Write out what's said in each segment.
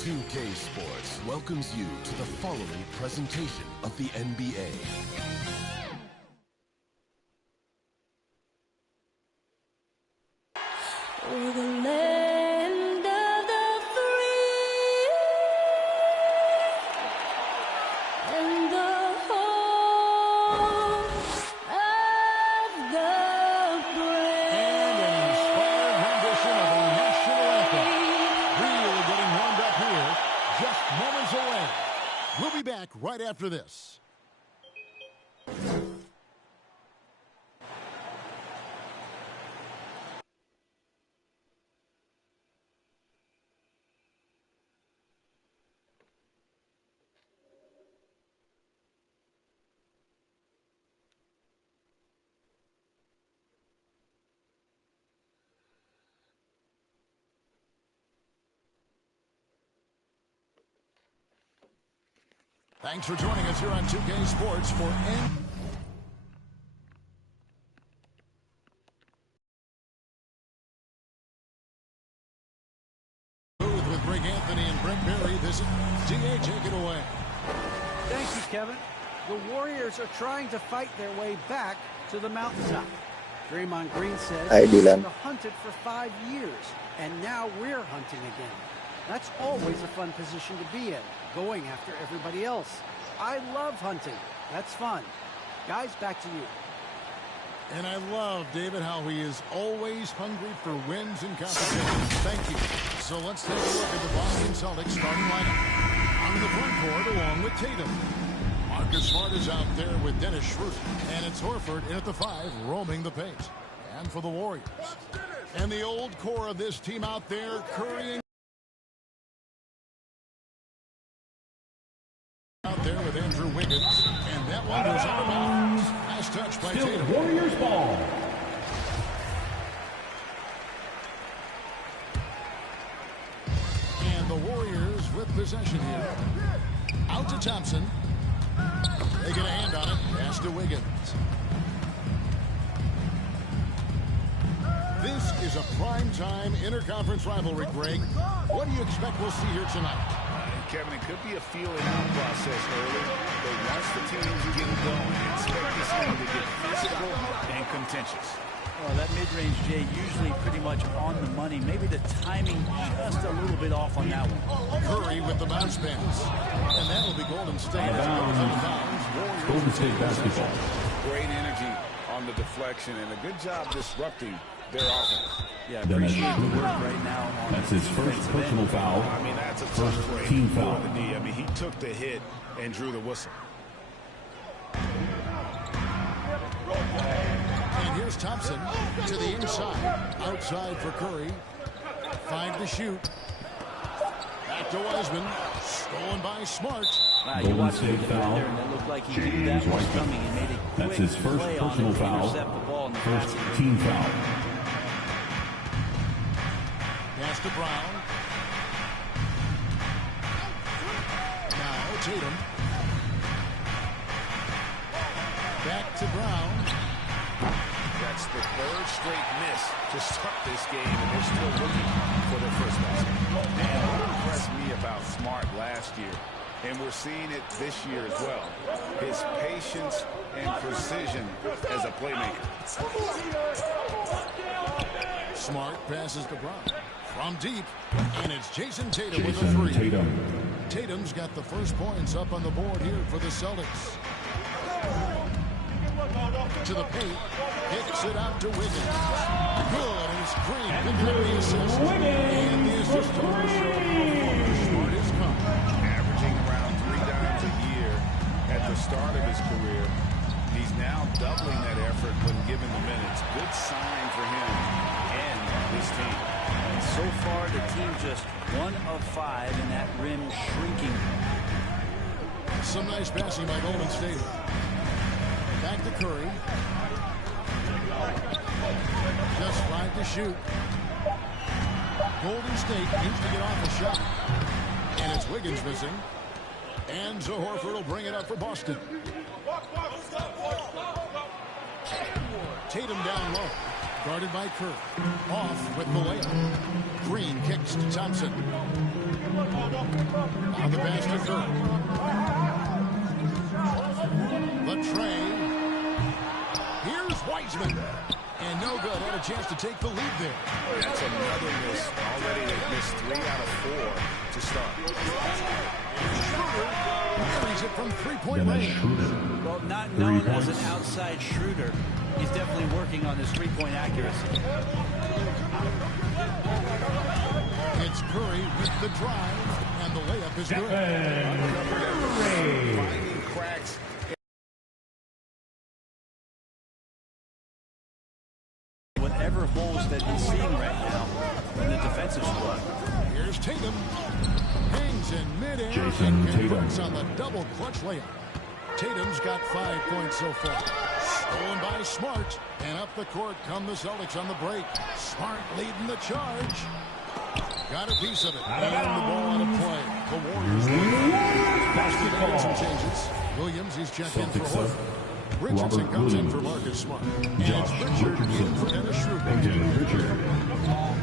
2K Sports welcomes you to the following presentation of the NBA. For the land of the free and the home of the brave. And an inspired rendition of the national anthem. Really getting warmed up here, just moments away. We'll be back right after this. Thanks for joining us here on 2K Sports for with Greg Anthony and Brent Berry. This is DA. Take it away. Thank you, Kevin. The Warriors are trying to fight their way back to the mountaintop. Draymond Green says they've hunted for 5 years, and now we're hunting again. That's always a fun position to be in, going after everybody else. I love hunting. That's fun. Guys, back to you. And I love, David, how he is always hungry for wins and competition. Thank you. So let's take a look at the Boston Celtics starting lineup. On the front court along with Tatum. Marcus Smart is out there with Dennis Schroeder. And it's Horford in at the 5, roaming the paint. And for the Warriors. And the old core of this team out there, Curry and out there with Andrew Wiggins, and that one goes out of bounds. Nice touch by Tatum. Warriors ball. And the Warriors with possession here. Out to Thompson. They get a hand on it. Pass to Wiggins. This is a primetime interconference rivalry, Greg. What do you expect we'll see here tonight? Kevin, it could be a feeling out process early, but once the teams get going, expect this game to get physical and contentious. Well, that mid-range, Jay, usually pretty much on the money. Maybe the timing just a little bit off on that one. Curry with the bounce pass. And that'll be Golden State. Golden State basketball. Great energy on the deflection and a good job disrupting their offense. Yeah, appreciate the work right now. That's his first personal foul. I mean, that's a First tough team play foul. on the knee. I mean, he took the hit and drew the whistle. And here's Thompson to the inside. Outside for Curry. 5 to shoot. Back to Wiseman. Stolen by Smart. Wow, you watched him there, and it looked like he knew that was coming. He made a quick That's his first play on personal it to foul. intercept the ball in the First basket. team foul. Pass to Brown. Now Tatum. Back to Brown. That's the third straight miss to start this game, and they're still looking for their first basket. And what impressed me about Smart last year, and we're seeing it this year as well, his patience and precision as a playmaker. Smart passes to Brown. From deep, and it's Jason Tatum with a 3. Tatum's got the first points up on the board here for the Celtics. To the paint, kicks it out to Wiggins. Good, and it's Green picking up the assist. And the assist to show Smart has come. Averaging around 3 dimes a year at the start of his career. He's now doubling that effort when given the minutes. Good sign for him and his team. And so far, the team just 1 of 5 in that rim shrinking. Some nice passing by Golden State. Back to Curry. Just 5 to shoot. Golden State needs to get off a shot. And it's Wiggins missing. And so Horford will bring it up for Boston. Tatum down low. guarded by Kerr. Off with the layup. Green kicks to Thompson. Now the pass to Kerr. The tray. Here's Wiseman. And no good. Had a chance to take the lead there. That's another miss. Already they've missed 3 out of 4 to start. Carries it from three-point range. Well, not known as an outside shooter, he's definitely working on his three-point accuracy. It's Curry with the drive, and the layup is good. Finding cracks. Whatever holes that he's seeing right now in the defensive squad. Here's Tatum. Hangs in midair Jason and Tatum. converts on the double clutch layup. Tatum's got 5 points so far. Stolen by Smart. And up the court come the Celtics on the break. Smart leading the charge. Got a piece of it. And the ball out of play. The Warriors basketball. Some changes. Williams, he's checked in for Horford. Richardson comes in for Marcus Smart. And it's Richard in for Dennis Schroeder.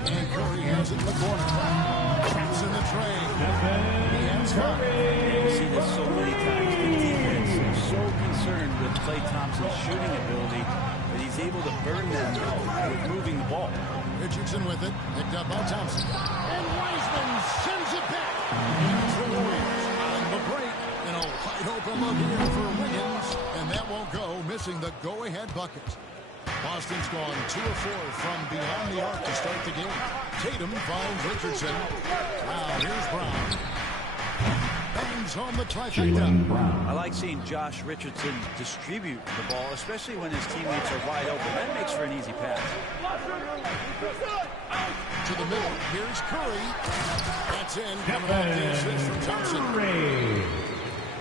And Curry has it in the corner. Traps in the tray. He has 5. You see this so many times. The defense is so concerned with Klay Thompson's shooting ability that he's able to burn them with moving the ball. Richardson with it. Picked up by Thompson. And Wiseman sends it back. It's the Warriors on the break. And a wide open look here for Wiggins. And that won't go, missing the go-ahead bucket. Boston's gone 2 of 4 from beyond the arc to start the game. Tatum finds Richardson. Now here's Brown. Bangs home the trifecta. I like seeing Josh Richardson distribute the ball, especially when his teammates are wide open. That makes for an easy pass. To the middle. Here's Curry. That's in. Coming off the assist from Thompson.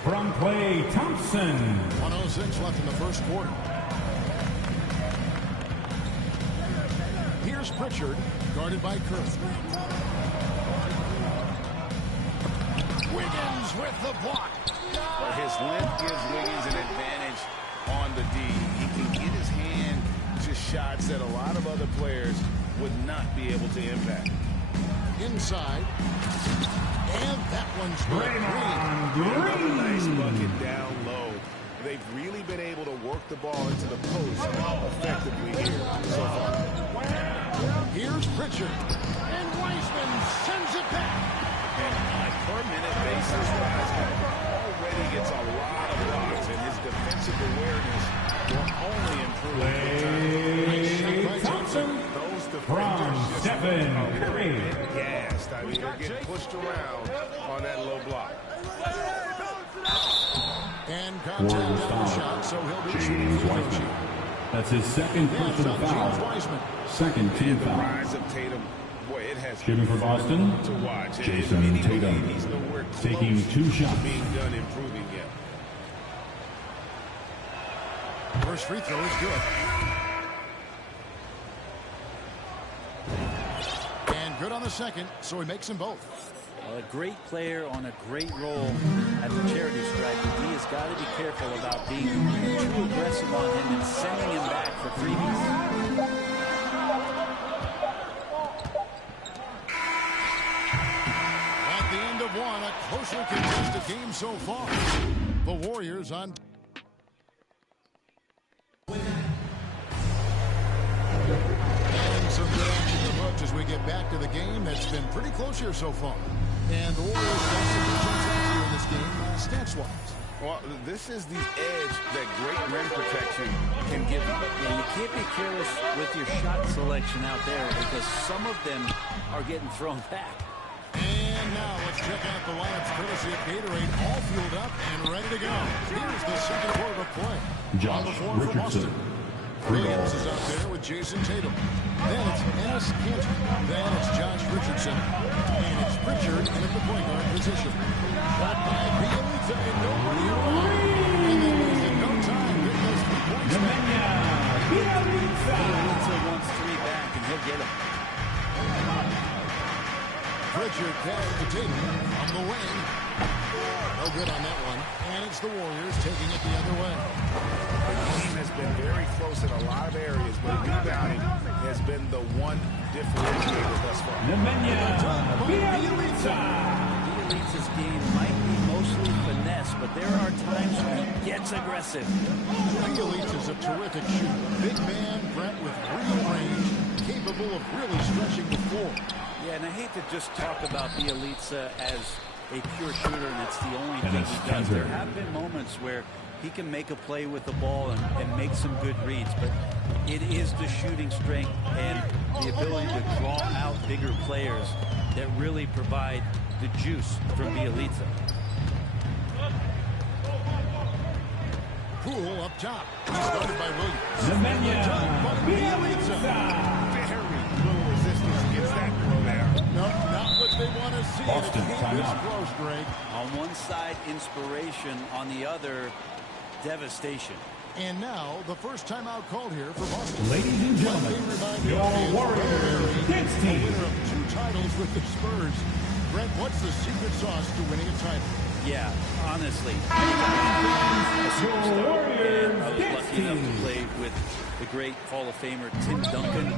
From Klay Thompson. 1:06 left in the first quarter. Here's Pritchard, guarded by Kerr. Wiggins with the block. But his length gives Wiggins an advantage on the D. He can get his hand to shots that a lot of other players would not be able to impact. Inside. And that one's good. Another nice bucket down low. They've really been able to work the ball into the post effectively here so far. Here's Pritchard. And Wiseman sends it back. And on a per-minute basis, Wiseman already gets a lot of blocks, and his defensive awareness will only improve. Klay Thompson from Stephen Curry. Gassed. I mean, they're getting pushed around on that low block. And contact Warriors on the foul. shot, so he'll be shooting James free throw Wiseman. shoot. That's his second personal James foul. Wiseman. Second team The foul. rise of Tatum, boy, it has Shooting for Boston, to watch. Jason And Tatum. he's nowhere close Taking 2 shots. to being done improving yet. First free throw is good. And good on the second, so he makes them both. A great player on a great role at the charity stripe. He has got to be careful about being too aggressive on him and sending him back for freebies. At the end of one, a closely contested game so far. The Warriors on. And some good action to watch as we get back to the game that's been pretty close here so far. And the Warriors got some good shots out here in this game, stats-wise. Well, this is the edge that great rim protection can give you. Yeah, you can't be careless with your shot selection out there because some of them are getting thrown back. And now let's check out the lineups courtesy of Gatorade, all fueled up and ready to go. Here's the second quarter of play. On the floor for Boston. Williams is out there with Jason Tatum. Then it's Ennis Cantor. Then it's Josh Richardson. And it's Pritchard in the point guard position. Shot by Bielitsa and nobody around. And then there's in no time. Get those 3 points back. Bielitsa wants 3 back, and he'll get them. Pritchard pass to Tatum on the wing. No good on that one. And it's the Warriors taking it the other way. The team has been very close in a lot of areas, but rebounding has been the one differentiator thus far. Bielitsa's game might be mostly finesse, but there are times when he gets aggressive. Bielitsa's a terrific shooter. Big man, Brett, with real range, capable of really stretching the floor. Yeah, and I hate to just talk about Bielitsa as a pure shooter, and it's the only thing he does. There have been moments where he can make a play with the ball and make some good reads, but it is the shooting strength and the ability to draw out bigger players that really provide the juice from Bielitsa. Poole up top. He's guarded by Williams. Very little resistance against that throw there. No, not what they want to see. Boston, The game is timeout. close, Greg. On one side, inspiration. On the other, devastation. And now, the first timeout called here for Boston. Ladies and gentlemen, your Warriors dance The team. winner of 2 titles with the Spurs. Brent, what's the secret sauce to winning a title? Yeah, honestly. Your Warriors And I was dance lucky enough to team. play with the great Hall of Famer Tim Duncan,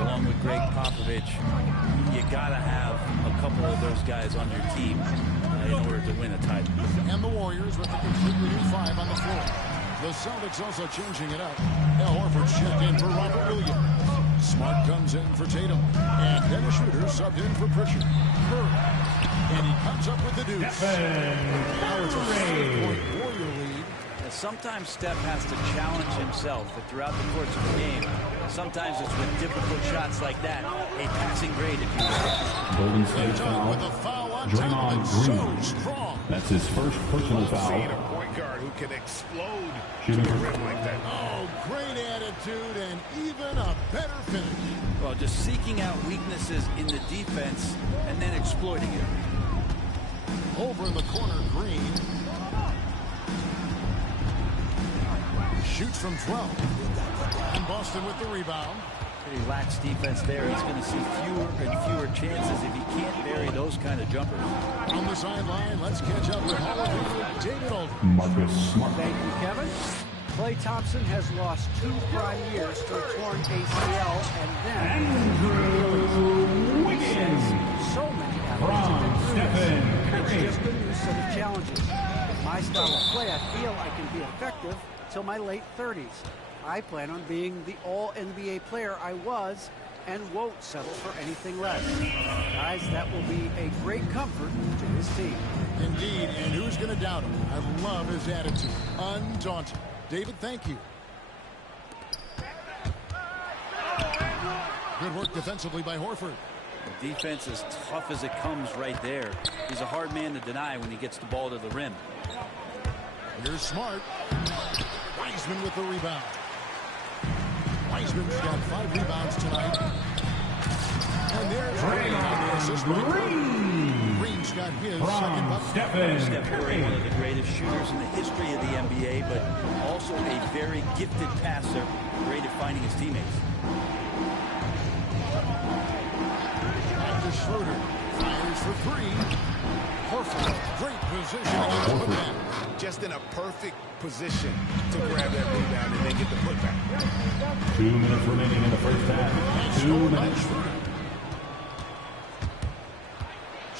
along with Greg Popovich. You got to have a couple of those guys on your team in order to win a title. And the Warriors with a completely new 5 on the floor. The Celtics also changing it up. Al Horford checked in for Robert Williams. Smart comes in for Tatum. And Dennis Schroeder subbed in for Pritchard. Curry. And he comes up with the deuce. Now it's a 7-point Warrior lead. Sometimes Steph has to challenge himself, but throughout the course of the game, sometimes it's with difficult shots like that, a passing grade if you will. Golden State Done with foul. a foul on Draymond top. So Green. strong. That's his first personal Seeing foul. a point guard who can explode Shooting to the for- rim like that. Oh, great attitude and even a better finish. Well, just seeking out weaknesses in the defense and then exploiting it. Over in the corner, Green. Shoots from 12. And Boston with the rebound. Pretty lax defense there. He's going to see fewer and fewer chances if he can't bury those kind of jumpers. On the sideline, let's catch up with Hall of Famer David Aldridge. Marcus Smart. Thank you, Kevin. Klay Thompson has lost 2 prime years to a torn ACL, and then so many athletes have been through this. It's just a new set of challenges. With my style of play, I feel I can be effective till my late 30s. I plan on being the all-NBA player I was and won't settle for anything less. Guys, that will be a great comfort to his team. Indeed, and who's going to doubt him? I love his attitude. Undaunted. David, thank you. Good work defensively by Horford. The defense is tough as it comes right there. He's a hard man to deny when he gets the ball to the rim. Here's Smart. Wiseman with the rebound. Wiseman's got 5 rebounds tonight. And there's Green on the assist. Green's got his second bucket. Steph Curry, one of the greatest shooters in the history of the NBA, but also a very gifted passer, great at finding his teammates. Back to Schroeder. Fires for 3. Horford. Great position against the putback. Just in a perfect position to grab that rebound and then get the putback. 2 minutes remaining in the first half. 2 minutes.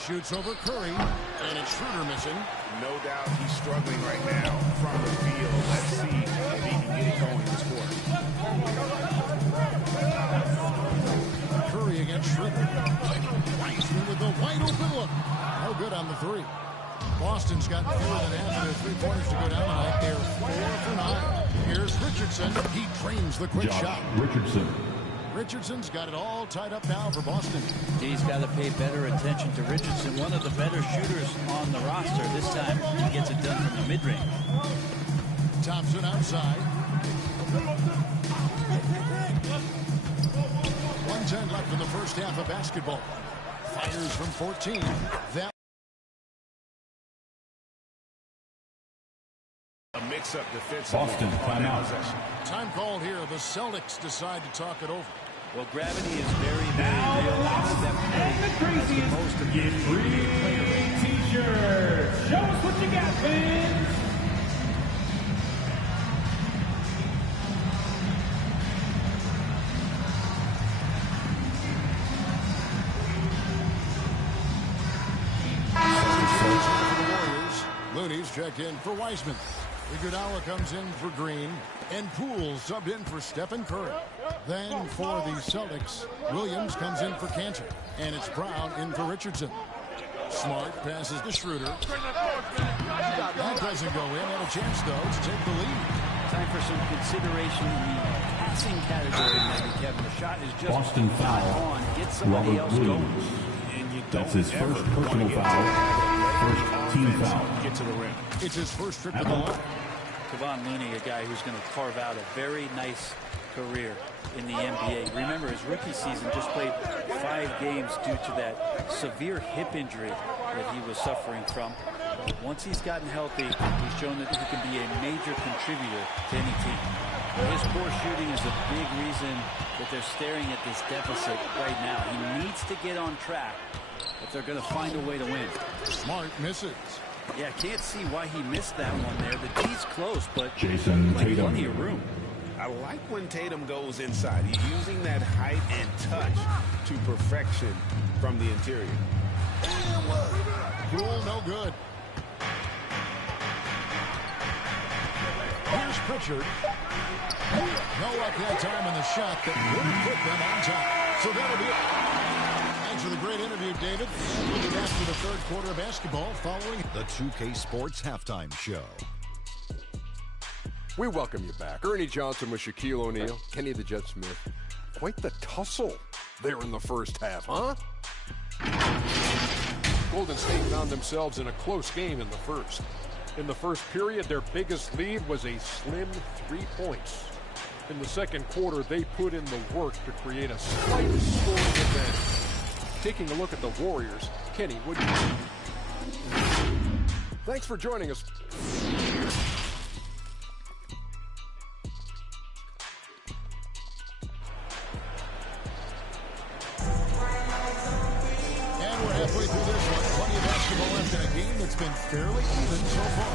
Shoots over Curry, and it's Schroeder missing. No doubt he's struggling right now from the field. Let's see if he can get it going this quarter. Curry against Schroeder. Wiseman with the wide open look. No good on the 3. Boston's gotten fewer than half of their 3-pointers to go down tonight. They're 4 for 9. Here's Richardson. He drains the quick shot. Richardson. Richardson's got it all tied up now for Boston. He's got to pay better attention to Richardson, one of the better shooters on the roster. This time he gets it done from the mid-range. Thompson outside. 1:10 left in the first half of basketball. Fires from 14. That A mix-up defensively. Boston, on that timeout. possession. time called here. The Celtics decide to talk it over. Well, gravity is very, very real. And the craziest Most of get free t-shirt. Show us what you got, fans. Looney's checked in for Wiseman. Iguodala comes in for Green. And Poole subbed in for Stephen Curry. Then for the Celtics, Williams comes in for Cantor. And it's Brown in for Richardson. Smart passes to Schroeder. That doesn't go in. Had a chance, though, to take the lead. Time for some consideration in the passing category, maybe, Kevin. The shot is just Boston foul. on. Get somebody Robert else Williams. going. And you That's don't his ever first personal want to get foul. to First team foul. get to the rim. It's his first trip to the line. Kevon Looney, a guy who's going to carve out a very nice career in the NBA. Remember, his rookie season just played 5 games due to that severe hip injury that he was suffering from. Once he's gotten healthy, he's shown that he can be a major contributor to any team. His poor shooting is a big reason that they're staring at this deficit right now. He needs to get on track if they're going to find a way to win. Smart misses. Yeah, can't see why he missed that one there. The D's close, but Jason like Tatum. plenty of room. I like when Tatum goes inside. He's using that height and touch to perfection from the interior. Poole, no good. Here's Pritchard. No luck that time in the shot that wouldn't put them on top. So that'll be it. Thanks for the great interview, David. We'll be back for the third quarter of basketball following The 2K Sports Halftime Show. We welcome you back. Ernie Johnson with Shaquille O'Neal, Kenny the Jet Smith. Quite the tussle there in the first half, huh? Golden State found themselves in a close game in the first. In the first period, their biggest lead was a slim 3 points. In the second quarter, they put in the work to create a slight scoring advantage. Taking a look at the Warriors, Kenny, what do you think? Thanks for joining us. And we're halfway through this one. Plenty of basketball left in a game that's been fairly even so far.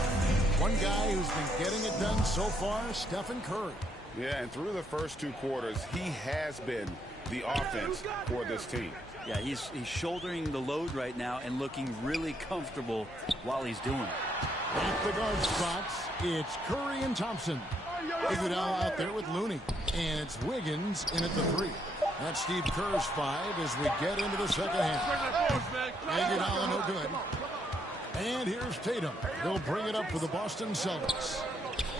One guy who's been getting it done so far, Stephen Curry. Yeah, and through the first 2 quarters, he has been the offense for this team. Yeah, he's shouldering the load right now and looking really comfortable while he's doing it. At the guard spots, it's Curry and Thompson. Iguodala out there with Looney. And it's Wiggins in at the 3. That's Steve Kerr's 5 as we get into the second half. Iguodala no good. And here's Tatum. They'll bring it up for the Boston Celtics.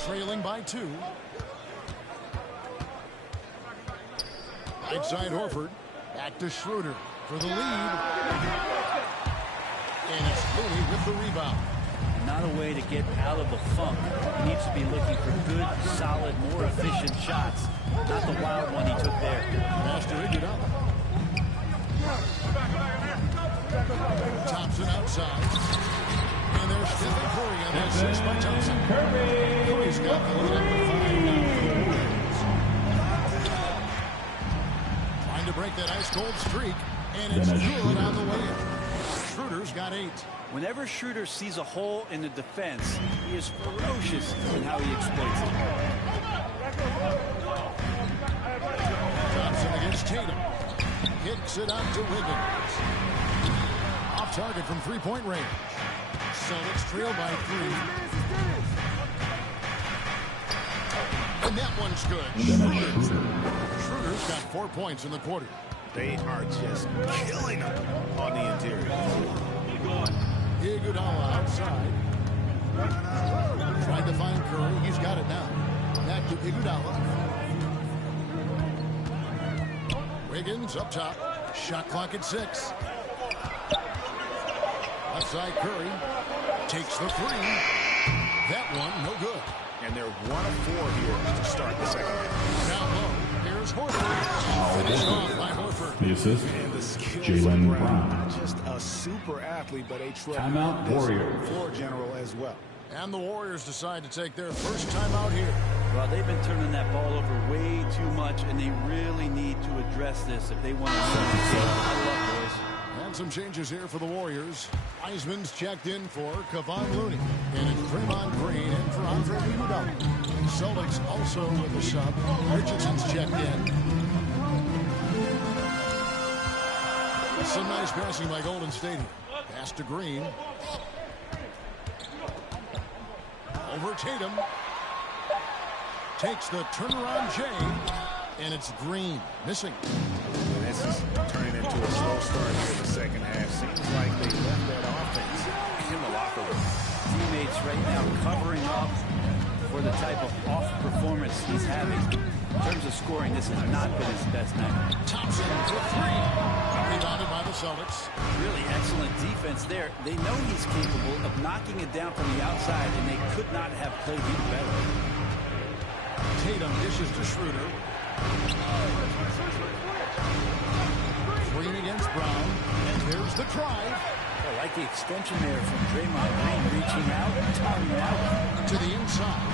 Trailing by 2. Right side Horford. Back to Schroeder for the lead. And it's Looney with the rebound. Not a way to get out of the funk. He needs to be looking for good, solid, more efficient shots. Not the wild one he took there. Pass to Iguodala. Thompson outside. And there's Stephen Curry on the assist by Thompson. Curry's got the lead up to 5 now for the Warriors. Trying to break that ice-cold streak. And it's good on the way in. Schroeder's got 8. Whenever Schroeder sees a hole in the defense, he is ferocious in how he exploits it. Thompson against Tatum. Kicks it out to Wiggins. Off target from three-point range. Celtics trail by 3. And that one's good. Schroeder's got 4 points in the quarter. They are just killing him on the interior. Iguodala outside. Trying to find Curry. He's got it now. Back to Iguodala. Wiggins up top. Shot clock at 6. Left side Curry. Takes the 3. That one no good. And they're 1 of 4 here to start the second half. Now low. Here's Horford. Finished off by Horford. The assist, And the skills Jalen of Brown. Brown. Just a super athlete, but a Timeout, tremendous Warriors. floor general as well. And the Warriors decide to take their first time out here. Well, they've been turning that ball over way too much, and they really need to address this if they want to win this game. I love boys. And some changes here for the Warriors. Wiseman's checked in for Kevon Looney. And it's Draymond Green in for Andre Iguodala. Celtics also with the sub. Richardson's checked in. Some nice passing by Golden State. Pass to Green. Over Tatum. Takes the turnaround J. And it's Green. Missing. This is turning into a slow start here in the second half. Seems like they left that offense in the locker room. Teammates right now covering up for the type of off performance he's having. In terms of scoring, this has not been his best night. Thompson for three. Rebounded by the Celtics. Really excellent defense there. They know he's capable of knocking it down from the outside, and they could not have played him better. Tatum dishes to Schroeder. Green against Brown. And there's the drive. I like the extension there from Draymond Green, reaching out and timing out. To the inside.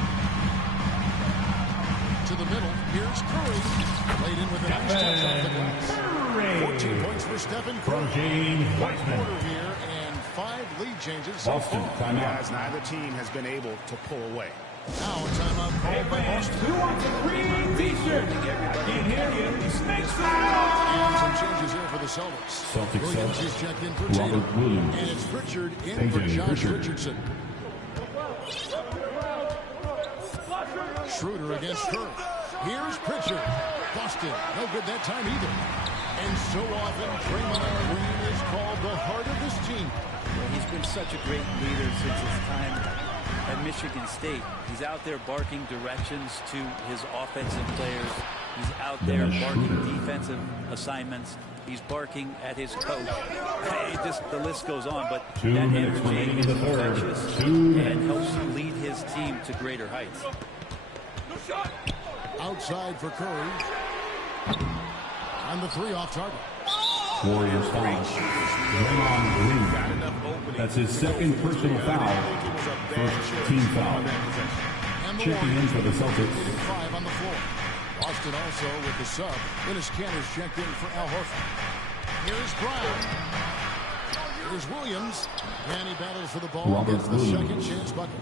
To the middle. Here's Curry. Laid in with a nice touch off the glass. 14 points for Stephen Curry. From James Fourth Wiseman. quarter here and 5 lead changes so Boston, far. timeout. Guys, neither team has been able to pull away. Now a timeout called by Boston. Who wants a green t-shirt? I can't hear you. Snakes And some changes here for the Celtics. Celtics Williams sub. is checked in for Robert Tatum. Williams. And it's Pritchard in AJ for Josh Pritchard. Richardson. Schroeder against Curry. Here's Pritchard. Boston. No good that time either. And so often, Draymond Green is called the heart of this team. He's been such a great leader since his time at Michigan State. He's out there barking directions to his offensive players. He's out there barking defensive assignments. He's barking at his coach. Hey, just the list goes on, but 2 that minutes energy remaining is in the third. infectious 2 and minutes. helps lead his team to greater heights. Outside for Curry. And the three off target. Warriors foul. Draymond Green. That's his second personal foul. First team foul. And the Checking in Warriors for the Celtics. 5 on the floor. Boston also with the sub. Dennis Cantor's checked in for Al Horford. Here's Brown. Here's Williams. And he battles for the ball. Robert Gets the Williams. second chance bucket.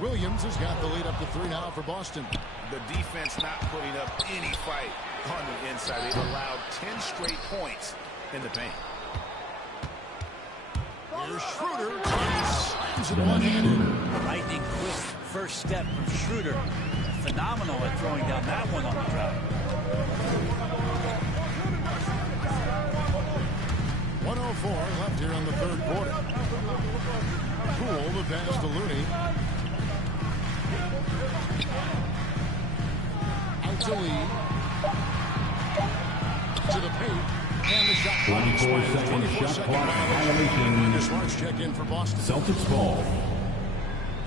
Williams has got the lead up to 3 now for Boston. The defense not putting up any fight on the inside. They've allowed 10 straight points in the paint. Here's Schroeder. He slams it one-handed. Lightning quick first step from Schroeder. Phenomenal at throwing down that one on the drive. 1:04 left here in the third quarter. Poole the pass to Looney. Out to Lee. To the paint. And the shot clock 24 expires. seconds 24 shot second clock violation. violation. Smart's check in for Boston. Celtics ball.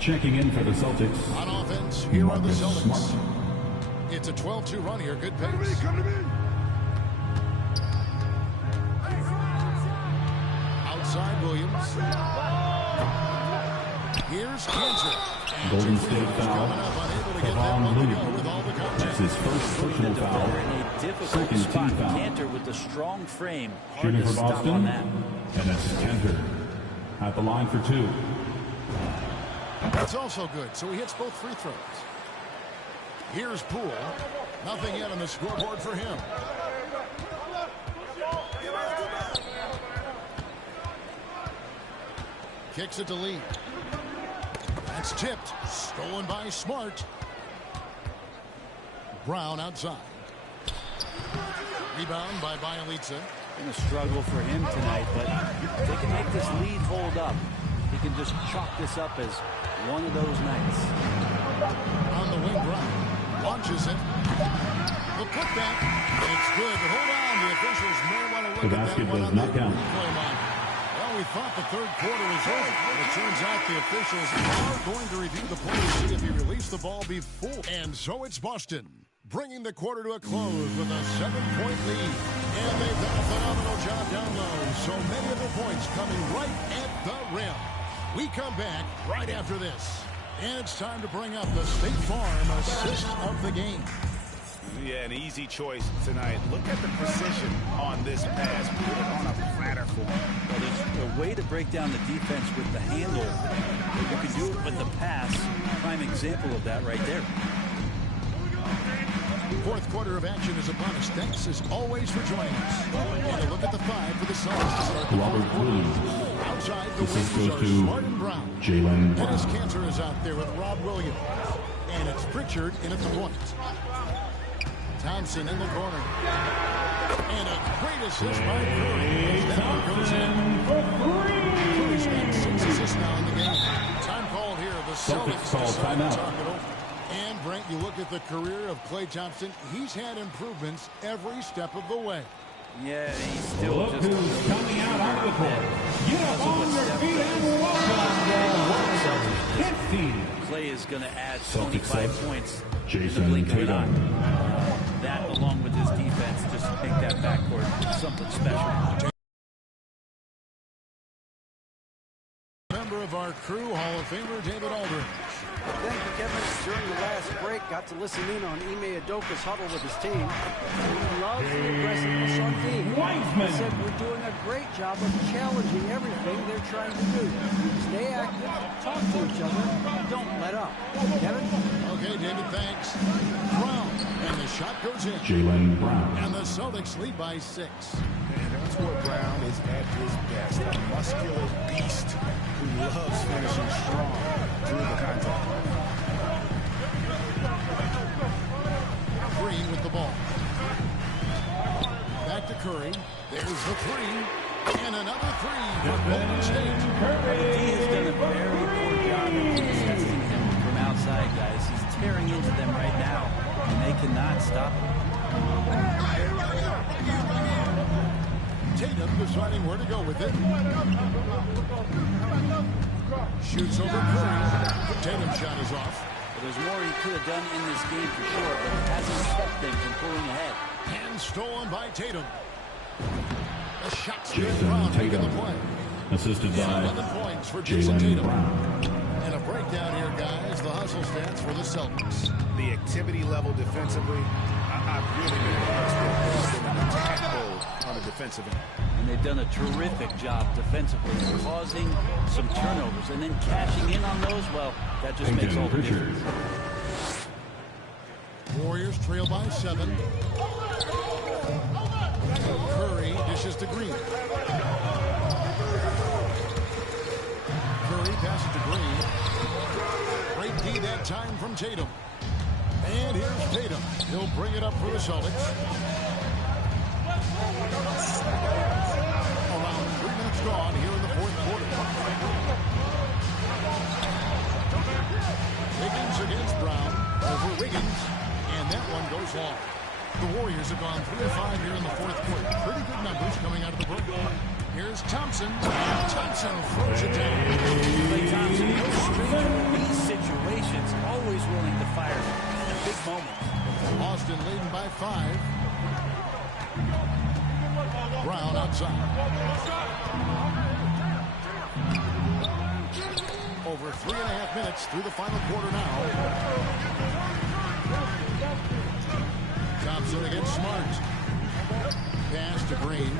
Checking in for the Celtics. On offense, here are the Marcus Celtics. Smart. It's a 12-2 run here. Good pace. Outside Williams. Here's Kansas. And Golden 2 State free throws foul. coming up. Unable to get that Kevon one to Looney. go with all the That's contact. his first personal foul. Defender in a difficult Second spot. team foul. Cantor with the strong frame. Hard Shooting to for stop Boston. on that. And that's Cantor. At the line for 2. That's also good. So he hits both free throws. Here's Poole. Nothing yet on the scoreboard for him. Kicks it to Lee. That's tipped. Stolen by Smart. Brown outside. Rebound by Bielitsa. Been a struggle for him tonight, but if they can make this lead hold up, he can just chalk this up as one of those nights. On the wing, Brown launches it. The putback. And it's good, but hold on. The officials may want to look The at basket that one does on not the count. replay monitor. Well, we thought the third quarter was over, but it turns out the officials are going to review the play to see if he released the ball before. And so it's Boston, bringing the quarter to a close with a 7-point lead. And they've done a phenomenal job down low. So many of the points coming right at the rim. We come back right after this. And it's time to bring up the State Farm assist of the game. Yeah, an easy choice tonight. Look at the precision on this pass. Put it on a platter for him. Well, there's a way to break down the defense with the handle. You can do it with the pass. Prime example of that right there. Fourth quarter of action is upon us. Thanks as always for joining us. And a look at the 5 for the Celtics to start the Robert Williams. Outside the Assist wings goes are to Smart and Brown. Jalen Dennis Brown. Cantor is out there with Rob Williams. And it's Pritchard in at the point. Thompson in the corner. And a great assist by Curry. That one goes in. Curry's got 6 assists now in the game. Time called here. The Celtics call decide to timeout. talk it over. And Brent, you look at the career of Klay Thompson. He's had improvements every step of the way. Yeah, he's still Look just who's coming out onto the court. Get up on your feet and welcome the 15. Klay is going to add Celtics 25 sub. points. Jason Blink of an Tatum. eye. That, along with his defense, just make that backcourt something special. Member of our crew, Hall of Famer David Aldridge. Thank you, Kevin. During the last break, got to listen in on Ime Udoka's huddle with his team. He loves the aggressiveness on team. He said we're doing a great job of challenging everything they're trying to do. Stay active, talk to each other, don't let up. Kevin? Okay, David, thanks. Brown, and the shot goes in. Jalen Brown. And the Celtics lead by 6. And that's where Brown is at his best. A muscular beast who loves finishing strong through the contact. Green with the ball. Back to Curry. There's the 3. And another 3 for Golden State. He has done a very poor job of testing him from outside, guys. He's tearing into them right now, and they cannot stop him. Tatum deciding where to go with it. Shoots over Curry. The Tatum shot is off. But there's more he could have done in this game for sure, but it hasn't kept them from pulling ahead. And stolen by Tatum. The shot's Jason good. Brown making the Tatum. play. Assisted And by 11 points for Jason Jalen Tatum. Brown. And a breakdown here, guys. The hustle stats for the Celtics. The activity level defensively, I've really been impressed with them in the attack mode on the defensive end. And they've done a terrific job defensively, causing some turnovers, and then cashing in on those. Well, that just makes all the Pritchard. difference. Warriors trail by 7. Curry dishes to Green. Curry passes to Green. Great D that time from Tatum. And here's Tatum. He'll bring it up for the Celtics. Around 3 minutes gone here in the fourth quarter. Wiggins against Brown. Over Wiggins. And that one goes long. The Warriors have gone 3 of 5 here in the fourth quarter. Pretty good numbers coming out of the break. Here's Thompson. Thompson throws it down. Klay Thompson, no stranger in these situations, always willing to fire in a big moment. Austin leading by 5. Brown outside. Over 3.5 minutes through the final quarter now. Thompson against Smart. Pass to Green.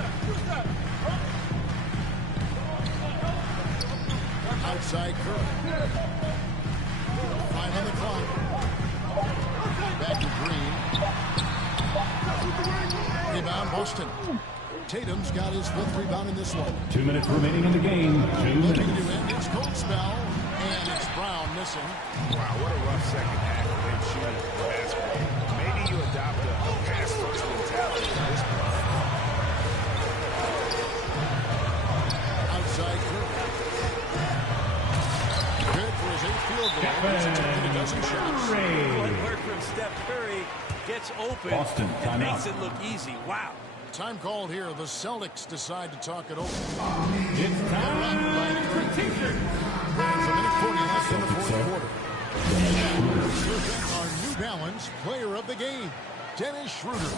Outside Curry. 5 on the clock. Back to Green. Rebound Boston. Tatum's got his 5th rebound in this one. 2 minutes remaining in the game. 2 Looking minutes. to end his cold spell. And it's Brown missing. Wow, what a rough second half for him shooting the basketball. Maybe you adopt a pass-first mentality at this point. Outside Curry. Good for his 8th field goal. He's attempted a dozen shots. One work from Steph Curry, gets open Boston, and timeout. makes it look easy. Wow. Time called here. The Celtics decide to talk it over. It's time for teacher. There's a minute 40 left in the fourth Celtics quarter. And now, let's look at our New Balance player of the game, Dennis Schroeder.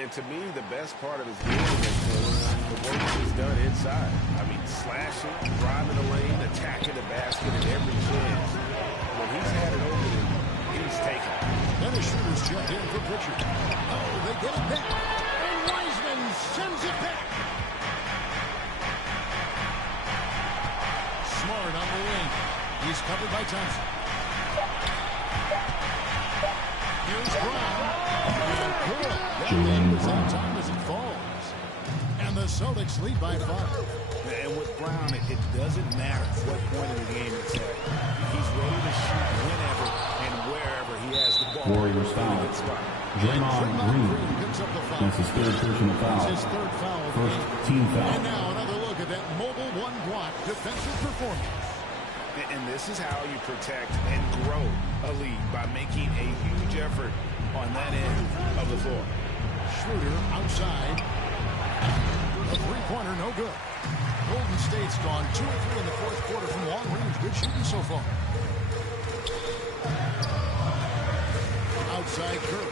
And to me, the best part of his game is the work he's done inside. I mean, slashing, driving the lane, attacking the basket at every chance. When Dennis Schroeder's checked in for Pritchard. Oh, they get it back. And Wiseman sends it back. Smart on the wing. He's covered by Thompson. Here's Brown. And Curl. That game is on time as it falls. And the Celtics lead by 5. And with Brown, it doesn't matter what point in the game it's at. He's ready to shoot whenever and wherever he has the ball. Warriors foul. Draymond Green. That's his third personal foul. His third foul. First team foul. And now another look at that mobile one-block defensive performance. And this is how you protect and grow a lead, by making a huge effort on that end of the floor. Schroeder outside. A three-pointer, no good. Golden State's gone 2 of 3 in the fourth quarter from long range. Good shooting so far. Outside Curry.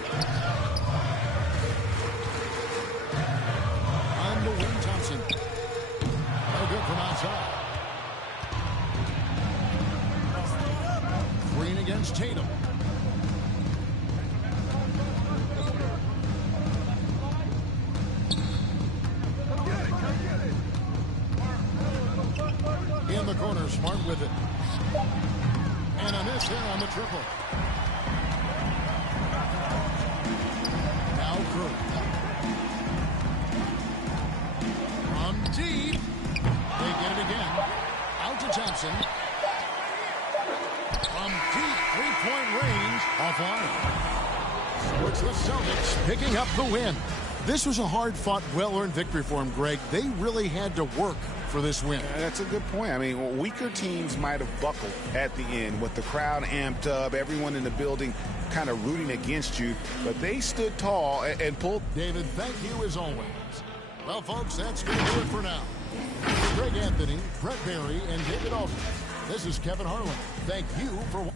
On the wing, Thompson. No good from outside. Green against Tatum. In the corner, Smart with it. And a miss there on the triple. Now Curry. From deep. They get it again. Out to Thompson. From deep three-point range. Offline. So it's the Celtics picking up the win. This was a hard-fought, well-earned victory for them, Greg. They really had to work for this win. That's a good point. I mean, weaker teams might have buckled at the end with the crowd amped up, everyone in the building kind of rooting against you, but they stood tall and pulled. David, thank you as always. Well, folks, that's going to do it for now. For Greg Anthony, Brett Barry, and David Aldridge, this is Kevin Harlan. Thank you for watching.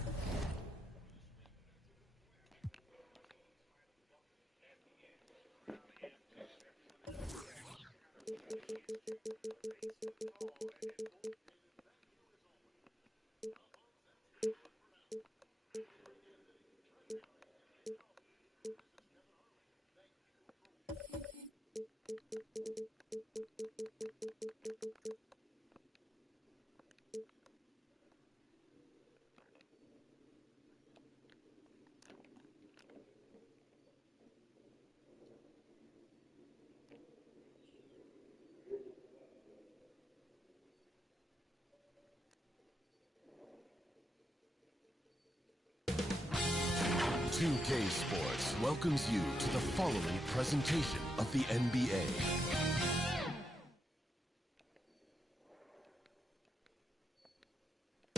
K Sports welcomes you to the following presentation of the NBA.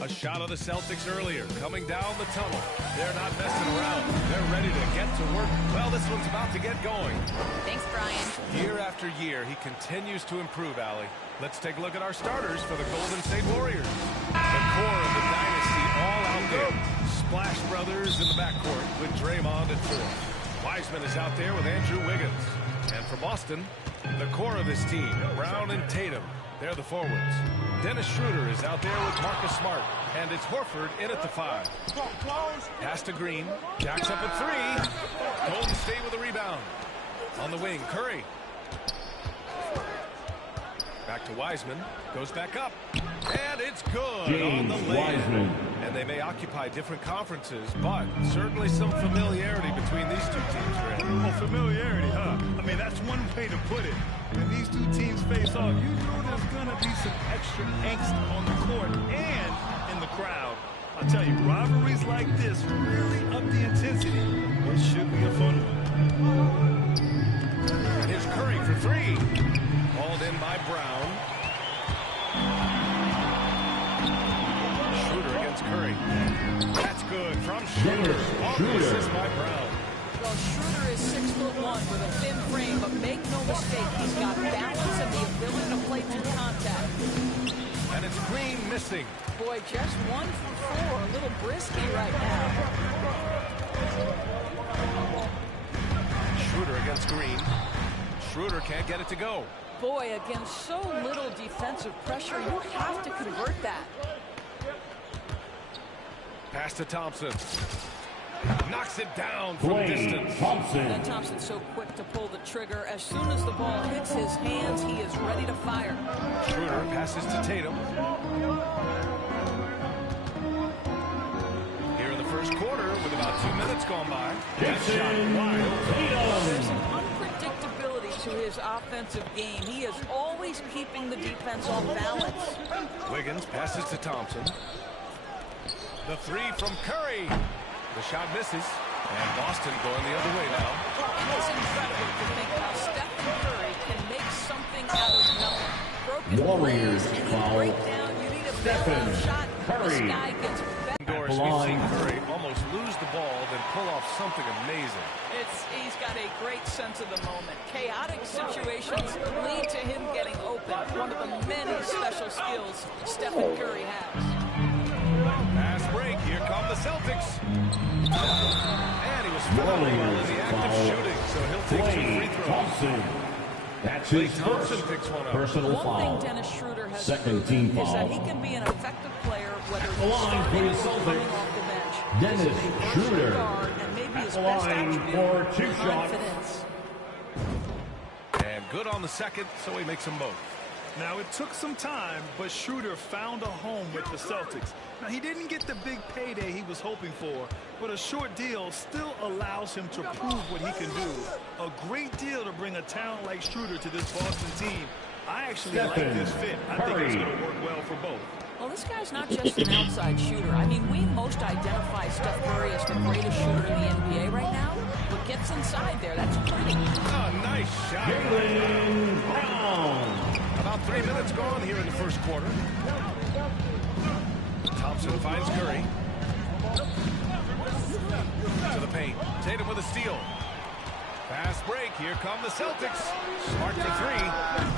A shot of the Celtics earlier, coming down the tunnel. They're not messing around. They're ready to get to work. Well, this one's about to get going. Thanks, Brian. Year after year, he continues to improve, Allie. Let's take a look at our starters for the Golden State Warriors. The core of the dynasty all out there. Splash Brothers in the backcourt with Draymond at 4. Wiseman is out there with Andrew Wiggins. And for Boston, the core of this team, Brown and Tatum. They're the forwards. Dennis Schroeder is out there with Marcus Smart. And it's Horford in at the 5. Pass to Green. Jacks up at 3. Golden State with a rebound. On the wing, Curry. Back to Wiseman. Goes back up. And it's good James on the lay. Wiseman. And they may occupy different conferences, but certainly some familiarity between these two teams, Grant. Oh, familiarity, huh? I mean, that's one way to put it. When these two teams face off, you know there's going to be some extra angst on the court and in the crowd. I'll tell you, rivalries like this really up the intensity. It should be a fun one. And here's Curry for 3. Hauled in by Brown. Schroeder against Curry. That's good from Schroeder. Off the assist by Brown. Well, Schroeder is 6'1" with a thin frame, but make no mistake, he's got balance and the ability to play through contact. And it's Green missing. Boy, just 1 for 4, a little brisky right now. Schroeder against Green. Schroeder can't get it to go. Boy, against so little defensive pressure, you have to convert that. Pass to Thompson. Knocks it down from distance. And Thompson's so quick to pull the trigger. As soon as the ball hits his hands, he is ready to fire. Schroeder passes to Tatum. Here in the first quarter, with about 2 minutes gone by. That shot wide open. There's an unpredictability to his offensive game. He is always keeping the defense off balance. Wiggins passes to Thompson. The three from Curry. The shot misses. And Boston going the other way now. It's incredible to think how Stephen Curry can make something out of nothing. Broken Warriors plays, any foul. breakdown, you need a Stephen bailout shot. Curry. This guy gets better. Indoors, we've seen Curry almost lose the ball, then pull off something amazing. He's got a great sense of the moment. Chaotic situations lead to him getting open. One of the many special skills Stephen Curry has. Pass break. Here come the Celtics. And he was fouled while in the act of shooting, so he'll take 2 free throws. That's his first personal One foul. thing Dennis Schroeder has Second proven team is that foul. he can be an effective player whether the he's line starting for the or coming Celtics, off the bench. Dennis This is a versatile Schroeder. guard, and maybe At his the best line attribute, for 2 shots. confidence. And good on the second, so he makes them both. Now, it took some time, but Schroeder found a home with the Celtics. Now, he didn't get the big payday he was hoping for, but a short deal still allows him to prove what he can do. A great deal to bring a talent like Schroeder to this Boston team. I actually like this fit. I think it's going to work well for both. Well, this guy's not just an outside shooter. I mean, we most identify Steph Curry as the greatest shooter in the NBA right now, but gets inside there. That's pretty. Oh, nice shot. Jalen Brown. About 3 minutes gone here in the first quarter. Thompson finds Curry. To the paint. Tatum with a steal. Fast break. Here come the Celtics. Smart for 3.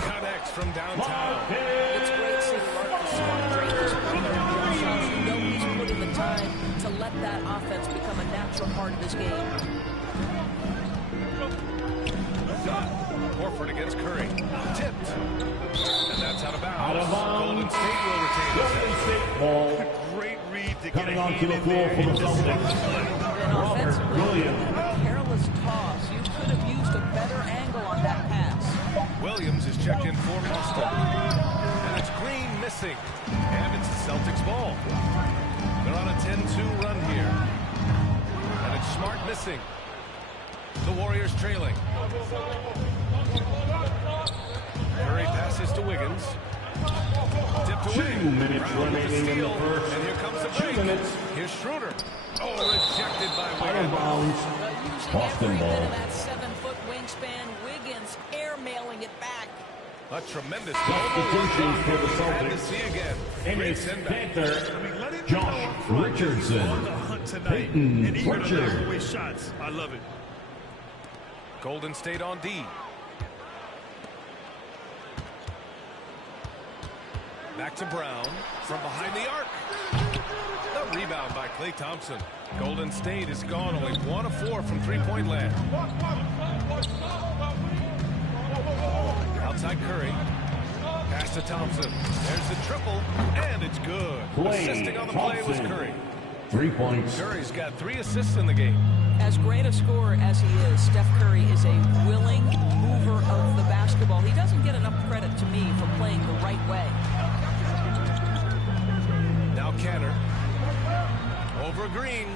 Connects from downtown. It's great seeing Marcus Smart create this perimeter jump shots. You know he's put in the time to let that offense become a natural part of his game. Horford against Curry. Tipped. And that's out of bounds. Out of bounds. Golden State will retain Golden State ball. Great read to get Coming a onto the hand in floor there for the and just Celtics. Robert Williams. A careless toss. You could have used a better angle on that pass. Williams is checked in for Boston. And it's Green missing. And it's the Celtics ball. They're on a 10-2 run here. And it's Smart missing. The Warriors trailing. Curry passes to Wiggins. Tipped away. 2 minutes Brown with remaining in the steal. first. And here comes the 2 break. minutes. Here's Schroeder. Oh, rejected by Out of Wiggins. bounds. Using Boston every ball. bit of that 7-foot wingspan, Wiggins airmailing it back. A tremendous Substitutions for the Glad to Celtics. see again. And Great it's send back. Panther Josh Richardson. On the hunt tonight. Peyton And eager to knock Pritchard. away shots. I love it. Golden State on D. Back to Brown from behind the arc. The rebound by Klay Thompson. Golden State is gone only 1 of 4 from three-point land. Outside Curry. Pass to Thompson. There's the triple, and it's good. Assisting on the play was Curry. 3 points. Curry's got 3 assists in the game. As great a scorer as he is, Steph Curry is a willing mover of the basketball. He doesn't get enough credit to me for playing the right way. Now Canner. Over Green.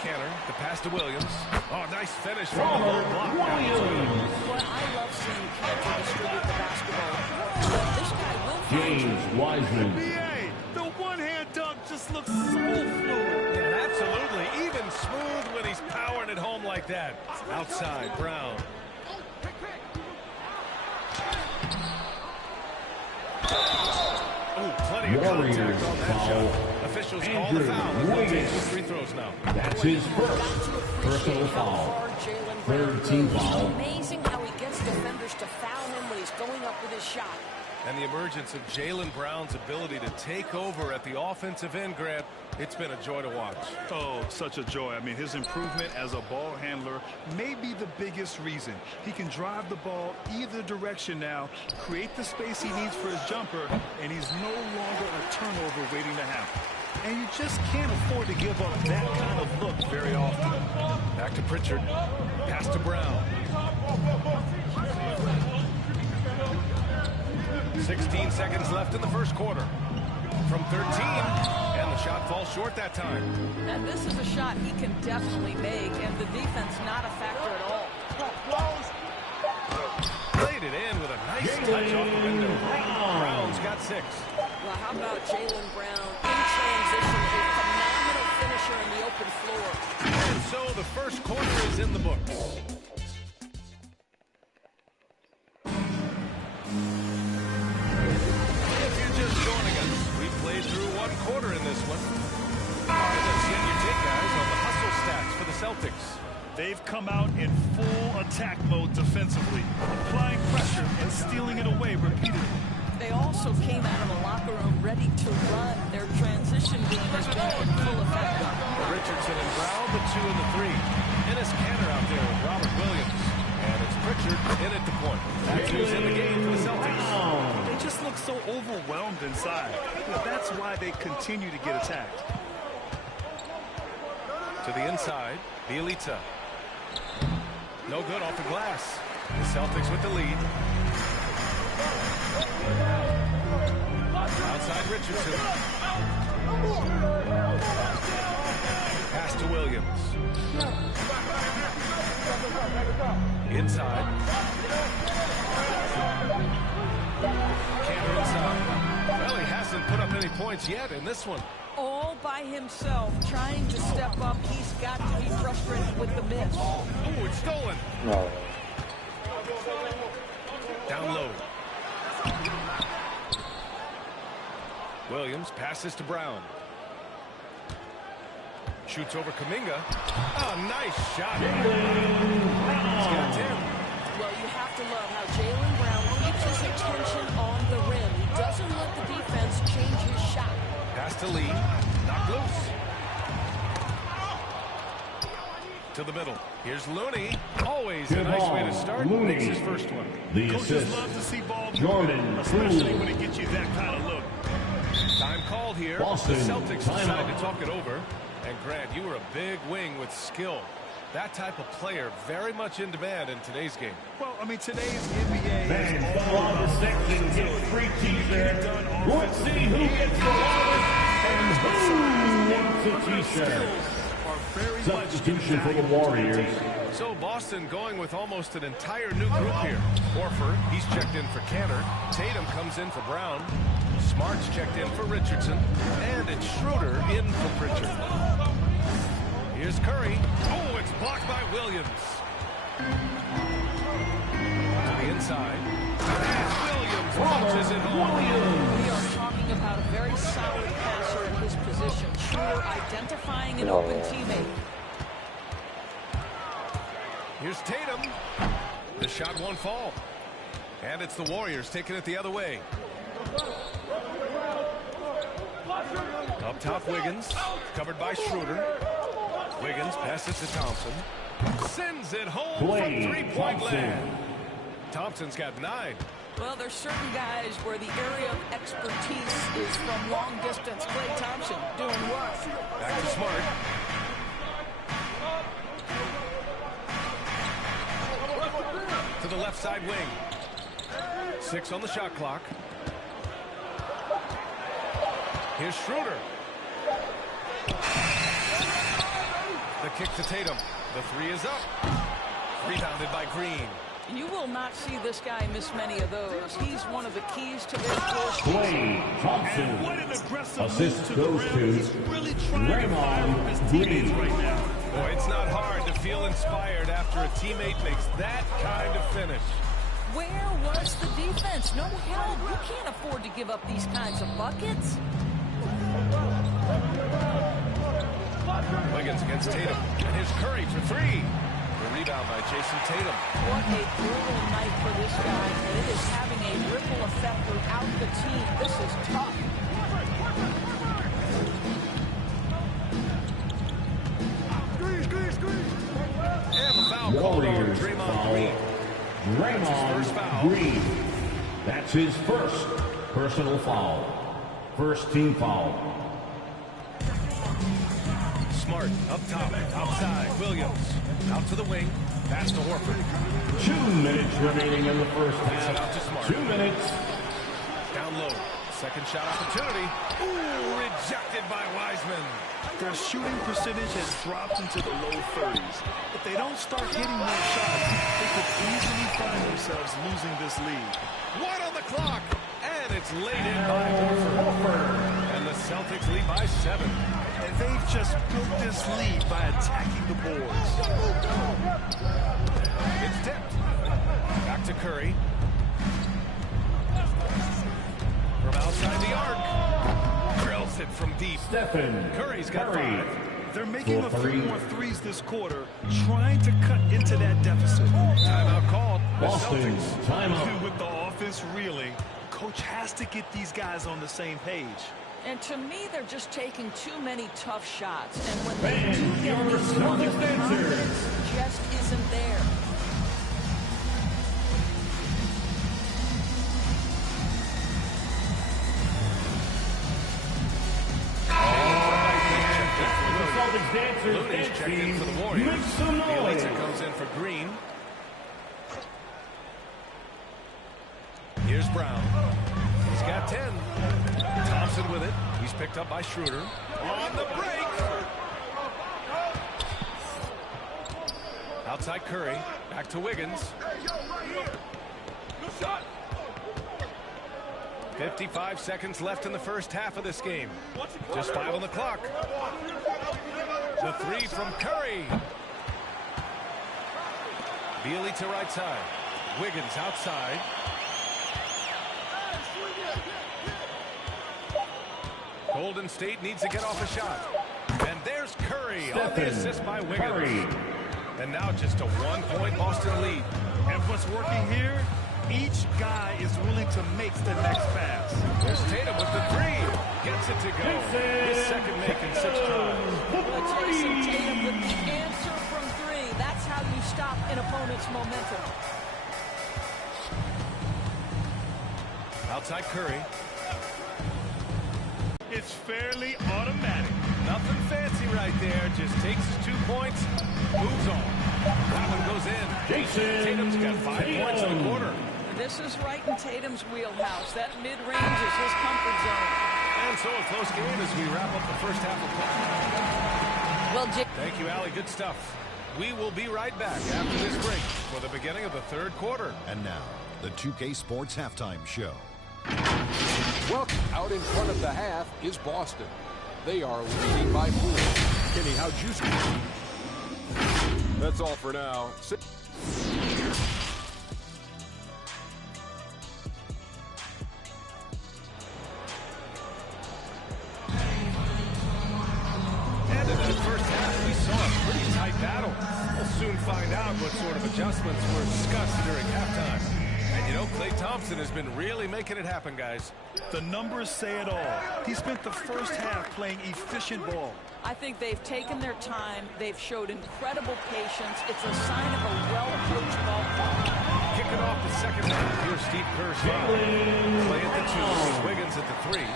Canner, the pass to Williams. Oh, nice finish from the low block. Williams. Well, I love seeing Cantor distribute the basketball. But this guy will find you. James Wiseman. NBA, the one-hand dunk just looks so fluid. Yeah, absolutely. Even smooth when he's powering it home like that. Outside, Brown. Oh, plenty of Warriors contact on that foul. shot. Officials call the foul. He'll take Wiggins. 2 free throws now. That's his first personal foul. Third team foul. Amazing how he gets defenders to foul him when he's going up with his shot. And the emergence of Jalen Brown's ability to take over at the offensive end, Grant, it's been a joy to watch. Oh, such a joy. I mean, his improvement as a ball handler may be the biggest reason. He can drive the ball either direction now, create the space he needs for his jumper, and he's no longer a turnover waiting to happen. And you just can't afford to give up that kind of look very often. Back to Pritchard. Pass to Brown. 16 seconds left in the first quarter. From 13, and the shot falls short that time. And this is a shot he can definitely make, and the defense not a factor at all. Played it in with a nice touch off the window. Brown's got 6. Well, how about Jalen Brown in transition, a phenomenal finisher in the open floor. And so the first quarter is in the books. If you're just joining us, we played through one quarter in this one. All right, let's get your take, guys, on the hustle stats for the Celtics. They've come out in full attack mode defensively, applying pressure and stealing it away repeatedly. They also came out of the locker room ready to run. Their transition game has been in full effect. Richardson and Brown, the 2 and the 3. Ennis Cantor out there with Robert Williams. And it's Pritchard in at the point. That's who's in the game for the Celtics. They just look so overwhelmed inside. That's why they continue to get attacked. To the inside, Bielitsa. No good off the glass. The Celtics with the lead. Outside Richardson. Pass to Williams. Inside. Cantor inside. Well, he hasn't put up any points yet in this one. All by himself, trying to step up. He's got to be frustrated with the miss. Oh, it's stolen. No. Down low. Williams passes to Brown. Shoots over Kuminga. Oh, nice shot. He's got 10. Well, you have to love how Jalen Brown keeps his attention on the rim. He doesn't let the defense change his shot. Pass to Lee. Knocked loose. To the middle. Here's Looney. Always a nice way to start. Looney. Makes his first one. The Coaches assist. love to see ball Jordan movement, especially Poole. when it gets you that kind of look. Time called here. Boston, The Celtics timeout. decide to talk it over. And Grant, you were a big wing with skill. That type of player very much in demand in today's game. Well, I mean, today's NBA Fans is follow on the section, get free t-shirt. Let's see who gets the wallet and who wants a t-shirt. Substitution for the Warriors. So Boston going with almost an entire new group here. Horford, he's checked in for Cantor. Tatum comes in for Brown. Smart's checked in for Richardson. And it's Schroeder in for Pritchard. Here's Curry. Oh, it's blocked by Williams. To the inside. And Williams punches it home. We are talking about a very solid passer in his position. Schroeder identifying an open teammate. Here's Tatum. The shot won't fall. And it's the Warriors taking it the other way. Up top, Wiggins. Covered by Schroeder. Wiggins passes to Thompson. Sends it home Clay from three-point Thompson. land. Thompson's got 9. Well, there's certain guys where the area of expertise is from long distance. Klay Thompson doing work. Back to Smart. To the left side wing. 6 on the shot clock. Here's Schroeder. The kick to Tatum. The 3 is up. Rebounded by Green. You will not see this guy miss many of those. He's one of the keys to their force. Clay Thompson. And what an aggressive Assist move to goes the to rim. He's really trying to fire up his teammates right now. Boy, it's not hard to feel inspired after a teammate makes that kind of finish. Where was the defense? No help. You can't afford to give up these kinds of buckets. Wiggins against Tatum. And here's Curry for 3. The rebound by Jason Tatum. What a brutal night for this guy. And it is having a ripple effect throughout the team. This is tough. And the foul called on Warriors Draymond foul. Green. First Draymond foul. Green. That's his first personal foul. First team foul. Smart up top, outside. Williams out to the wing. Pass to Horford. 2 minutes remaining in the first half. Out to Smart. 2 minutes. Down low. Second shot opportunity. Ooh, rejected by Wiseman. Their shooting percentage has dropped into the low 30s. If they don't start hitting more shots, they could easily find themselves losing this lead. 1 on the clock. And it's laid in by Horford. And the Celtics lead by 7. And they've just built this lead by attacking the boards. It's tipped. Back to Curry. From outside the arc. Drills it from deep. Stephen Curry's got Curry. 5. They're making a few more threes this quarter, trying to cut into that deficit. Timeout called. The Boston, Celtics. timeout. With the offense reeling, coach has to get these guys on the same page. And to me, they're just taking too many tough shots. And when Fans, they do get your these ones, the Celtics dancers. confidence just isn't there. Celtics dancers. Looney's checked in for the Warriors. Make some noise. Bielitsa comes in for Green. Here's Brown. He's got 10. Thompson with it. He's picked up by Schroeder. On the break. Outside Curry. Back to Wiggins. 55 seconds left in the first half of this game. Just 5 on the clock. The 3 from Curry. Bielitsa right side. Wiggins outside. Golden State needs to get off a shot. And there's Curry on the assist by Wiggins. Curry. And now just a 1-point Boston lead. And what's working here? Each guy is willing to make the next pass. There's Tatum with the 3. Gets it to go. His second make in 6 tries. But Jason Tatum with the answer from 3. That's how you stop an opponent's momentum. Outside Curry. It's fairly automatic. Nothing fancy right there. Just takes his 2 points, moves on. That one goes in. Jason Tatum's got 5 points in the quarter. This is right in Tatum's wheelhouse. That mid-range is his comfort zone. And so a close game as we wrap up the first half of play. Well, Thank you, Allie. Good stuff. We will be right back after this break for the beginning of the third quarter. And now, the 2K Sports Halftime Show. Well, out in front of the half is Boston. They are leading by 4. Kenny, how'd you score? That's all for now. And in the first half, we saw a pretty tight battle. We'll soon find out what sort of adjustments were discussed during halftime. And you know, Klay Thompson has been really making it happen, guys. The numbers say it all. He spent the first half playing efficient ball. I think they've taken their time. They've showed incredible patience. It's a sign of a well-coached ball club. Kicking off the second half. Here's Steve Kerr's foul. Klay at the 2, Wiggins at the 3.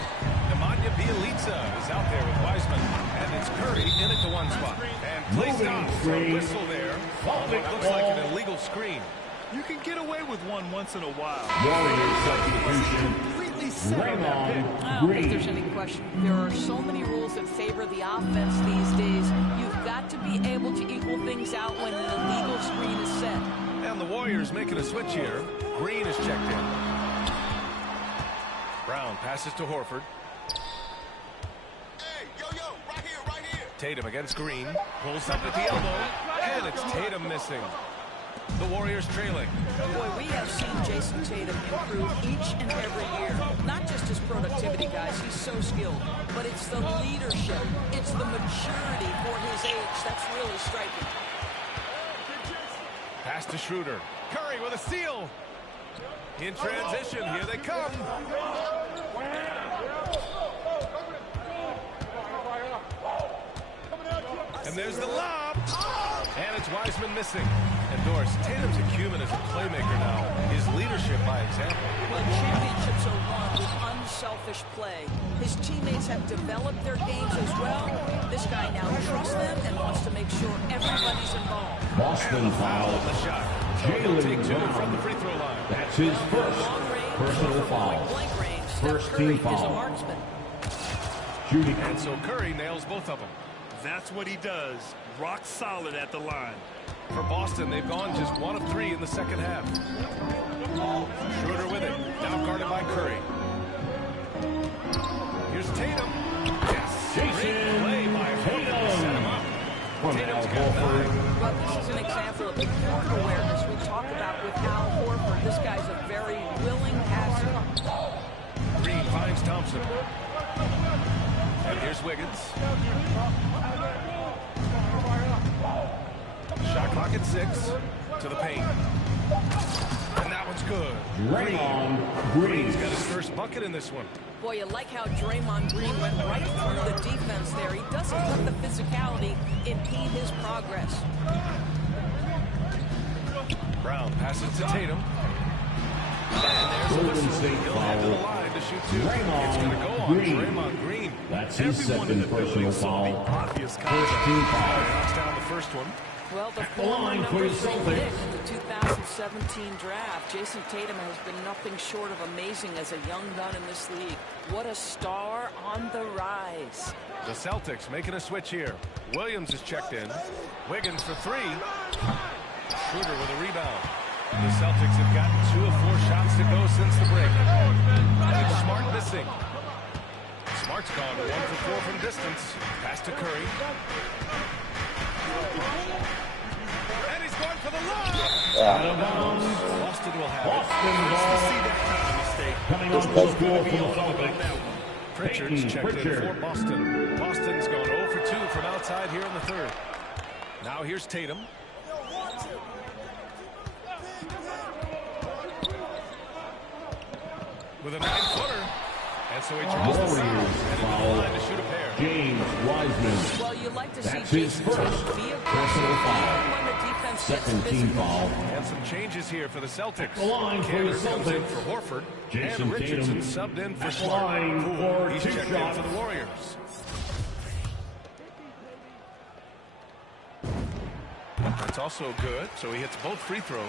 Nemanja Bielitsa is out there with Wiseman. And it's Curry in at the 1 spot. And Klay stops for a whistle there. On what looks like an illegal screen. You can get away with one once in a while. Warriors substitution. Completely set on that pick. I don't think there's any question. There are so many rules that favor the offense these days. You've got to be able to equal things out when an illegal screen is set. And the Warriors making a switch here. Green is checked in. Brown passes to Horford. Hey, yo, right here. Tatum against Green. Pulls up at the elbow. And it's Tatum missing. The Warriors trailing. Boy, we have seen Jason Tatum improve each and every year. Not just his productivity, guys. He's so skilled. But it's the leadership. It's the maturity for his age that's really striking. Pass to Schroeder. Curry with a steal. In transition, here they come. And there's the lob. And it's Wiseman missing. And Doris, Tatum's acumen as a playmaker now is leadership by example. Well, championships are won with unselfish play. His teammates have developed their games as well. This guy now trusts them and wants to make sure everybody's involved. Boston foul. On the shot. Jalen Take two Brown. from the free throw line. That's his first personal foul. Blank range. First Steph Curry team is a foul. marksman. Shooting. And so Curry nails both of them. That's what he does. Rock solid at the line. For Boston, they've gone just 1 of 3 in the second half. Schroeder with it. Now guarded by Curry. Here's Tatum. Yes. Great play by Tatum. Set him up. Tatum's got 9. Well, this is an example of the court awareness we talk about with Al Horford. This guy's a very willing passer. Green finds Thompson. And here's Wiggins. Shot clock at 6. To the paint. And that one's good. Draymond Green. He's got his first bucket in this one. Boy, you like how Draymond Green went right through the defense there. He doesn't let the physicality impede his progress. Brown passes to Tatum. And there's a whistle. He'll head to the line to shoot 2. It's going to go on Draymond Green. That's his second personal foul. Obvious First team foul. Knocks down the first one. Well, the the line former for number the 3 Celtics. pick in the 2017 draft, Jason Tatum has been nothing short of amazing as a young gun in this league. What a star on the rise. The Celtics making a switch here. Williams is checked in. Wiggins for 3. Schroeder with a rebound. The Celtics have gotten 2 of 4 shots to go since the break. With Smart missing. Smart's gone 1 for 4 from distance. Pass to Curry. And he's going for the line. Out of bounds. Boston will have Boston it. ball. See that kind of mistake. Coming on the score for the Celtics. Pritchard's checked Pritchard. in for Boston. Boston's gone 0 for 2 from outside here in the third. Now here's Tatum. With a 9-footer. And so he draws the foul. And into the line to shoot a pair. James Wiseman. Well, you like to That's see his Jason first Tatum be personal aggressive foul. even when the defense gets Second team physical. foul. And some changes here for the Celtics. The line for the Cantor comes in Celtics. for Horford. Jason And Richardson Tatum subbed in for at the Smart. line for He's 2 checked shots. in for the Warriors. That's also good, so he hits both free throws.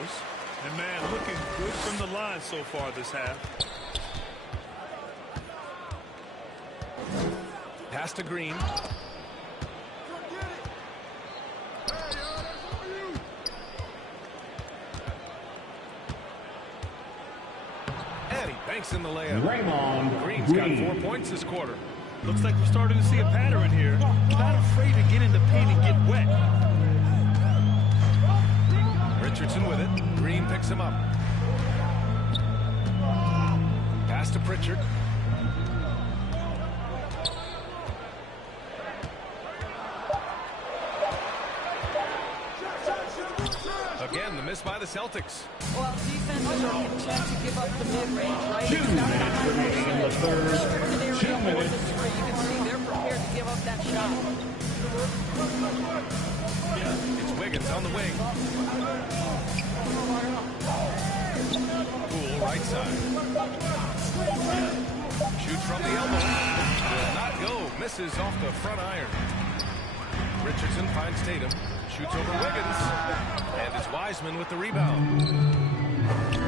And man, looking good from the line so far this half. Pass to Green. And he banks in the layup. Draymond Green's got Green. 4 points this quarter. Looks like we're starting to see a pattern here. Not afraid to get in the paint and get wet. Richardson with it. Green picks him up. Pass to Pritchard. Again, the miss by the Celtics. Well, defenses are content to give up the mid-range, right? 2 minutes remaining in the third. 2 More minutes. than 3. You can see they're prepared to give up that shot. It's Wiggins on the wing. Poole right side. Shoots from the elbow. Will not go. Misses off the front iron. Richardson finds Tatum. Shoots over Wiggins. And it's Wiseman with the rebound.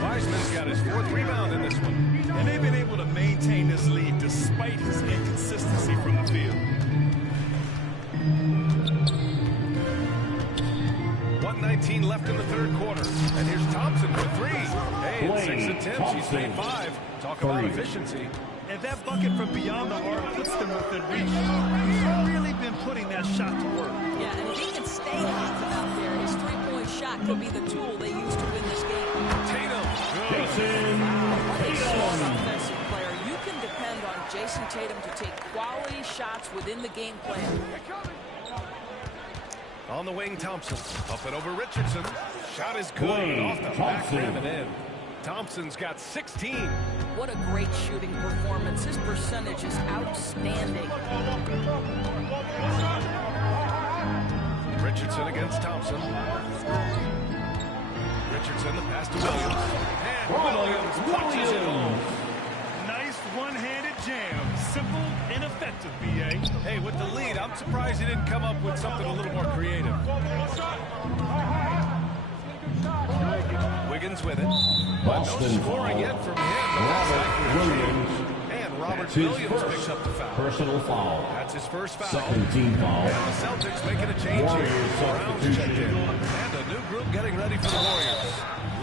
Wiseman's got his 4th rebound in this one. And they've been able to maintain this lead despite his inconsistency from the field. 1:19 left in the third quarter. And here's Thompson for 3. Hey, in 6 attempts, he's made 5. Talk about efficiency. And that bucket from beyond the arc puts them within reach. He's really been putting that shot to work. Yeah, and if he can stay hot from out there, his three-point shot could be the tool they use to win this game. Tatum. Jason What a smart Tatum. offensive player. You can depend on Jason Tatum to take quality shots within the game plan. On the wing, Thompson. Up and over Richardson. Shot is good. Wing, Off the back Thompson. rim and in. Thompson's got 16. What a great shooting performance. His percentage is outstanding. Richardson against Thompson. Richardson, the pass to Williams. And Williams punches it home. Nice one-handed jam. Simple and effective, B.A. Hey, with the lead, I'm surprised he didn't come up with something a little more creative. Wiggins with it. But no scoring yet from him. Robert Williams picks up the foul. Personal foul. That's his first foul. Second team foul. And the Celtics making a change here. Brown's checked in. And a new group getting ready for the Warriors.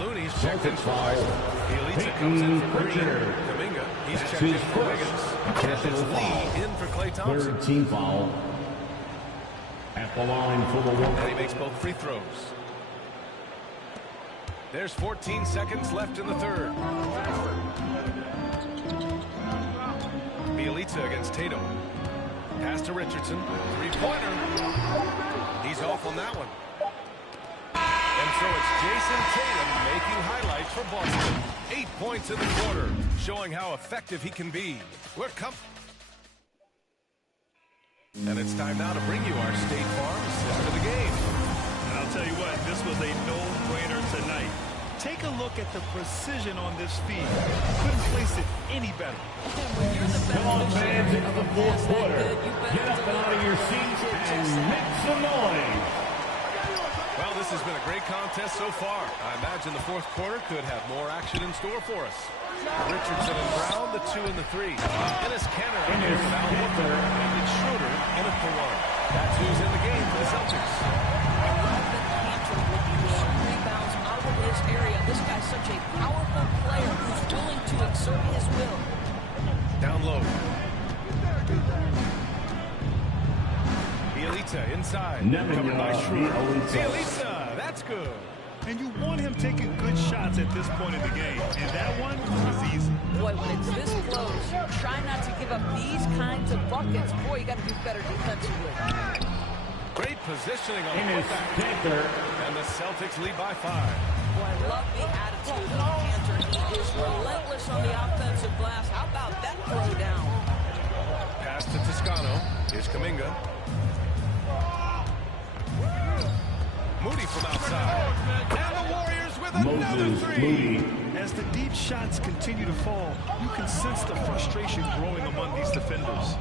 Looney's checked in for Wiseman. Elitza comes in for Green. Kuminga, he's checked in for Wiggins. And it's Lee in for Klay Thompson. Third team foul. At the line for the Warriors. And he makes both free throws. There's 14 seconds left in the third. Elitza against Tatum. Pass to Richardson. Three-pointer. He's off on that one. And so it's Jason Tatum making highlights for Boston. 8 points in the quarter, showing how effective he can be. We're And it's time now to bring you our State Farm assist of the game. And I'll tell you what, this was a no-brainer tonight. Take a look at the precision on this feed. Couldn't place it any better. Come on, fans, into the fourth quarter. Get up and out of your seats and make some noise. Well, this has been a great contest so far. I imagine the fourth quarter could have more action in store for us. Richardson and Brown, the 2 and the 3. Ennis Kanter here with Al Horford, and Schroeder in it for 1. That's who's in the game for the Celtics. His area. This guy's such a powerful player who's willing to exert his will. Down low. Elitza inside. Covered by Schroeder. Elitza, that's good. And you want him taking good shots at this point in the game. And that one was easy. Boy, when it's this close, try not to give up these kinds of buckets. Boy, you got to do better defensively. Great positioning on the putback. And the Celtics lead by 5. Boy, I love the attitude of Kanter. He is relentless on the offensive glass. How about that throw down? Pass to Toscano. Here's Kuminga. Moody from outside. And the Warriors with another 3. As the deep shots continue to fall, you can sense the frustration growing among these defenders.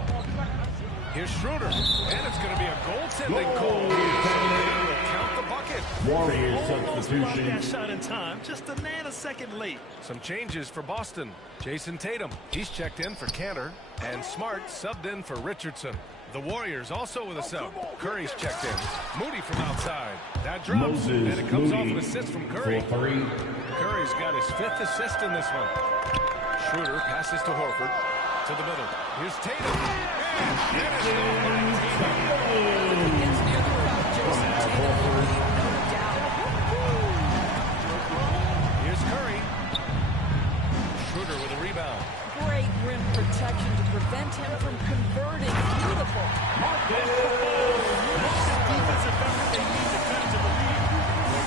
Here's Schroeder, and it's going to be a goaltending call. Will count the bucket. Warriors substitution. That shot in time, just a nanosecond late. Some changes for Boston. Jason Tatum, he's checked in for Kanter, and Smart subbed in for Richardson. The Warriors also with a sub. Curry's checked in. Moody from outside. That drops, and it comes off an assist from Curry. Curry's got his 5th assist in this one. Schroeder passes to Horford. To the middle. Here's Tatum. And it's near the crowd. Jason Tatum will leave, no doubt. Here's Curry. Schroeder with a rebound. Great rim protection to prevent him from converting. Beautiful. Defensive effort they need defensively.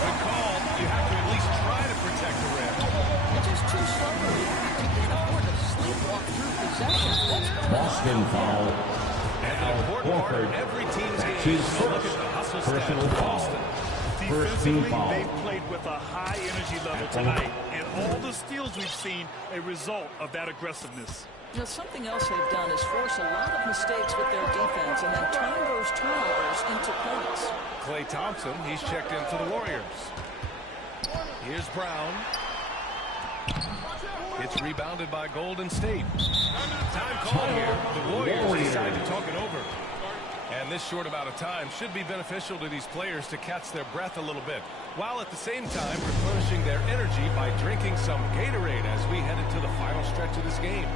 Good call. You have to at least try to protect the rim. It's just too slow to leave. You can't afford to sleepwalk through possessions. Boston foul. And an important part of every team's game. So look at the hustle personal foul. Defensively, they've played with a high energy level tonight, and all the steals we've seen a result of that aggressiveness. You know, something else they've done is force a lot of mistakes with their defense and then turn those turnovers into points. Klay Thompson, he's checked in for the Warriors. Here's Brown. It's rebounded by Golden State. Time call here. The Warriors decide to talk it over. And this short amount of time should be beneficial to these players to catch their breath a little bit, while at the same time replenishing their energy by drinking some Gatorade as we head into the final stretch of this game.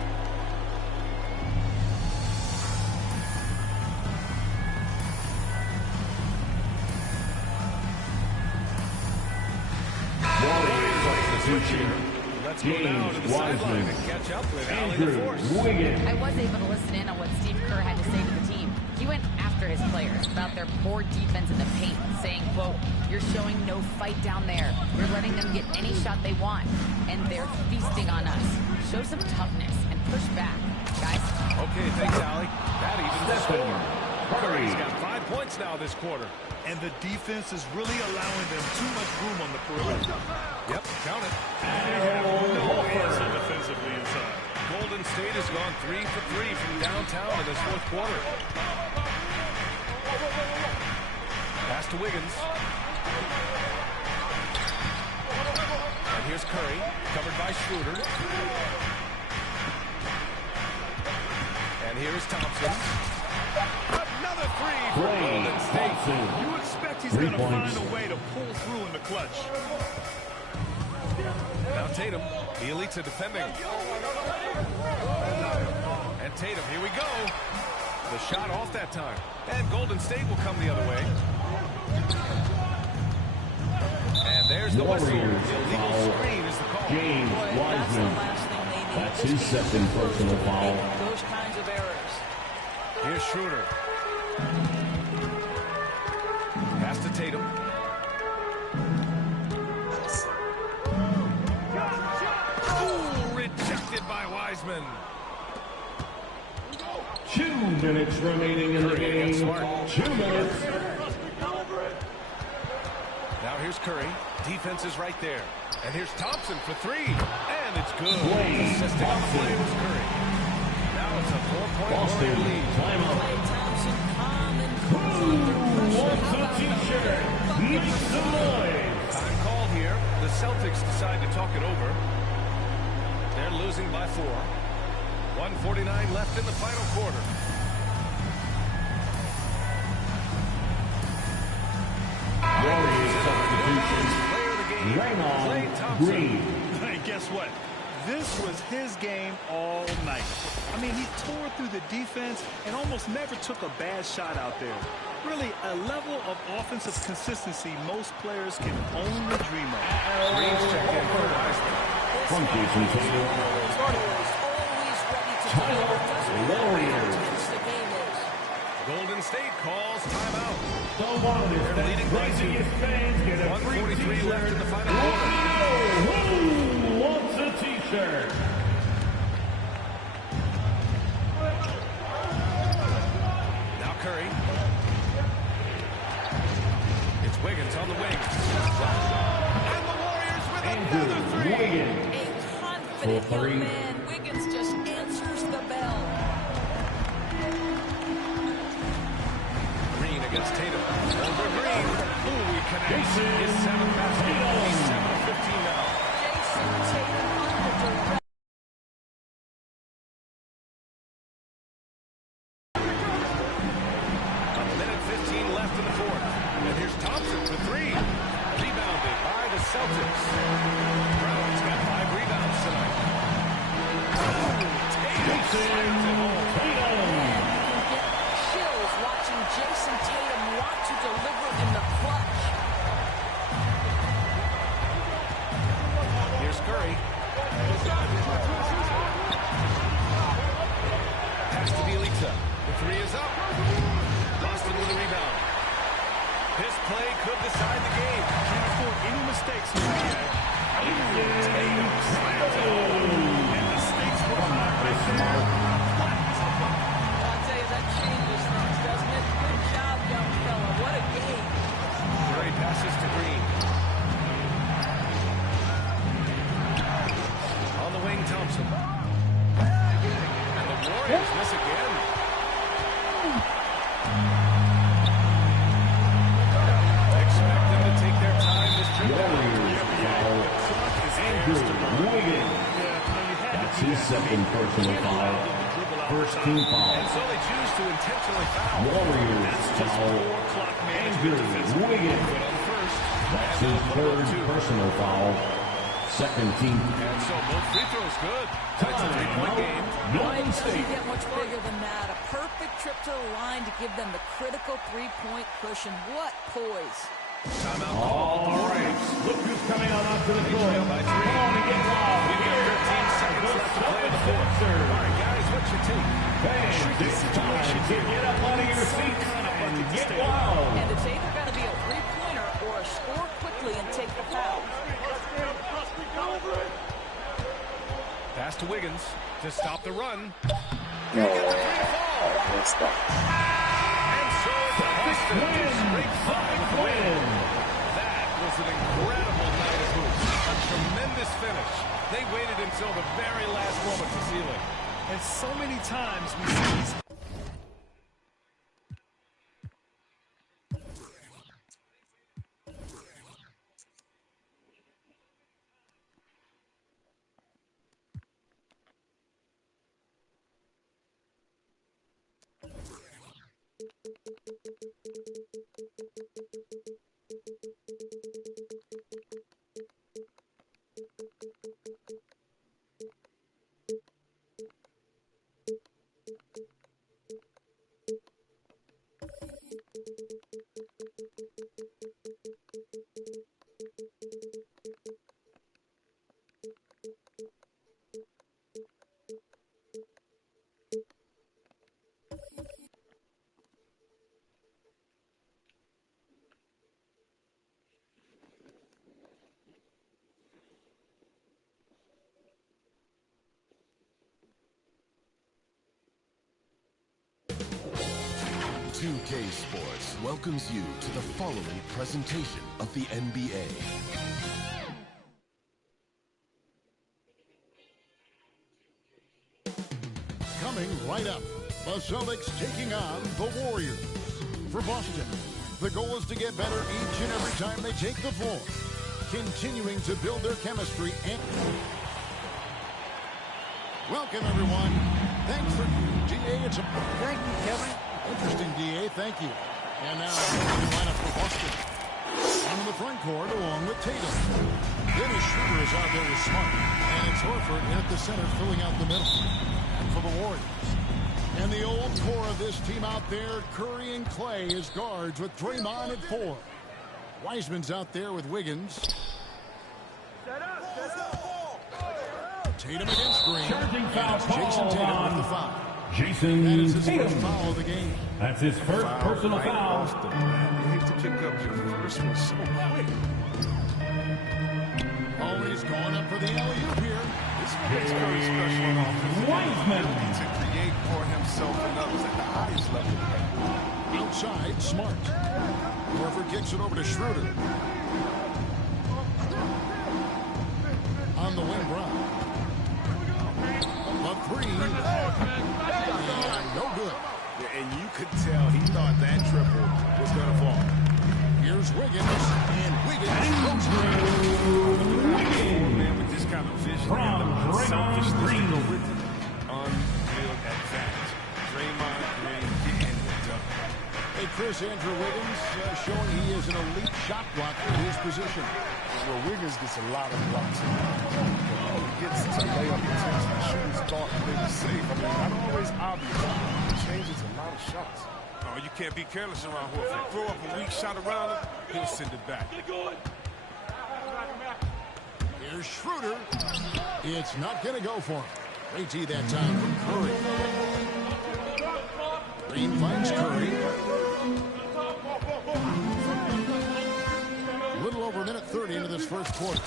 Let's go down to the sideline and catch up with Allie LaForce. I was able to listen in on what Steve Kerr had to say to the team. He went after his players about their poor defense in the paint, saying, quote, "You're showing no fight down there. You're letting them get any shot they want, and they're feasting on us. Show some toughness and push back, guys." Okay, thanks, Allie. That evens the score. Curry's got 5 points now this quarter. And the defense is really allowing them too much room on the perimeter. Yep, count it. They have no answer defensively inside. Golden State has gone 3 for 3 from downtown in this fourth quarter. Pass to Wiggins. And here's Curry, covered by Schroeder. And here's Thompson. Another three for Golden State. You expect he's going to find a way to pull through in the clutch. Now Tatum, the elites are defending. And Tatum, here we go. The shot off that time. And Golden State will come the other way. And there's the whistle. The illegal screen is the call. James Wiseman. That's his second personal foul. Those kinds of errors. Here's Schroeder. Pass to Tatum. Ooh, rejected by Wiseman. 2 minutes remaining in the game. 2 minutes. Now here's Curry. Defense is right there. And here's Thompson for three. And it's good. Assisting on the play was Curry. Now it's a 4-point Warrior lead. Timeout. Thompson, calm and Who wants a t-shirt? Make some noise. Time called here. The Celtics decide to talk it over. They're losing by 4. 1:49 left in the final quarter. Warriors substitutions. Draymond Green. Hey, guess what? This was his game all night. I mean, he tore through the defense and almost never took a bad shot out there. Really, a level of offensive consistency most players can only dream of. Green's checked in for Wiseman. From Jason Tatum. Warriors. Golden State calls timeout. The Warriors They're leading by 2. fans get a 1:43 left in the final quarter. Who wants a t-shirt? Now Curry. It's Wiggins on the wing. And the Warriors with another 3. Wiggins. A confident young man. Wiggins just answers the bell. Green against Tatum. Over Green. Ooh, he connects. His 7th basket. He's 7 of 15 now. Jason Tatum on the direct. A minute 15 left in the fourth. And here's Thompson for 3. Rebounded by the Celtics. Brown's got 5 rebounds tonight. Tatum. Chills watching Jason Tatum want to deliver in the clutch. Here's Curry. Pass to Bielitsa. The 3 is up. Boston with a rebound. This play could decide the game. Can't afford any mistakes here. Tatum slams it home. And the stakes were high right there. I'll tell you, that changes things, doesn't it? Good job, young fella. What a game. Curry passes to Green. On the wing, Thompson. And the Warriors miss again. Expect them to take their time this trip. Andrew Wiggins. That's his second personal foul. First team foul. And so they choose to intentionally foul. Warriors foul. Andrew Wiggins. That's his third personal foul. Second team. And so both free throws good. That's a 3-point game. Golden Doesn't State. get much bigger than that. A perfect trip to the line to give them the critical 3-point cushion. What poise. Timeout call. All right. Look who's coming out onto the court. Trail by 3. Come on and get loud. We've got 13 seconds left to play in the fourth. All right, guys, what's your take? Fans, it's time to get up out of your seats and get wild. And it's either going to be a three-pointer or a score quickly and take the foul. Pass to Wiggins to stop the run. No, Get the 3 to fall. messed up. And win. That was an incredible night of hoops. A tremendous finish. They waited until the very last moment to seal it. And so many times we see these. Sports welcomes you to the following presentation of the NBA. Coming right up, the Celtics taking on the Warriors. For Boston, the goal is to get better each and every time they take the floor, continuing to build their chemistry and... Welcome, everyone. Thanks for... DA, it's a... Thank you, Kevin. Interesting, DA. Thank you. And now, the lineup for Boston. On the front court, along with Tatum. Dennis Schroeder is out there with Smart. And it's Horford at the center, filling out the middle. And for the Warriors. And the old core of this team out there, Curry and Clay as guards with Draymond at 4. Wiseman's out there with Wiggins. Tatum against Green. Charging foul Jason Tatum with the foul. Jason That is his Tatum. first foul of the game. That's his first personal foul. You hate to pick up your first one so quick. Always going up for the alley-oop here. This is what makes Curry special on offense. Wiseman. To create for himself and others at the highest level. Outside, Smart. Horford kicks it over to Schroeder. On the wing, Brown. A three. And no good. Yeah, and you could tell he thought that triple was going to fall. Here's Wiggins. And Wiggins goes Oh, man, with this kind of vision From and the Draymond Green. unreal advantage. Draymond Green getting it done. Hey, Chris, Andrew Wiggins showing he is an elite shot blocker in his position. Well, Wiggins gets a lot of blocks. He gets to lay up attempts and shooters thought they were safe. I mean, not always obvious. He changes a lot of shots. Oh, you can't be careless around Horford. Throw up a weak shot around him, he'll send it back. Here's Schroeder. It's not going to go for him. Great tee that time from Curry. Green finds Curry. A little over a minute 30 into this first quarter.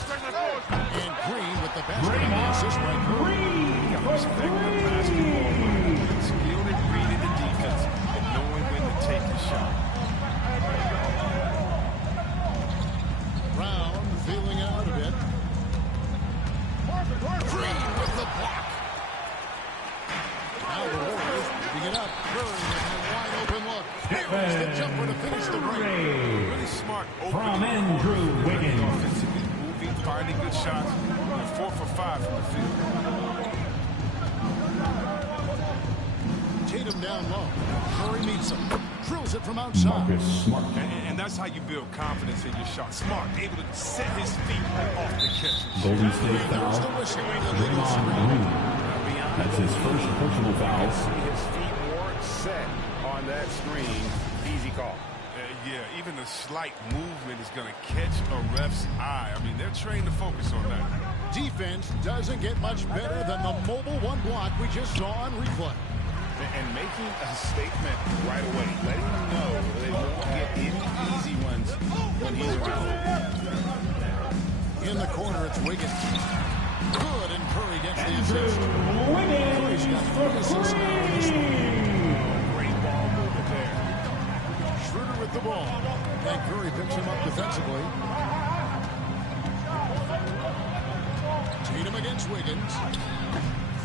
And Green with the basket on the assist by Curry. Respect the basketball. Skilled at reading the defense and knowing when to take a shot. Brown feeling it out a bit. Green with the block. Now the Warriors picking it up. Curry with a wide open look. Here's the jumper to finish the break. Really smart From Andrew Wiggins. Offensively moving, finding good shots. 4 for 5 from the field. Tatum down low. Curry meets him. Drills it from outside. Marcus Smart. And that's how you build confidence in your shot. Smart, able to set his feet right off the catch. Golden State foul. There's the whistle. Draymond Green. That's his first personal foul. His feet weren't set on that screen. Easy call. Yeah, even a slight movement is going to catch a ref's eye. I mean, they're trained to focus on that. Defense doesn't get much better than the mobile one block we just saw on replay. And making a statement right away, letting them know they won't get any easy ones when he's around. In the corner, it's Wiggins. Good, and Curry gets the assist. Curry's got 3 assists now in this one. Great ball movement there. Schroeder with the And Curry picks him up defensively. Tatum against Wiggins.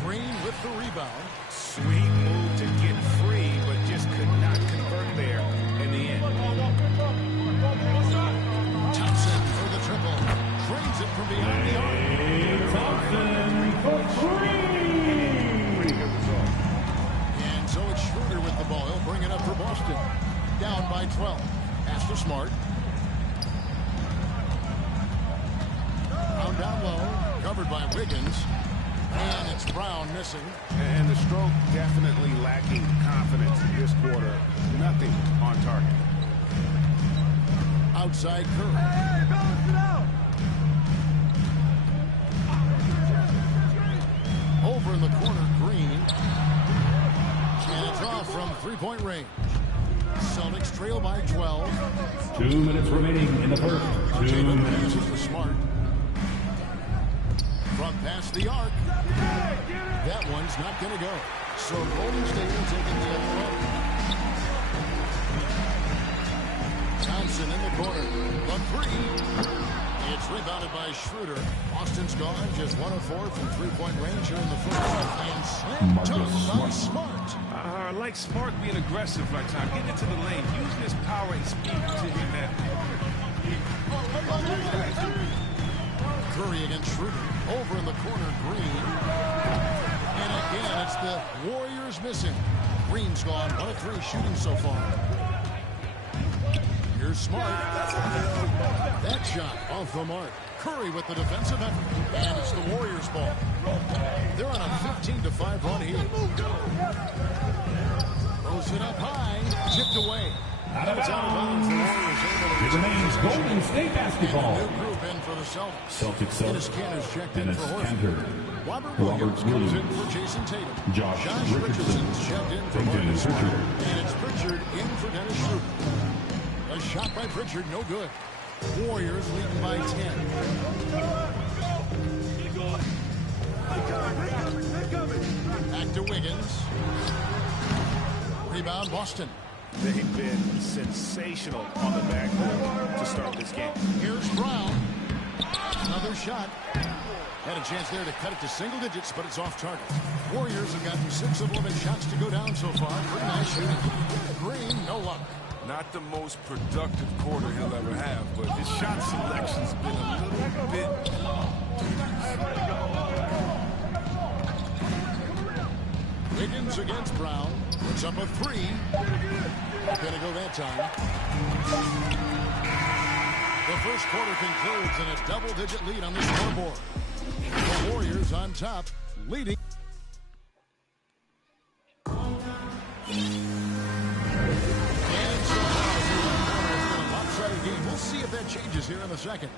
Green with the rebound. Sweet move to get free, but just could not convert there in the end. Thompson for the triple. Drains it from behind the arc. Thompson for three. Pretty good result. And so it's Schroeder with the ball. He'll bring it up for Boston. Down by 12. Pass to Smart. Brown down low. Covered by Wiggins. And it's Brown missing. And the stroke definitely lacking confidence in this quarter. Nothing on target. Outside Curry. Hey, balance it out. Over in the corner, Green. And it's off from three-point range. Celtics trail by 12. 2 minutes remaining in the first. 2 minutes. For Smart. Front past the arc. That one's not going to go. So Golden State will take it the other way. Thompson in the corner. The three. It's rebounded by Schroeder. Boston's gone. Just 1 of 4 from three-point range here in the first. And slam dunk by Smart. I like Smart being aggressive right time, getting into the lane, using his power and speed to hit that. Curry against Schroeder. Over in the corner, Green. And again, it's the Warriors missing. Green's gone 1 of 3 shooting so far. Here's Smart. That shot off the mark. Curry with the defensive effort. And it's the Warriors' ball. They're on a 15-5 run here. Throws it up high. Chipped away. It's out of bounds. The Warriors able to It remains Golden State basketball. new group in for the Celtics. Celtics Dennis Cantor's checked in for Horford. Cantor. Robert Williams comes in for Jason Tatum. Josh Richardson's checked in for Peyton Marcus Smart. Pritchard. And it's Pritchard in for Dennis Schroeder. A shot by Pritchard, no good. Warriors leading by 10. Back to Wiggins. Rebound, Boston. They've been sensational on the backboard to start this game. Here's Brown. Another shot. Had a chance there to cut it to single digits, but it's off target. Warriors have gotten 6 of 11 shots to go down so far. Pretty nice shooting. Green, no luck. Not the most productive quarter he'll ever have, but his shot selection's been a little bit... Wiggins against Brown. Puts up a 3. Gonna go that time. The first quarter concludes in a double-digit lead on the scoreboard. The Warriors on top, leading. And so far, it's been a lopsided game. We'll see if that changes here in a second.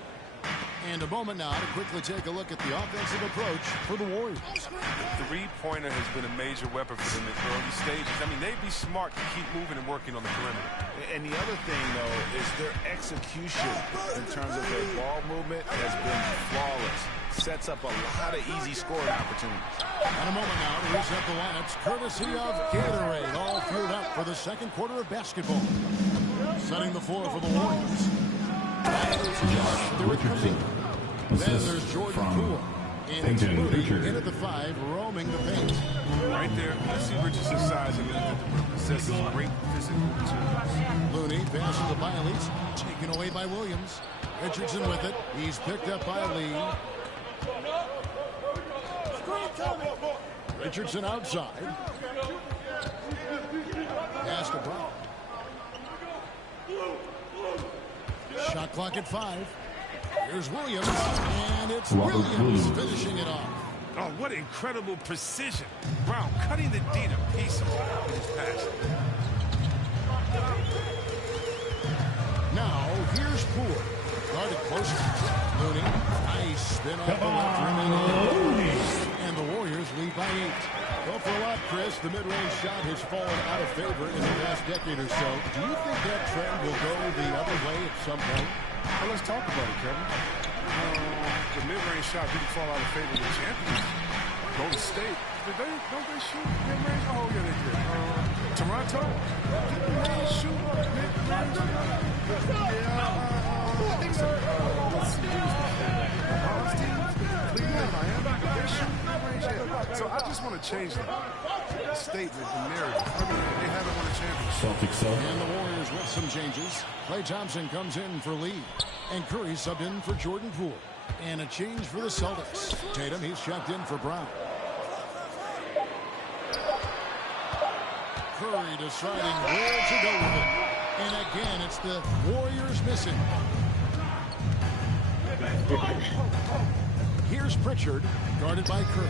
And a moment now to quickly take a look at the offensive approach for the Warriors. The three-pointer has been a major weapon for them in early stages. I mean, they'd be smart to keep moving and working on the perimeter. And the other thing, though, is their execution in terms of their ball movement has been flawless. Sets up a lot of easy scoring opportunities. In a moment now to reset the lineups, courtesy of Gatorade, all fueled up for the second quarter of basketball. Setting the floor for the Warriors. Josh Richardson. Then there's Jordan Poole. And it's Moody in at the 5, roaming the paint. Right there, you see Richardson's size and possesses great physical tools. Looney passes to Bialis, taken away by Williams. Richardson with it. He's picked up by Lee. Richardson outside. Pass to Brown. Shot clock at 5. Here's Williams, and it's Williams finishing it off. Oh, what incredible precision. Brown cutting the D to pieces with his pass. Now, here's Poole. Guarded close. Looney. Nice spin off the left rim. And the Warriors lead by 8. Go for a lot, Chris. The mid-range shot has fallen out of favor in the last decade or so. Do you think that trend will go the other way at some point? Well, let's talk about it, Kevin. The mid-range shot didn't fall out of favor with champions. Golden State, don't they shoot mid-range? Oh, yeah, they did. Toronto? Shoot mid-range. I think so. Let's see. LeBron's team, Cleveland, Miami, they're shooting mid-range. So I just want to change the statement, the narrative. They haven't won a championship. Celtics up. And the Warriors with some changes. Klay Thompson comes in for Lee. And Curry subbed in for Jordan Poole. And a change for the Celtics. Tatum, he's checked in for Brown. Curry deciding where to go with it. And again, it's the Warriors missing. Here's Pritchard, guarded by Curry.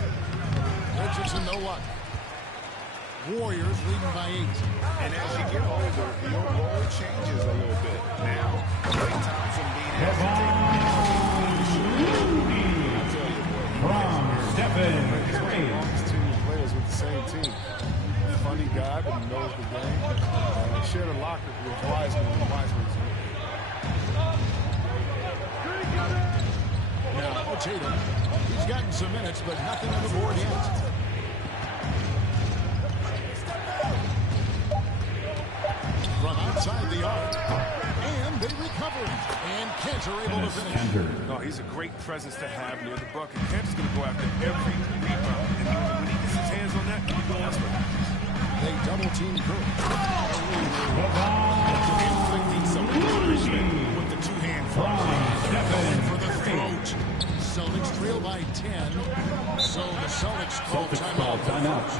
Richardson, no luck. Warriors leading by 8. And as you get older, your role changes a little bit. Now, Klay Thompson being asked to take Stephen team players with the same team. Funny guy, but he knows the game. He shared a locker with Wiseman and Wiseman's. Now, Tatum, he's gotten some minutes, but nothing on the board yet. From outside the arc, and they recover it. And Kent are able to finish. No, he's a great presence to have near the bucket. Kent's going to go after every rebound. And when he gets his hands on that, he goes for it. They double-team Curry. Inflicting some punishment with the two-hand For the throat. Celtics trail by 10. So the Celtics call timeout.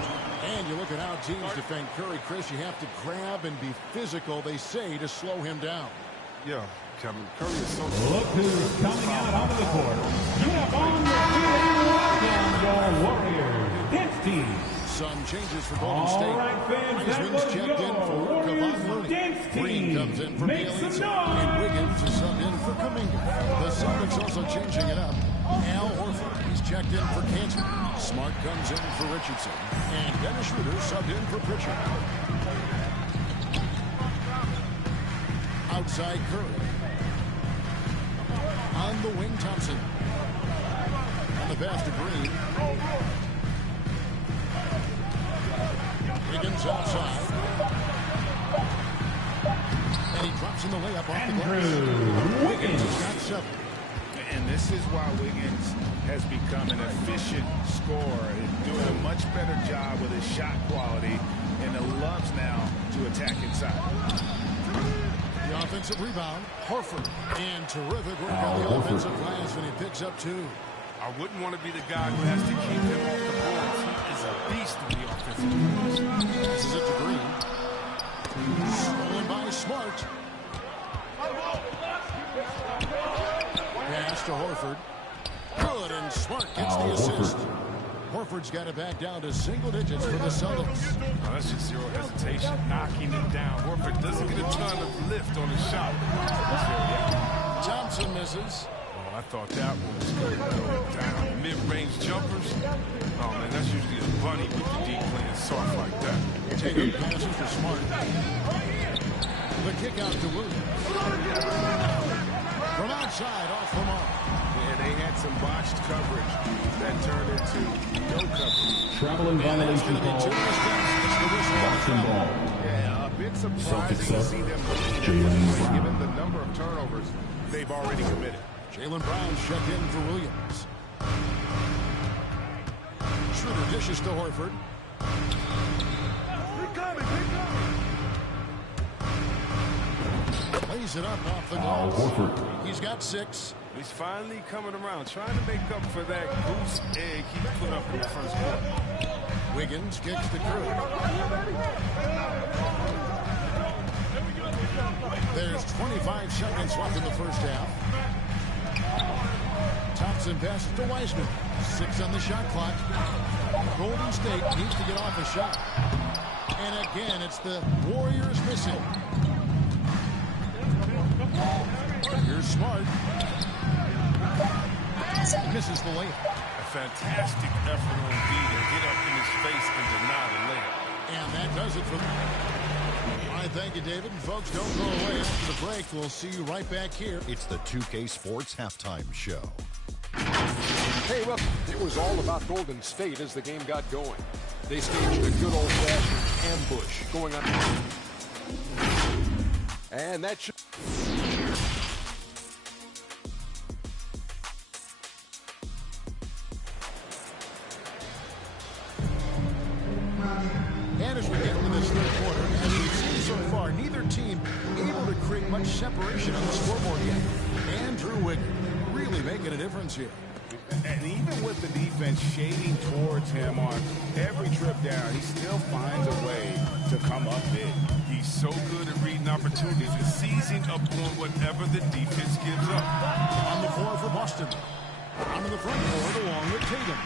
And you look at how teams defend Curry, Chris, you have to grab and be physical, they say, to slow him down. Yeah, Kevin, Curry is so... Look who's coming out onto the court. You have on the Warriors dance team. Some changes for Golden State. Wiseman's checked in for Kevon Looney. Green comes in for Bielitsa. And Wiggins is subbed in for Kuminga. The Celtics also changing it up. Al Horford, he's checked in for Cantor. Smart comes in for Richardson. And Dennis Schroeder subbed in for Pritchard. Outside Curry. On the wing, Thompson. On the pass to Green. Wiggins outside. And he drops in the layup off the glass. Wiggins has got 7. And this is why Wiggins has become an efficient scorer, doing a much better job with his shot quality, and loves now to attack inside. The offensive rebound, Horford. And terrific work on the offensive glass, and he picks up 2. I wouldn't want to be the guy who has to keep him off the boards. He is a beast in the offensive glass. Passes it to Green. Stolen by Smart. Pass to Horford. Good, and Smart gets the assist. Horford's got it back down to single digits for the Celtics. Oh, that's just zero hesitation, knocking it down. Horford doesn't get a ton of lift on his shot. Thompson misses. Oh, I thought that one was going to go down. Mid-range jumpers. Oh, man, that's usually a bunny with the deep playing soft like that. Tatum passes to Smart. The kick out to Williams. From outside, off the mark. Yeah, they had some botched coverage that turned into no coverage. Traveling violation call. Boston ball. Yeah, a bit surprising to see them Jalen, given the number of turnovers they've already committed. Jalen Brown checked in for Williams. Schroeder dishes to Horford. Lays it up off the glass. He's got 6. He's finally coming around, trying to make up for that goose egg he put up in the first quarter. Wiggins kicks the Curry. There's 25 seconds left in the first half. Thompson passes to Wiseman. 6 on the shot clock. Golden State needs to get off a shot. And again, it's the Warriors missing. Here's Smart. Misses the layup. A fantastic effort on D to get up in his face and deny the layup. And that does it for them. All right, thank you, David. And folks, don't go away. After the break, we'll see you right back here. It's the 2K Sports Halftime Show. Hey, look, it was all about Golden State as the game got going. They staged a good old-fashioned ambush going on. And that should... And as we get into this third quarter, as we've seen so far, neither team able to create much separation on the scoreboard yet. Andrew Wiggins really making a difference here. And even with the defense shading towards him on every trip down, he still finds a way to come up big. He's so good at reading opportunities and seizing up on whatever the defense gives up. On the floor for Boston. On the front court along with Tatum.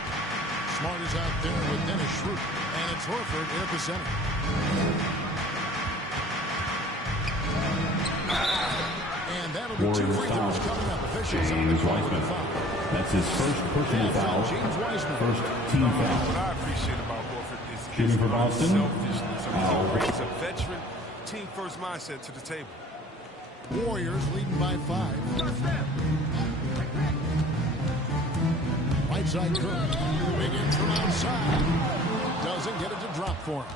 Smart is out there with Dennis Schroeder. And it's Horford at the center. And that'll be 2 free throws coming up. Officials on the clock with a foul. That's his first personal foul. First team foul. What I appreciate about Horford is shooting for Boston. Selfishness. He brings a veteran, team-first mindset to the table. Warriors leading by 5. Right side Cook. Wiggins from outside. Doesn't get it to drop for him.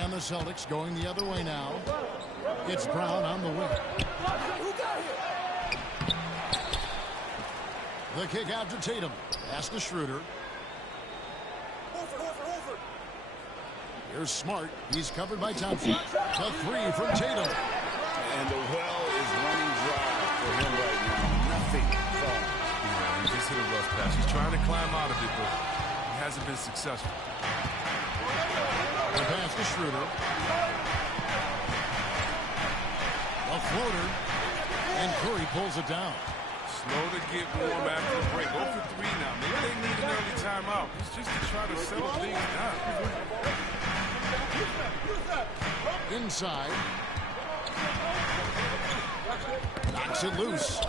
And the Celtics going the other way now. It's Brown on the wing. The kick out to Tatum. Pass to Schroeder. Here's Smart. He's covered by Thompson. The 3 from Tatum. And the well is running dry for him right now. Nothing. He just hit a rough pass. He's trying to climb out of it, but he hasn't been successful. The pass to Schroeder. A floater. And Curry pulls it down. Slow to get warm after the break. 0 for 3 now. Maybe they need an early timeout. It's just to try to settle things down. Inside. Knocks it loose.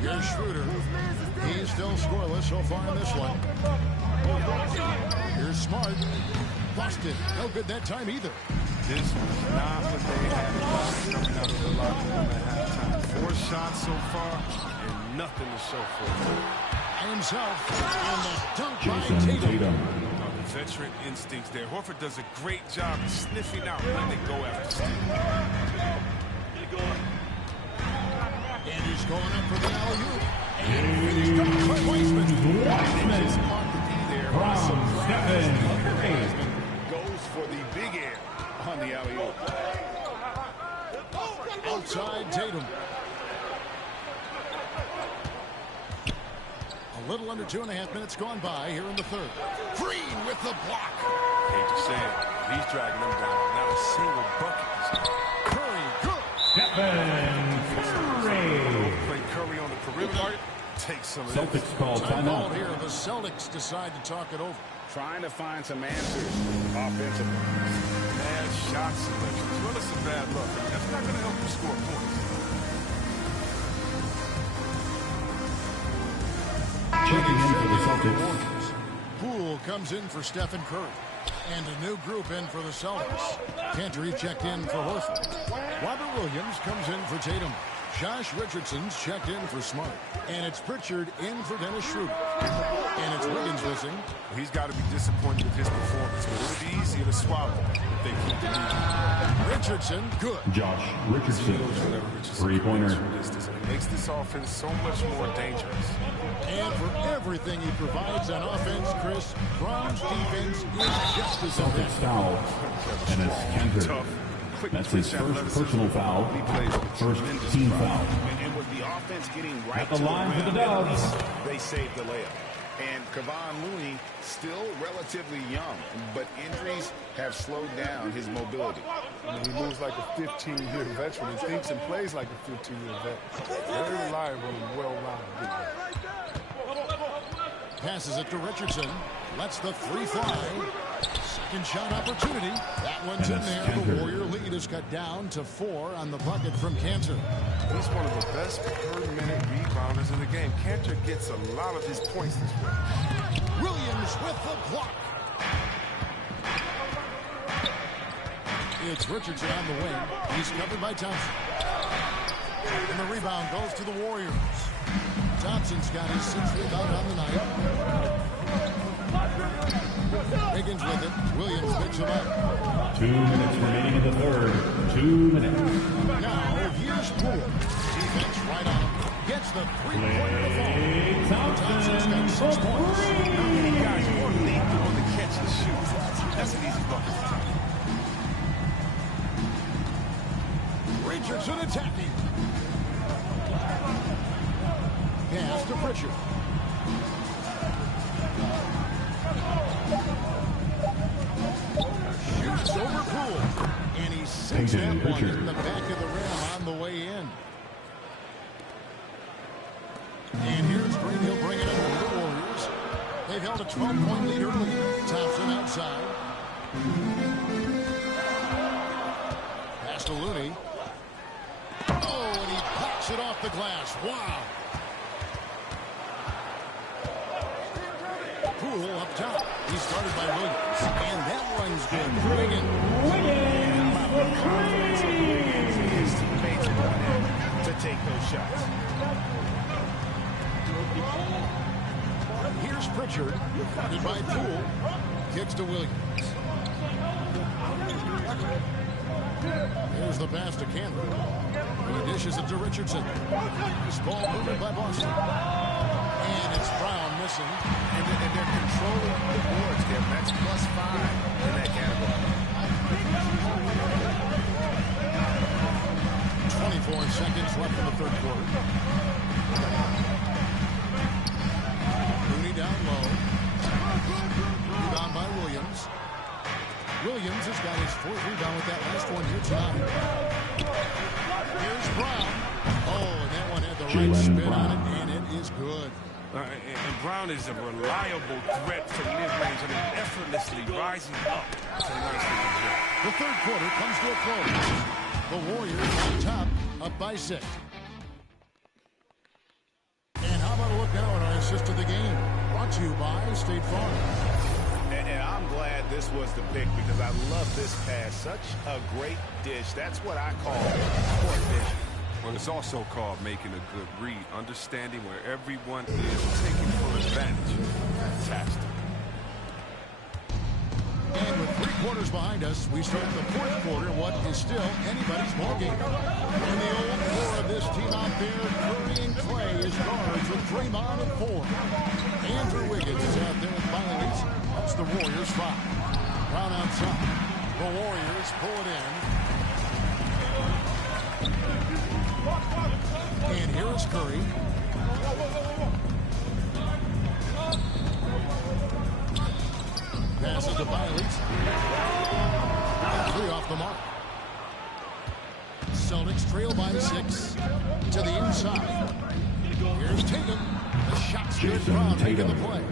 Here's Schroeder. He's still scoreless so far in this one. Here's Smart. Busted. No good that time either. This was not what they had coming out of the locker room at halftime. 4 shots so far and nothing to show for it. By himself. And the dunk by Tatum. The veteran instincts there. Horford does a great job of sniffing out when they go after Steve. And he's going up for the alley-oop. And finished up by Weissman. It's hard to be there. Weissman goes for the big air on the alley-oop. Outside Tatum. A little under 2.5 minutes gone by here in the third. Green with the block. Hate to say it, he's dragging them down. Not a single bucket. Curry, good. Play Curry on the perimeter. Take some of this. Celtics call timeout Here, the Celtics decide to talk it over. Trying to find some answers offensively. Bad shot selection, as well as some bad luck. That's not going to help you score points. checking in for the Celtics. Poole comes in for Stephen Curry. And a new group in for the Celtics. Cantor checked in for Horford. Robert Williams comes in for Tatum. Josh Richardson's checked in for Smart. And it's Pritchard in for Dennis Schroeder. And it's Wiggins missing. He's got to be disappointed with his performance, but it'll be easier to swallow if they keep the lead. Richardson, good. Josh Richardson, three-pointer. Makes this offense so much more dangerous. And for everything he provides on offense, Chris, Brown's defense is just as Celtics foul. And it's Cantor. That's his first personal foul. First team foul. And with the offense getting right at the line for the Dubs, they saved the layup. And Kevon Looney still relatively young, but injuries have slowed down his mobility. He moves like a 15-year veteran and thinks and plays like a 15-year veteran. Very reliable and well-rounded. Passes it to Richardson. Lets the three fly. Second shot opportunity. That one's in there. The Warrior lead is cut down to 4 on the bucket from Cantor. He's one of the best per-minute rebounders in the game. Cantor gets a lot of his points this way. Williams with the block. It's Richardson on the wing. He's covered by Thompson. And the rebound goes to the Warriors. Thompson's got his 6th rebound on the night. Wiggins with it. Williams picks him up. 2 minutes remaining in the third. 2 minutes. Now, here's Poole. Defense right on him. Gets the three-pointer to fall. Thompson's got 6 points. Guys, more lethal on the catch and shoot. That's an easy bucket. Richardson attacking. Pass to Pritchard. Shoots over Poole. And he sinks that one in the back of the rim on the way in. And here's Green. He'll bring it over to the Warriors. They've held a 12-point lead early. Thompson outside. Pass to Looney. Oh, and he pops it off the glass. Wow. Poole up top. He started by Williams. And that one's good. Wiggins for three. His teammates want him to take those shots. Here's Pritchard. Guarded by Poole. Kicks to Williams. Here's the pass to Cameron. He dishes it to Richardson. This ball moved by Boston. And it's Brown missing. And they're controlling the boards, Kevin. That's +5 in that category. 24 seconds left in the third quarter. Looney down low. Rebound by Williams. Williams has got his fourth rebound with that last one here tonight. Here's Brown. Oh, and that one had the right spin on it, and it is good. And Brown is a reliable threat from mid-range and effortlessly rising up. The third quarter comes to a close. The Warriors on top, up by 6. And how about a look now at our assist of the game? Brought to you by State Farm. And I'm glad this was the pick because I love this pass. Such a great dish. That's what I call court vision. Well, it's also called making a good read, understanding where everyone is, taking full advantage. Fantastic. And with 3 quarters behind us, we start the fourth quarter, what is still anybody's ballgame. And the old core of this team out there, Curry and Clay, is guards with Draymond at 4. Andrew Wiggins is out there with Biles. That's the Warriors 5. Brown on top. The Warriors pull it in. And here is Curry. Passes to Biles. 3 off the mark. Celtics trail by 6 to the inside. Here's Tatum. The shot's good. Brown making the play.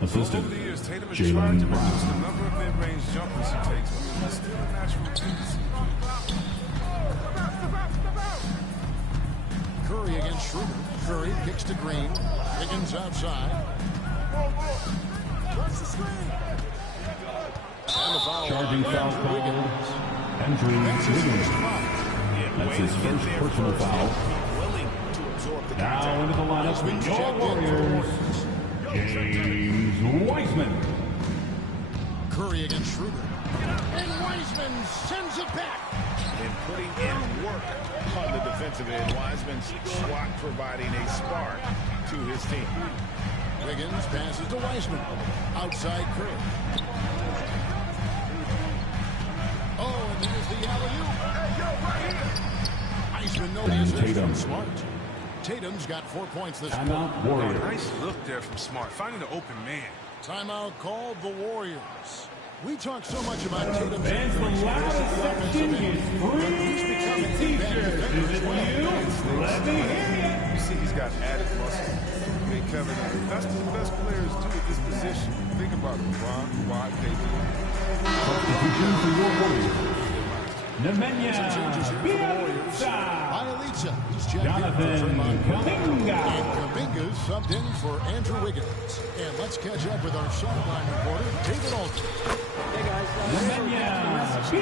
Assistant, Over the years, Tatum has Jalen tried to Brown. reduce the number of mid-range jumpers he takes, but it's still a natural tendency. Curry against Schroeder. Curry kicks to Green. Wiggins outside. And the foul. Charging foul called. Andrew Wiggins. That's his first personal foul. Now into the lineup with your Warriors, James Wiseman. Curry against Schroeder. And Wiseman sends it back. And putting in work on the defensive end. Wiseman's swat providing a spark to his team. Wiggins passes to Wiseman. Outside Curry. Oh, and there's the alley-oop. Wiseman no answers from Smart. Tatum's got 4 points this quarter. Warriors. Nice look there from Smart, finding the open man. Timeout called the Warriors. We talk so much about Tatum's And the last section is free t-shirts. Is it you? Let me hear you. You see he's got added muscle. I mean, Kevin, that's what the best players do at this position. Think about it, LeBron, Kawhi, KD. Substitution for your Warriors. Nemanja Bielitsa. He's checked in for Jonathan Kuminga. And Kuminga's subbed in for Andrew Wiggins. And let's catch up with our sideline reporter, David Alton. Hey guys, he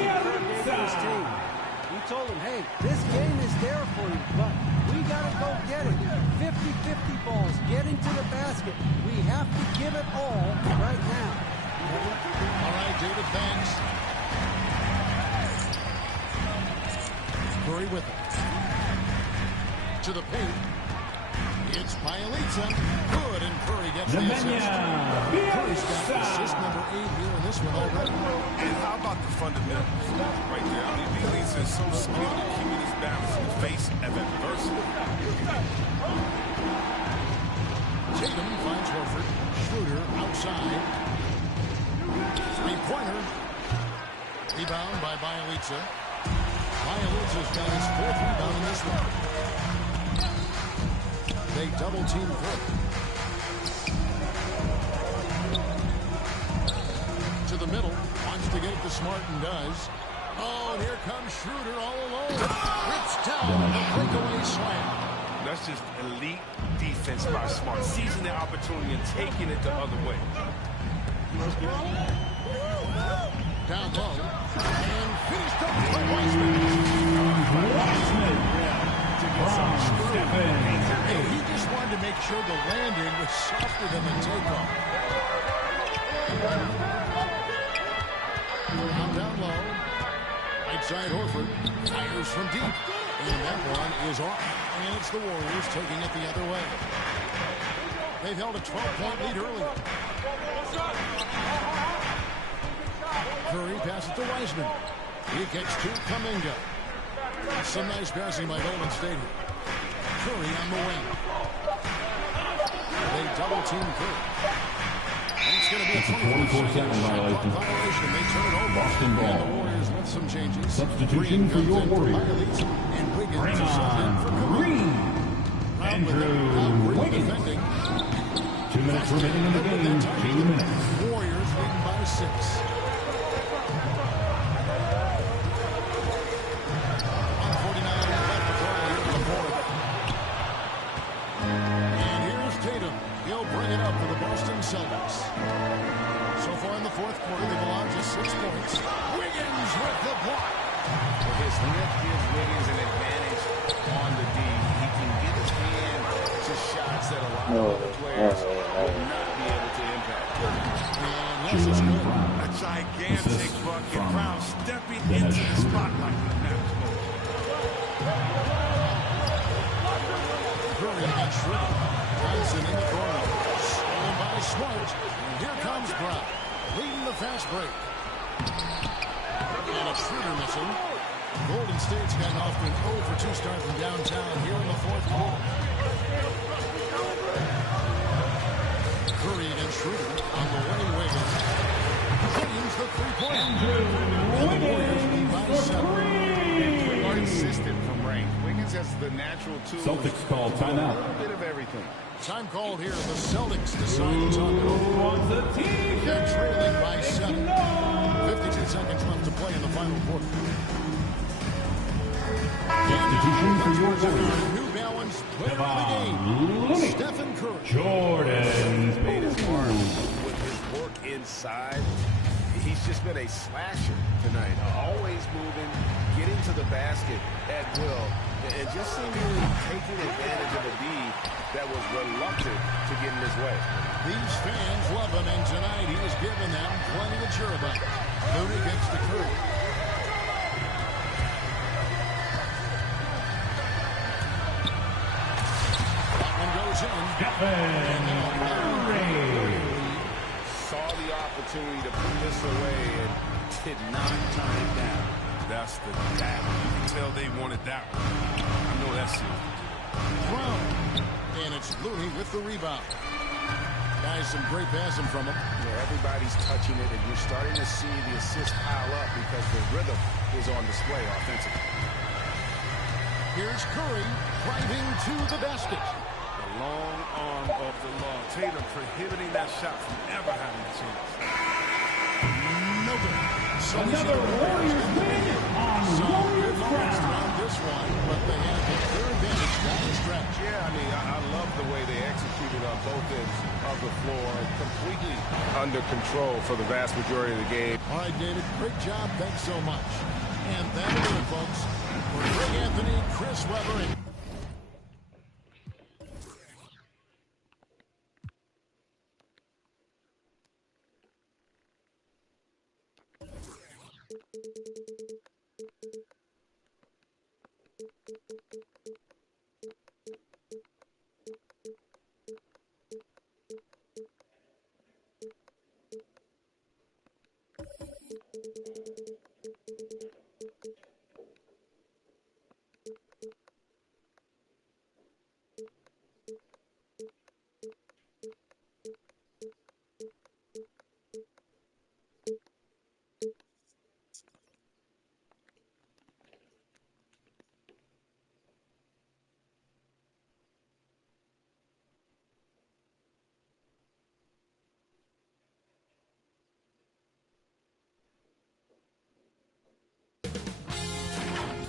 told him, hey, this game is there for you, but we got to go get it. 50-50 balls, getting to the basket. We have to give it all right now. David Banks. Curry with it. To the paint. It's Bielitsa. Good, and Curry gets the assist. Curry's got assist number 8 here in this one already. And how about the fundamentals right there? I mean, Bielitsa is so skilled at keeping his balance in the face of adversity. Tatum finds Horford. Schroeder outside. Three-pointer. Rebound by Bielitsa. Bielitsa's got his 4th rebound in this one. They double-team Curry. To the middle. Wants to get it to Smart and does. Oh, and here comes Schroeder all alone. Rips down the breakaway slam. That's just elite defense by Smart. Seizing the opportunity and taking it the other way. Down low. And finished up by Wiseman. Hey, he just wanted to make sure the landing was softer than the takeoff. Down low. Right side Horford. Fires from deep. And that one is off. And it's the Warriors taking it the other way. They've held a 12-point lead earlier. Curry passes to Wiseman. He gets to Kuminga. Some nice passing by Golden State. Curry on the wing. They double-team Curry. And it's going to be a 24-second violation. They turn it over. Boston ball. And the Warriors with some changes. Substitution for your Warriors. And Wiggins is subbed in for Green. Andrew Wiggins. 2 minutes remaining in the game. 2 minutes. Warriors leading by 6. Celtics. So far in the 4th quarter, they've allowed just 6 points. Wiggins with the block. His lift gives Wiggins an advantage on the D. He can get his hand to shots that a lot of other players would not be able to impact. And this is good. A gigantic bucket. Brown stepping into the spotlight in match mode. Curry against Schroeder. Johnson in the corner. Smart, and here comes Brown, leading the fast break. And a Schroeder missing. Golden State's gotten off to an 0-for-2 start from downtown here in the 4th quarter. Curry against Schroeder on the way. Wiggins claims the 3-point. And the Warriors lead by 7. Consistent from range. Wiggins has the natural tools. Celtics call timeout. A little bit of everything. Time called here. The Celtics decide to talk it over. They're trailing by 7. 52 seconds left to play in the final quarter. Substitution for your Warriors. New Balance player of the game. Stephen Curry. Jordan. Made his mark with his work inside. He's just been a slasher tonight. Always moving, getting to the basket at will, and just seemingly taking advantage of a D that was reluctant to get in his way. These fans love him, and tonight he has given them plenty to cheer about. Moody gets to Curry. That one goes in. Stephen Curry. Saw the opportunity to put this away and did not turn it down. That's the dagger. You can tell they wanted that one. I know that's it. Brown. And it's Looney with the rebound. Guys, some great passing from him. Yeah, everybody's touching it, and you're starting to see the assist pile up because the rhythm is on display offensively. Here's Curry driving to the basket. The long arm of the law. Tatum prohibiting that shot from ever having a chance. No good. So another Warriors win on Warriors ground. This one, but they have the clear advantage down the stretch. Yeah, I mean, I love the way they executed on both ends of the floor. Completely under control for the vast majority of the game. All right, David, great job. Thanks so much. And that'll do it, folks. For Greg Anthony, Chris Webber, and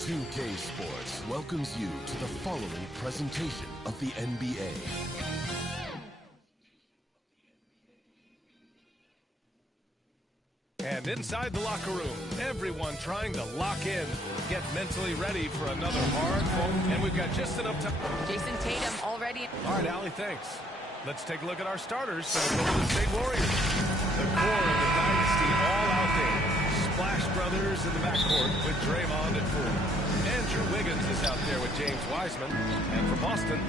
2K Sports welcomes you to the following presentation of the NBA. And inside the locker room, everyone trying to lock in, get mentally ready for another hard fought. And we've got just enough time. Jason Tatum already. All right, Allie, thanks. Let's take a look at our starters for the Golden State Warriors. The core of the dynasty all out there. Splash Brothers in the backcourt with Draymond at 4. Andrew Wiggins is out there with James Wiseman. And for Boston,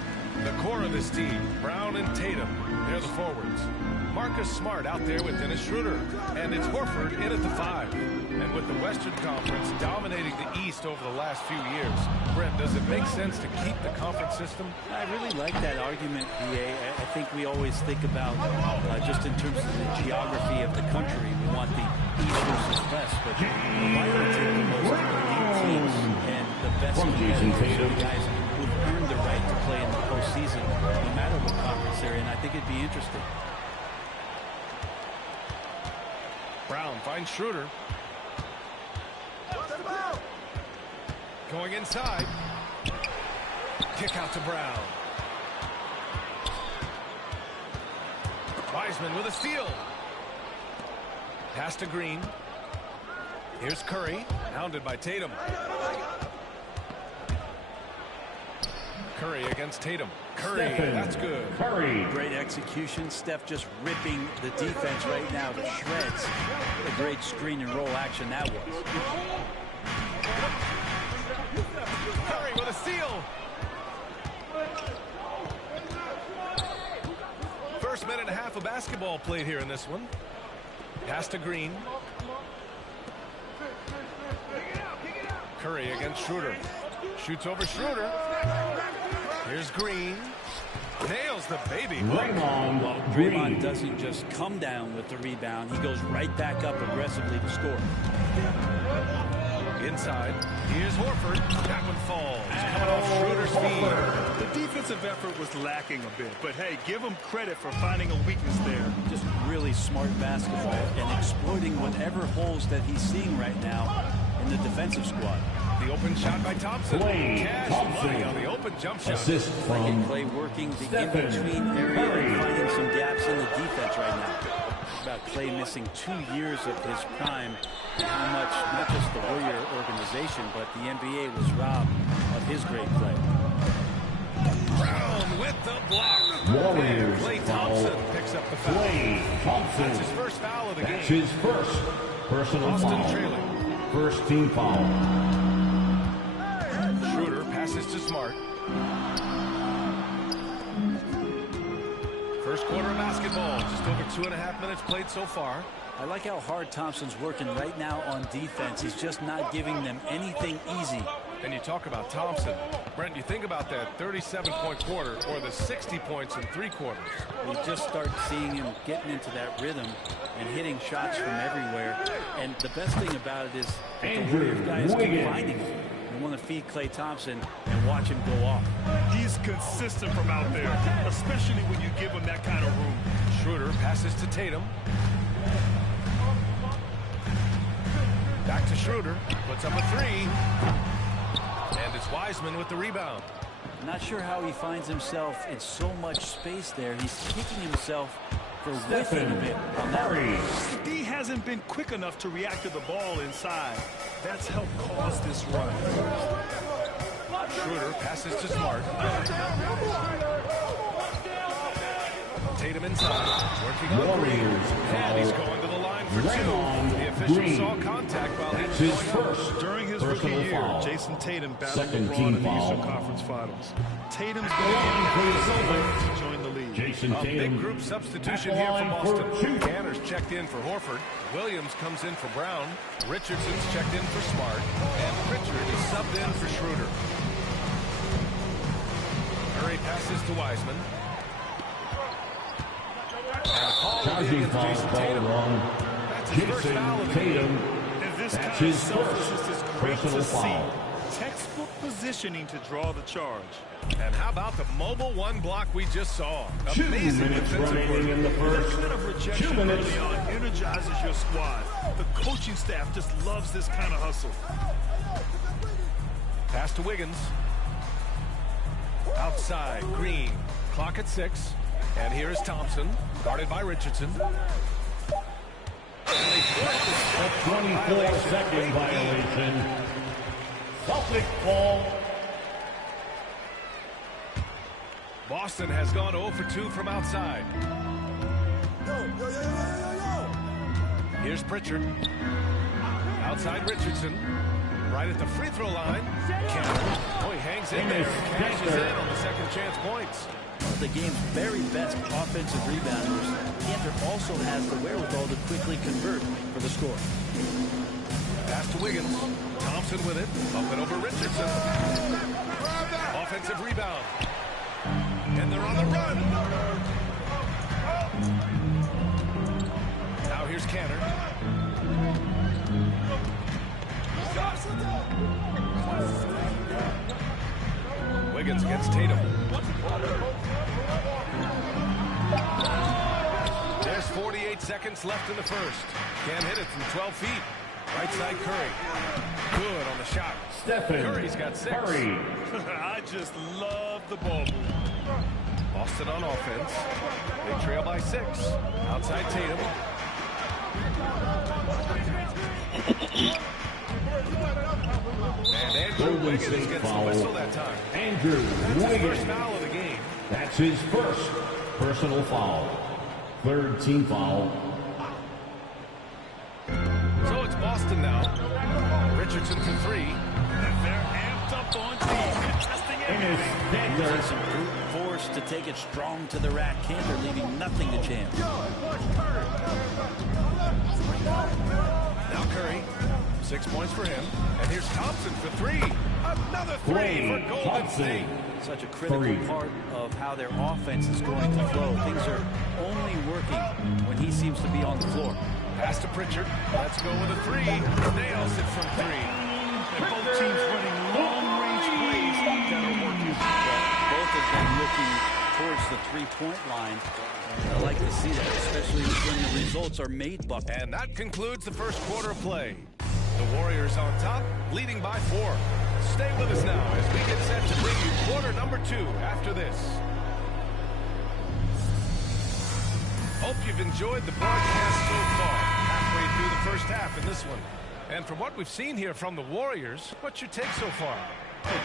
the core of his team, Brown and Tatum, they're the forwards. Marcus Smart out there with Dennis Schroeder. And it's Horford in at the 5. And with the Western Conference dominating the East over the last few years, Brent, does it make sense to keep the conference system? I really like that argument, BA. I think we always think about just in terms of the geography of the country, we want the East versus West, but why not take the most elite teams and the best competitors, the guys who've earned the right to play in the postseason, no matter what conference they're in? I think it'd be interesting. Brown finds Schroeder. Going inside. Kick out to Brown. Wiseman with a steal. Pass to Green. Here's Curry, hounded by Tatum. Curry against Tatum. Curry, that's good. Curry. Great execution. Steph just ripping the defense right now to shreds. What a great screen and roll action that was. Curry with a steal. First minute and a half of basketball played here in this one. Pass to Green. Curry against Schroeder. Shoots over Schroeder. Here's Green. Nails the baby. Draymond doesn't just come down with the rebound. He goes right back up aggressively to score. Inside. Here's Horford. That one falls. Coming off Schroeder's feet. The defensive effort was lacking a bit, but hey, give him credit for finding a weakness there. Just really smart basketball and exploiting whatever holes that he's seeing right now in the defensive squad. The open shot by Thompson. Cash money on the open jump shot. Assist from Clay working the in-between area and finding some gaps in the defense right now. About Clay missing 2 years of his prime and how much, not just the Warrior organization, but the NBA was robbed of his great play. Brown with the block. Warriors Clay foul. Thompson picks up the foul. Clay Thompson. That's his first foul of the game. That's his first personal Boston foul. trailing. First team foul. Schroeder passes to Smart. First quarter of basketball. Just over 2.5 minutes played so far. I like how hard Thompson's working right now on defense. He's just not giving them anything easy. And you talk about Thompson. Brent, you think about that 37-point quarter or the 60 points in 3 quarters. We just start seeing him getting into that rhythm and hitting shots from everywhere. And the best thing about it is that the Warriors guys keep finding him. They want to feed Klay Thompson and watch him go off. He's consistent from out there, especially when you give him that kind of room. Schroeder passes to Tatum. Back to Schroeder. Puts up a 3. And it's Wiseman with the rebound. Not sure how he finds himself in so much space there. He's kicking himself for whiffing a bit on that one. D hasn't been quick enough to react to the ball inside. That's helped cause this run. Schroeder passes to Smart. Tatum inside, working on Green, and he's going to the line for 2. The official saw contact while he was going up. During his rookie year, Jason Tatum battled LeBron in the Eastern Conference Finals. Tatum's going to join the league. Jason A Tatum. big group substitution here for Boston. Tanner's checked in for Horford. Williams comes in for Brown. Richardson's checked in for Smart. And Pritchard is subbed in for Schroeder. Curry passes to Wiseman. Charging foul called wrong. Jason Tatum. That's his first personal foul. Textbook positioning to draw the charge. And how about the mobile 1 block we just saw? 2 Amazing minutes defensive remaining in the first. That of rejection 2 minutes. early on energizes your squad. The coaching staff just loves this kind of hustle. Pass to Wiggins. Outside, Green. Clock at 6. And here is Thompson, guarded by Richardson. A 24-second violation. Celtic ball. Boston has gone 0 for 2 from outside. Here's Pritchard. Outside Richardson. Right at the free throw line. Cantor. Oh, he hangs in there and cashes in on the second chance points. The game's very best offensive rebounders. Cantor also has the wherewithal to quickly convert for the score. Pass to Wiggins. Thompson with it. Up and over Richardson. Offensive rebound. And they're on the run. Now here's Cantor. Wiggins against Tatum. There's 48 seconds left in the first. Can't hit it from 12 feet. Right side Curry. Good on the shot. Stephen Curry's got 6. Curry. I just love the ball move. Boston on offense. They trail by 6. Outside Tatum. And Andrew Wiggins gets the whistle that time. Andrew Wiggins. Wiggins. First foul of the game. That's his first personal foul. Third team foul. So it's Boston now. Richardson for 3. They're amped up on team, contesting everything. Using some brute force to take it strong to the rack. Cantor leaving nothing to chance. Now Curry. 6 points for him. And here's Thompson for 3. Another 3 for Golden State. Such a critical part of how their offense is going to flow. Things are only working when he seems to be on the floor. Pass to Pritchard. Let's go with a 3. Nails it from 3. And both teams running long-range plays that are working. Both of them looking towards the three-point line. I like to see that, especially when the results are made, Buck. And that concludes the first quarter of play. The Warriors on top, leading by 4. Stay with us now as we get set to bring you quarter number 2 after this. Hope you've enjoyed the broadcast so far. Halfway through the first half in this one. And from what we've seen here from the Warriors, what's your take so far?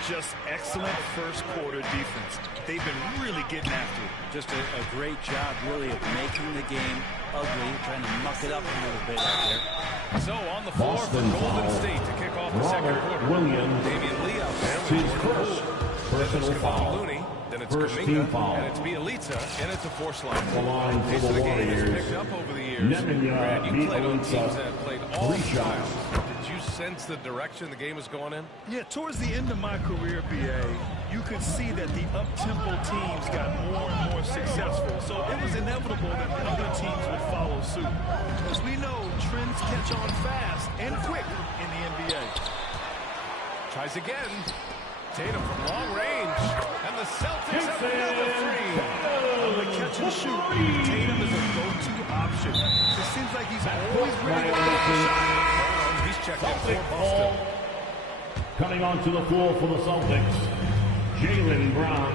Just excellent first quarter defense. They've been really getting after it. Just a great job, really, of making the game ugly, trying to muck it up a little bit out there. So on the floor for Golden State to kick off the second quarter. Williams. Damian Lee out there. His first personal foul. Looney, then it's First Kuminga, team foul. and it's Bielitsa, and it's a force line. The line for Pace the of the game has Warriors. picked up over the years. Nemanja Brad, you played on Bielitsa. teams that played all 3 shots. styles. Did you sense the direction the game is going in? Yeah, towards the end of my career, BA, you could see that the up-tempo teams got more and more successful. So it was inevitable that other teams would follow suit. As we know, trends catch on fast and quick in the NBA. Tries again. Tatum from long range. And the Celtics have another 3. On the catch and shoot, Tatum is a go-to option. It seems like he's always ready to make a shot. He's checked in Celtic for ball. Boston. Coming onto the floor for the Celtics, Jalen Brown.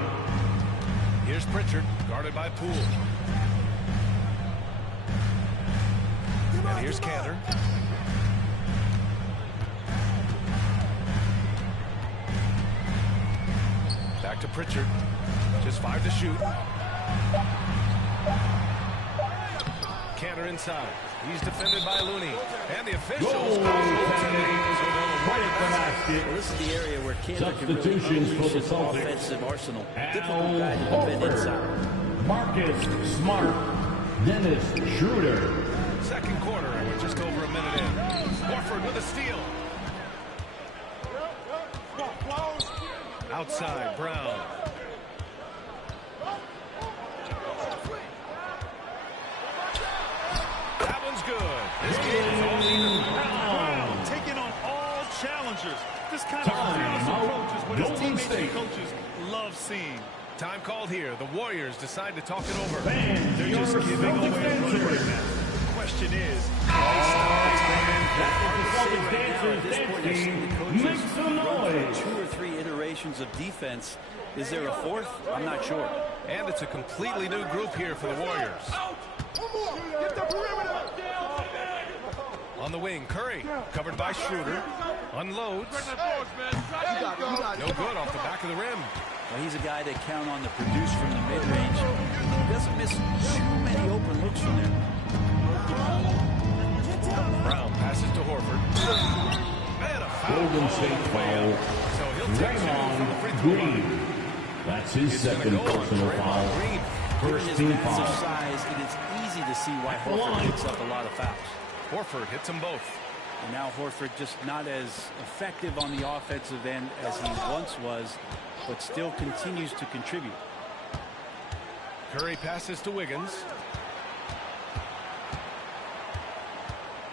Here's Pritchard, guarded by Poole. And here's Cantor. Back to Pritchard. Just 5 to shoot. Cantor inside. He's defended by Looney. And the officials call Right at the basket. Well, this is the area where Cantor can really Substitutions unleash for the his Celtics. offensive arsenal. Difficult Al guy to defend Horford. inside. Marcus Smart. Dennis Schroeder. Second quarter, and we're just over a minute in. Horford with a steal. Outside, Brown. That one's good. This game is all even. Brown taking on all challengers. This kind of fearless approach is what his teammates and coaches love seeing. Time called here. The Warriors decide to talk it over. They're just giving away a run right now. The question is, how they stop this man. That is the Celtics dancers dance team. Make some noise. 2 or 3 combinations of defense. Is there a fourth? I'm not sure. And it's a completely new group here for the Warriors. On the wing, Curry, covered by Schroeder, unloads. No good off the back of the rim. Well, he's a guy that count on to produce from the mid-range. He doesn't miss too many open looks from there. Brown passes to Horford. And a foul. Golden State foul. So he'll take two from the free throw line. That's his second personal foul. Given his massive size, it is easy to see why Horford picks up a lot of fouls. Horford hits them both. And now Horford just not as effective on the offensive end as he once was, but still continues to contribute. Curry passes to Wiggins.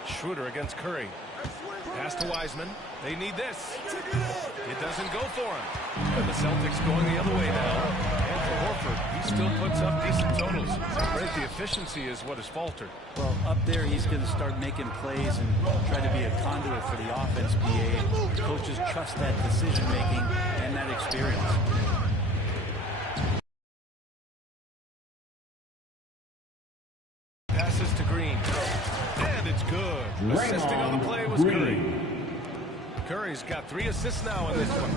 Schroeder against Curry. Pass to Wiseman. They need this. It doesn't go for him. And the Celtics going the other way now. And for Horford, he still puts up decent totals. Right, the efficiency is what has faltered. Well, up there, he's going to start making plays and try to be a conduit for the offense, PA. Coaches trust that decision-making and that experience. Passes to Green. And it's good. Assisting on the play was Curry. Curry's got 3 assists now in this one.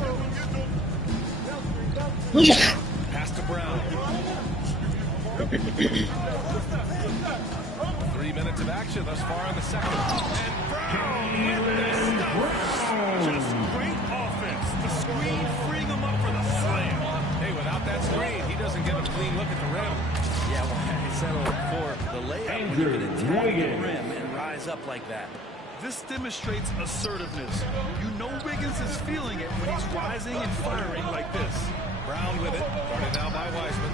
Pass to Brown. 3 minutes of action thus far in the second. And Brown with this stuff. Just great offense. The screen freeing him up for the slam. Hey, without that screen, he doesn't get a clean look at the rim. Yeah, well, he settled for the layup when you can attack the rim and rise up like that. This demonstrates assertiveness. You know Wiggins is feeling it when he's rising and firing like this. Brown with it. Guarded now by Wiseman.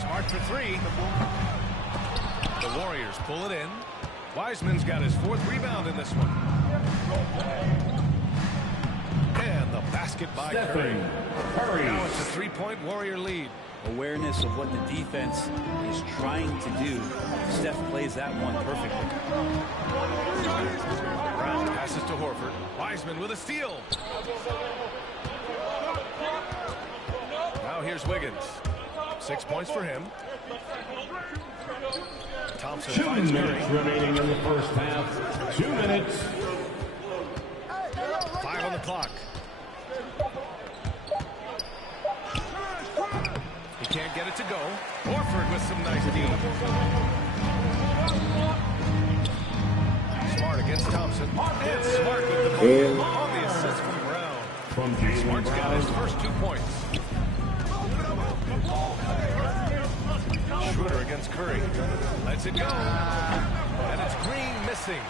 Smart for 3. The Warriors pull it in. Wiseman's got his 4th rebound in this one. And the basket by Curry. Now it's a 3-point Warrior lead. Awareness of what the defense is trying to do. Steph plays that one perfectly. Brown passes to Horford. Wiseman with a steal. Now here's Wiggins. 6 points for him. Thompson 2 finds minutes Curry. remaining in the first half. 2 minutes. 5 on the clock. He can't get it to go. Horford with some nice D. Smart against Thompson. And Smart with the ball on the assist from Brown. Smart's got his first 2 points. Schroeder against Curry. Lets it go. And it's Green missing.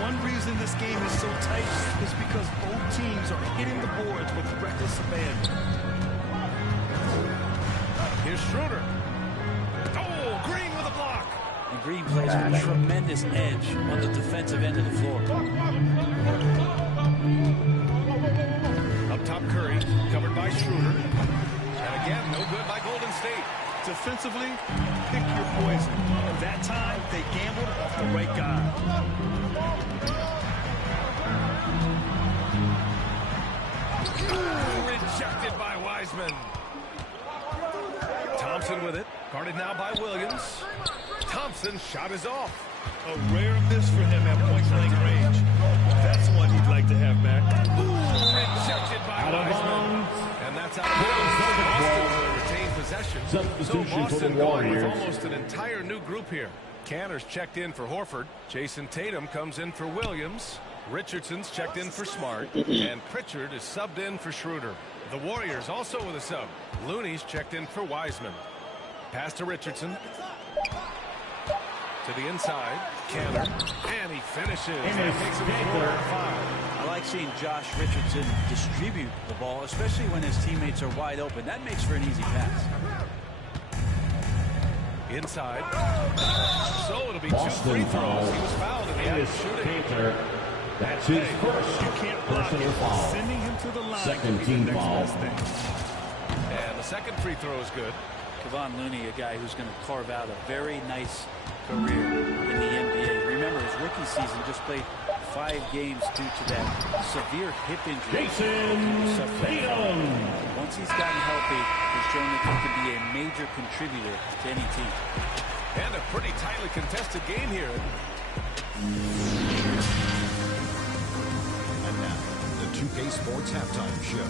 One reason this game is so tight is because both teams are hitting the boards with reckless abandon. Here's Schroeder. Oh, Green with a block. And Green plays with tremendous edge on the defensive end of the floor. Up top, Curry, covered by Schroeder. And again, no good by Golden State. Defensively, pick your poison. And that time, they gambled off the right guy. Rejected by Wiseman. Thompson with it. Guarded now by Williams. Thompson's shot is off. A rare miss for him at point-blank range. That's one he'd like to have back. Rejected by Wiseman. And that's out of Boston will retain possession. So Boston going with almost an entire new group here. Canner's checked in for Horford. Jason Tatum comes in for Williams. Richardson's checked in for Smart. And Pritchard is subbed in for Schroeder. The Warriors also with a sub. Looney's checked in for Wiseman. Pass to Richardson. To the inside. Canner. And he finishes. That makes it 4 out of 5. I like seeing Josh Richardson distribute the ball, especially when his teammates are wide open. That makes for an easy pass. Inside. So it'll be 2 free throws. He was fouled in the act of shooting. That's his first You can't block personal it. foul. Sending him to the line. Second team foul. And the second free throw is good. Kevon Looney, a guy who's going to carve out a very nice career in the NBA. Remember, his rookie season just played 5 games due to that severe hip injury. Once he's gotten healthy, he's shown that he can be a major contributor to any team. And a pretty tightly contested game here. And now, the 2K Sports Halftime Show.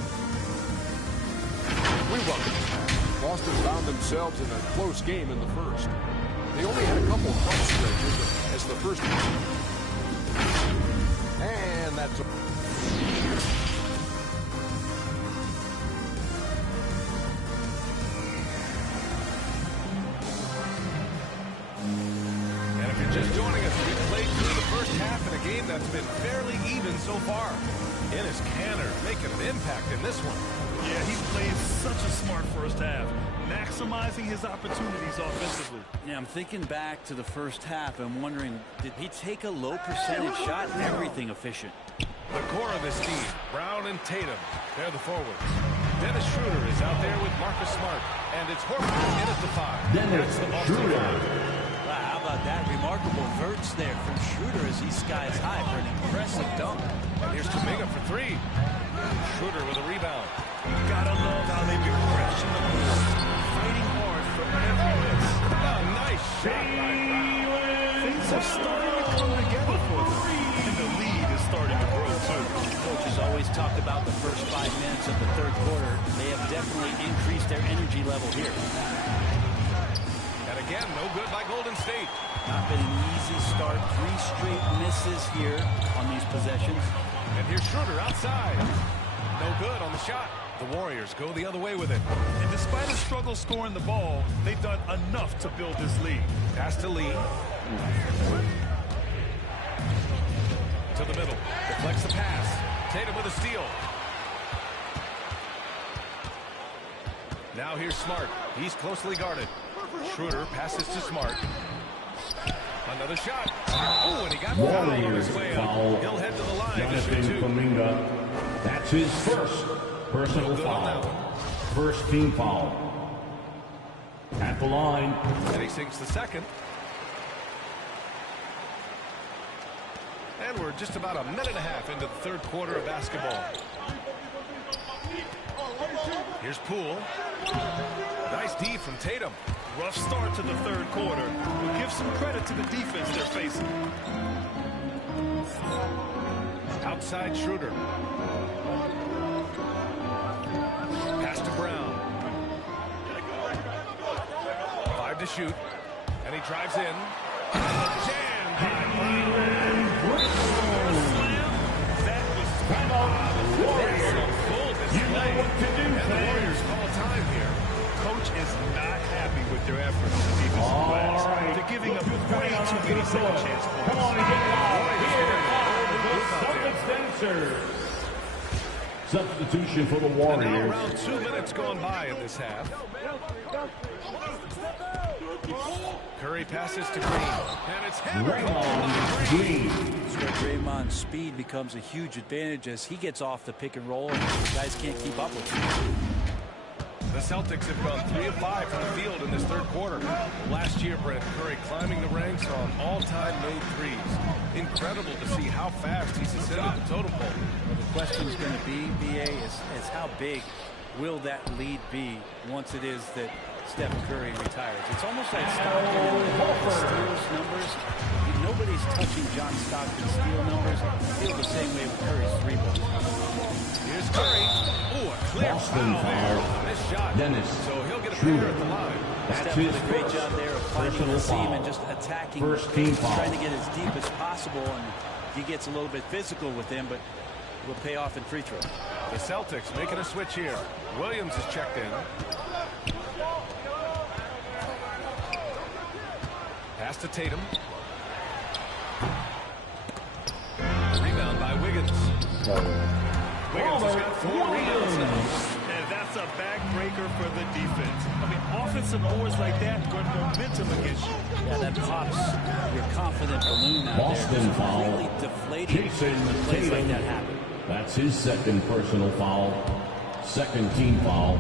We welcome you back. Boston found themselves in a close game in the first. They only had a couple of rough stretches as the first. And that's And if you're just joining us, we've played through the first half in a game that's been fairly even so far. Enes Kanter making an impact in this one. Yeah, he's played such a smart first half, maximizing his opportunities offensively. Yeah, I'm thinking back to the first half and wondering, did he take a low percentage shot? Everything efficient. The core of this team, Brown and Tatum, they're the forwards. Dennis Schroeder is out there with Marcus Smart, and it's Horford in at the 5. Dennis Schroeder. Wow, how about that? Remarkable verts there from Schroeder as he skies high for an impressive dunk. And here's Kuminga for 3. Schroeder with a rebound. Gotta love how they've been crashing the boards, fighting hard for every miss. Oh, nice shot by Brown. Things are starting to come together for them, and the lead is starting to grow too. Coach has always talked about the first 5 minutes of the third quarter. They have definitely increased their energy level here. And again, no good by Golden State. Not been an easy start. 3 straight misses here on these possessions. And here's Schroeder outside. No good on the shot. The Warriors go the other way with it. And despite a struggle scoring the ball, they've done enough to build this lead. Pass to Lee. To the middle. Deflects the pass. Tatum with a steal. Now here's Smart. He's closely guarded. Schroeder passes to Smart. Another shot. Oh, and he got fouled on his way up. He'll head to the line to shoot 2. Kuminga. That's his first personal foul. First team foul. At the line. And he sinks the second. And we're just about a minute and a half into the third quarter of basketball. Here's Poole. Nice D from Tatum. Rough start to the third quarter. We'll give some credit to the defense they're facing. Outside Schroeder. Pass to Brown. 5 to shoot. And he drives in. Jam by Brown. That was Warriors. Full display. You know what to do, and the fans. Warriors call time here. Coach is not happy with their efforts in the defensive glass. Right. They're giving up way too many second chance points. Come on and get loud. Here are the Celtics dancers. Substitution for the And now Warriors. around 2 minutes gone by in this half. Curry passes to Green. And it's hammered home by Green. Green. So Draymond's speed becomes a huge advantage as he gets off the pick and roll and guys can't keep up with him. The Celtics have gone 3 of 5 from the field in this third quarter. Last year, Brent, Curry climbing the ranks on all-time made threes. Incredible to see how fast he's ascended the totem pole. Well, the question is going to be, BA, is how big will that lead be once it is that Steph Curry retires? It's almost like Stockton and Steals numbers. Nobody's touching John Stockton's steal numbers. I feel the same way with Curry's 3 balls. Here's Curry. Oh, a clear Boston foul there on this shot. Dennis So he'll get a Schroeder. pair at the line. That's Steph his did a great first job there of finding personal the seam foul. and just attacking, First team foul. trying to get as deep as possible, and he gets a little bit physical with him, but will pay off in free throw. The Celtics making a switch here. Williams is checked in. Pass to Tatum. Rebound by Wiggins. Wiggins has got 4 rebounds now. And that's a backbreaker for the defense. I mean, offensive boards like that run momentum against you. Yeah, that pops your confident balloon out Boston there. Just foul. really deflating Jason when plays like Tatum. that happen. That's his second personal foul. Second team foul.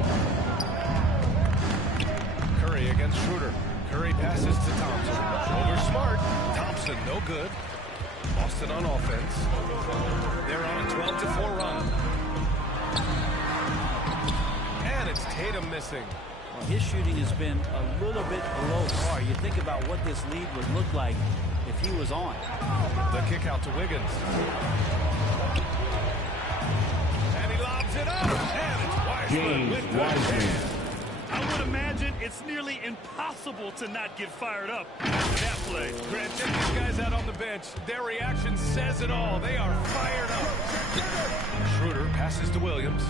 Curry against Schroeder. Curry passes to Thompson. Over Smart. Thompson, no good. Boston on offense. They're on a 12-4 run. And it's Tatum missing. Well, his shooting has been a little bit below par. You think about what this lead would look like if he was on. The kick out to Wiggins. And he lobs it up. And it's Wiseman with the jam. I would imagine it's nearly impossible to not get fired up after that play. Grant, check these guys out on the bench. Their reaction says it all. They are fired up. Schroeder passes to Williams.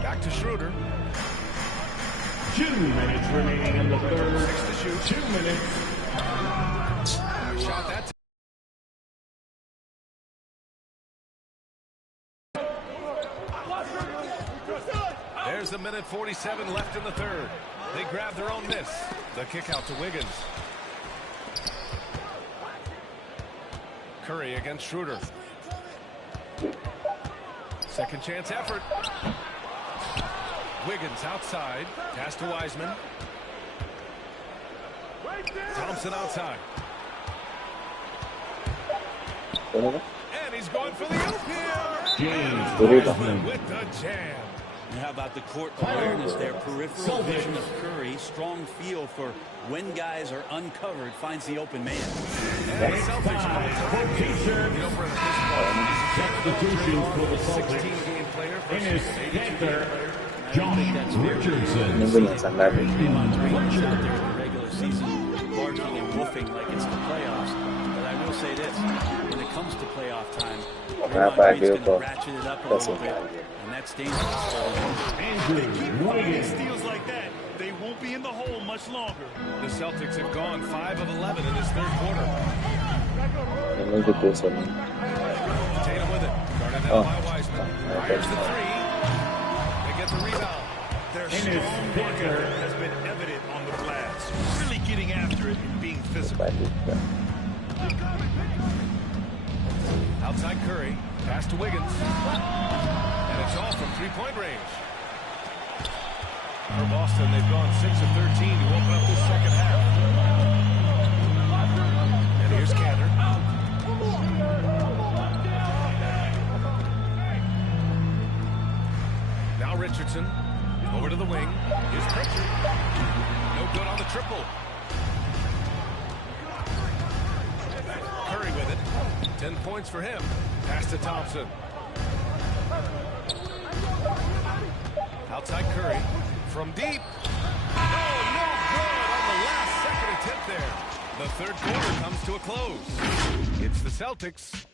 Back to Schroeder. 2 minutes remaining in the third. 6 to shoot. 2 minutes. Shot that. There's a minute 47 left in the third. They grab their own miss. The kick out to Wiggins. Curry against Schroeder. Second chance effort. Wiggins outside. Pass to Wiseman. Thompson outside. And he's going for the oop here. Wiseman with the jam. And how about the court awareness there? Peripheral vision of Curry. Strong feel for when guys are uncovered. Finds the open man. And Celtics substitution for the Celtics. 16-game player In his center, Josh Richardson. Draymond Green's out there in the regular season, barking and woofing like it's the playoffs. But I will say this: when it comes to playoff time, Draymond Green's going to ratchet it up a little bit, and that's dangerous. Andrew Wiggins. Steals like that, they won't be in the hole much longer. The Celtics have gone 5 of 11 in this third quarter. Tatum with it. Guarded out by Wiseman. Fires the three. They get the rebound. Their strong work ethic has been evident on the glass. Really getting after it and being physical. Outside Curry. Pass to Wiggins. And it's all from three-point range. For Boston, they've gone 6 of 13 to open up this second half. And here's Cantor. Now Richardson. Over to the wing. Here's Pritchard. No good on the triple. Curry with it. 10 points for him. Pass to Thompson. Outside Curry. From deep. Oh, no good on the last second attempt there. The third quarter comes to a close. It's the Celtics.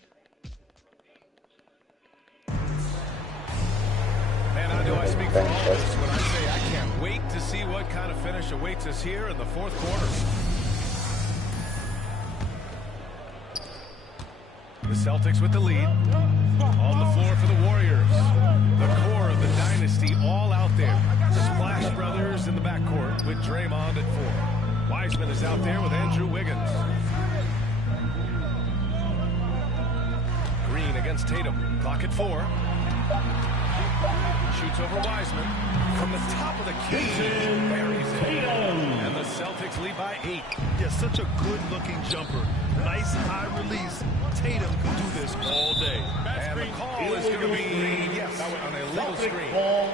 And I know I speak for all of us when I say I can't wait to see what kind of finish awaits us here in the fourth quarter. The Celtics with the lead. On the floor for the Warriors. The core of the dynasty all out there. Splash Brothers in the backcourt with Draymond at 4. Wiseman is out there with Andrew Wiggins. Green against Tatum. Clock at 4. Shoots over Wiseman. From the top of the key. Buries it. And the Celtics lead by 8. Yeah, such a good-looking jumper. Nice high release. Tatum can do this all day. And the call is going to be, yes, an illegal screen.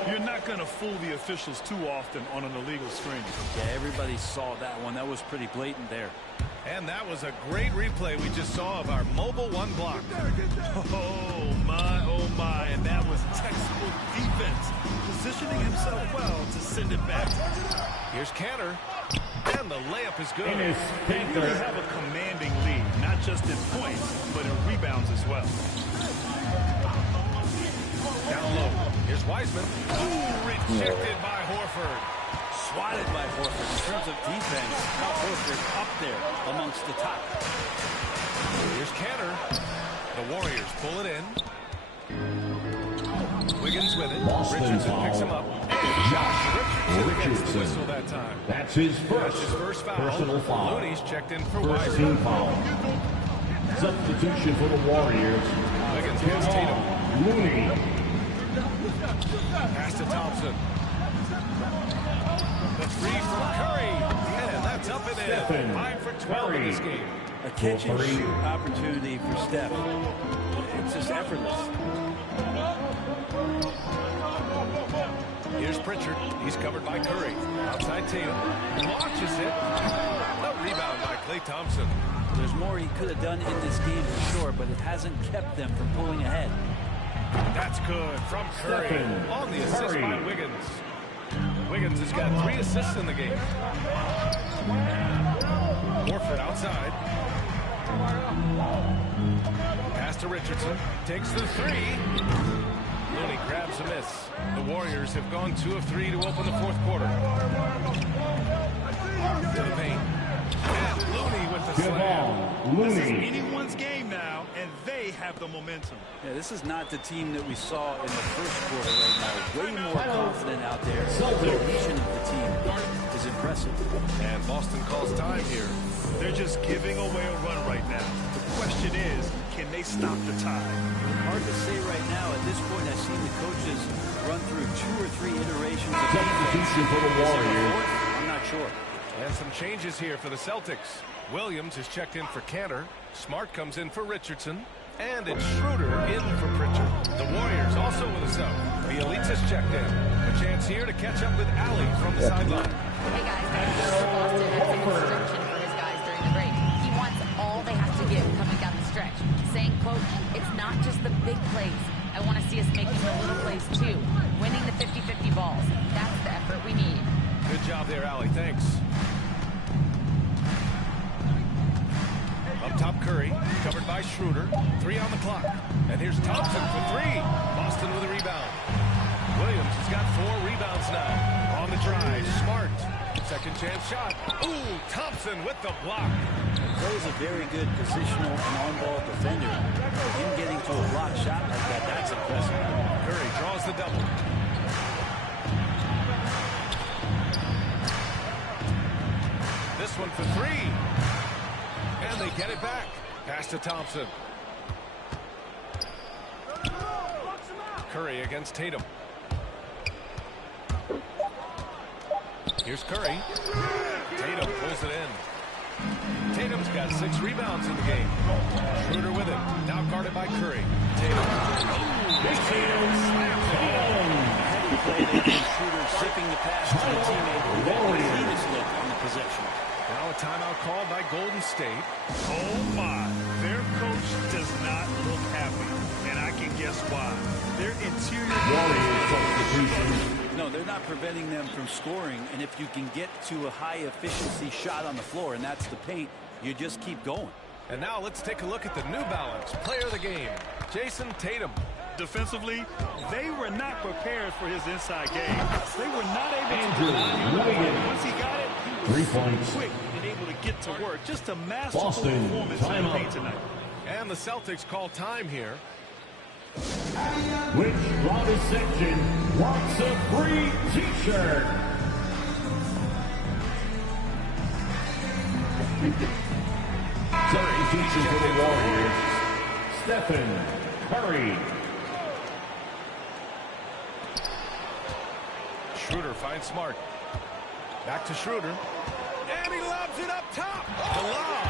You're not going to fool the officials too often on an illegal screen. Yeah, everybody saw that one. That was pretty blatant there. And that was a great replay we just saw of our mobile one block. Oh, my. And that was textbook defense. Positioning himself well to send it back. Here's Cantor. And the layup is good. They really have a commanding lead, not just in points, but in rebounds as well. Down low. Here's Wiseman. Ooh, rejected by Horford. Swatted by Horford. In terms of defense, Al Horford up there amongst the top. Here's Cantor. The Warriors pull it in. Wiggins with it. Richardson picks him up. Josh Richardson gets the whistle that time. That's his first foul. personal foul. Looney's checked in for First Wiseman. team foul. Substitution for the Warriors. Wiggins against Tatum. Looney. Pass to Thompson. The three from Curry. And that's It's up and in. 5 for 12 in this game. A catch-and-shoot opportunity for Steph. It's just effortless. Here's Pritchard. He's covered by Curry. Outside Tatum. Launches it. A rebound by Klay Thompson. There's more he could have done in this game for sure, but it hasn't kept them from pulling ahead. That's good from Curry. On the assist by Wiggins. Wiggins has got 3 assists in the game. Warford outside. Pass to Richardson. Takes the 3. Looney grabs a miss. The Warriors have gone 2 of 3 to open the 4th quarter. To the paint. And Looney with the slam. This is anyone's game now, and they have the momentum. Yeah, this is not the team that we saw in the first quarter right now. Way more confident out there. The cohesion of the team is impressive. And Boston calls time here. They're just giving away a run right now. The question is, can they stop the tide? Hard to say right now. At this point, I've seen the coaches run through 2 or 3 iterations of Substitution for the Warriors. I'm not sure. And some changes here for the Celtics. Williams is checked in for Cantor. Smart comes in for Richardson. And it's Schroeder in for Pritchard. The Warriors also with a sub. Bielitsa's checked in. A chance here to catch up with Allie from the sideline. Hey guys, Boston had some instruction for his guys during the break. He wants all they have to give coming down the stretch. Saying, quote, it's not just the big plays. I want to see us making the little plays too. Winning the 50-50 balls. That's the effort we need. Good job there, Allie. Thanks. Up top, Curry, covered by Schroeder. 3 on the clock. And here's Thompson for 3. Boston with a rebound. Williams has got 4 rebounds now. On the drive, Smart. Second chance shot. Ooh, Thompson with the block. Clay's a very good positional and on-ball defender. Him getting to a block shot like that, that's impressive. Curry draws the double. This one for 3. And they get it back. Pass to Thompson. Curry against Tatum. Here's Curry. Tatum pulls it in. Tatum's got 6 rebounds in the game. Schroeder with it. Now guarded by Curry. Tatum. Tatum slams it home. Heavy play there. Schroeder zipping the pass to the teammate. Very cleanest look on the possession. Now a timeout called by Golden State. Oh my, their coach does not look happy, and I can guess why. Their interior No, they're not preventing them from scoring, and if you can get to a high efficiency shot on the floor, and that's the paint, you just keep going. And now let's take a look at the New Balance player of the game, Jason Tatum. Defensively, they were not prepared for his inside game. They were not able to. Once he got it, he 3 was points. quick and able to get to work. Just a masterful Boston, performance in the paint tonight. And the Celtics call time here. Which Robbie section wants a free t-shirt? Substitution for the Warriors, Stephen Curry. Schroeder finds Smart. Back to Schroeder. And he lobs it up top. The lob.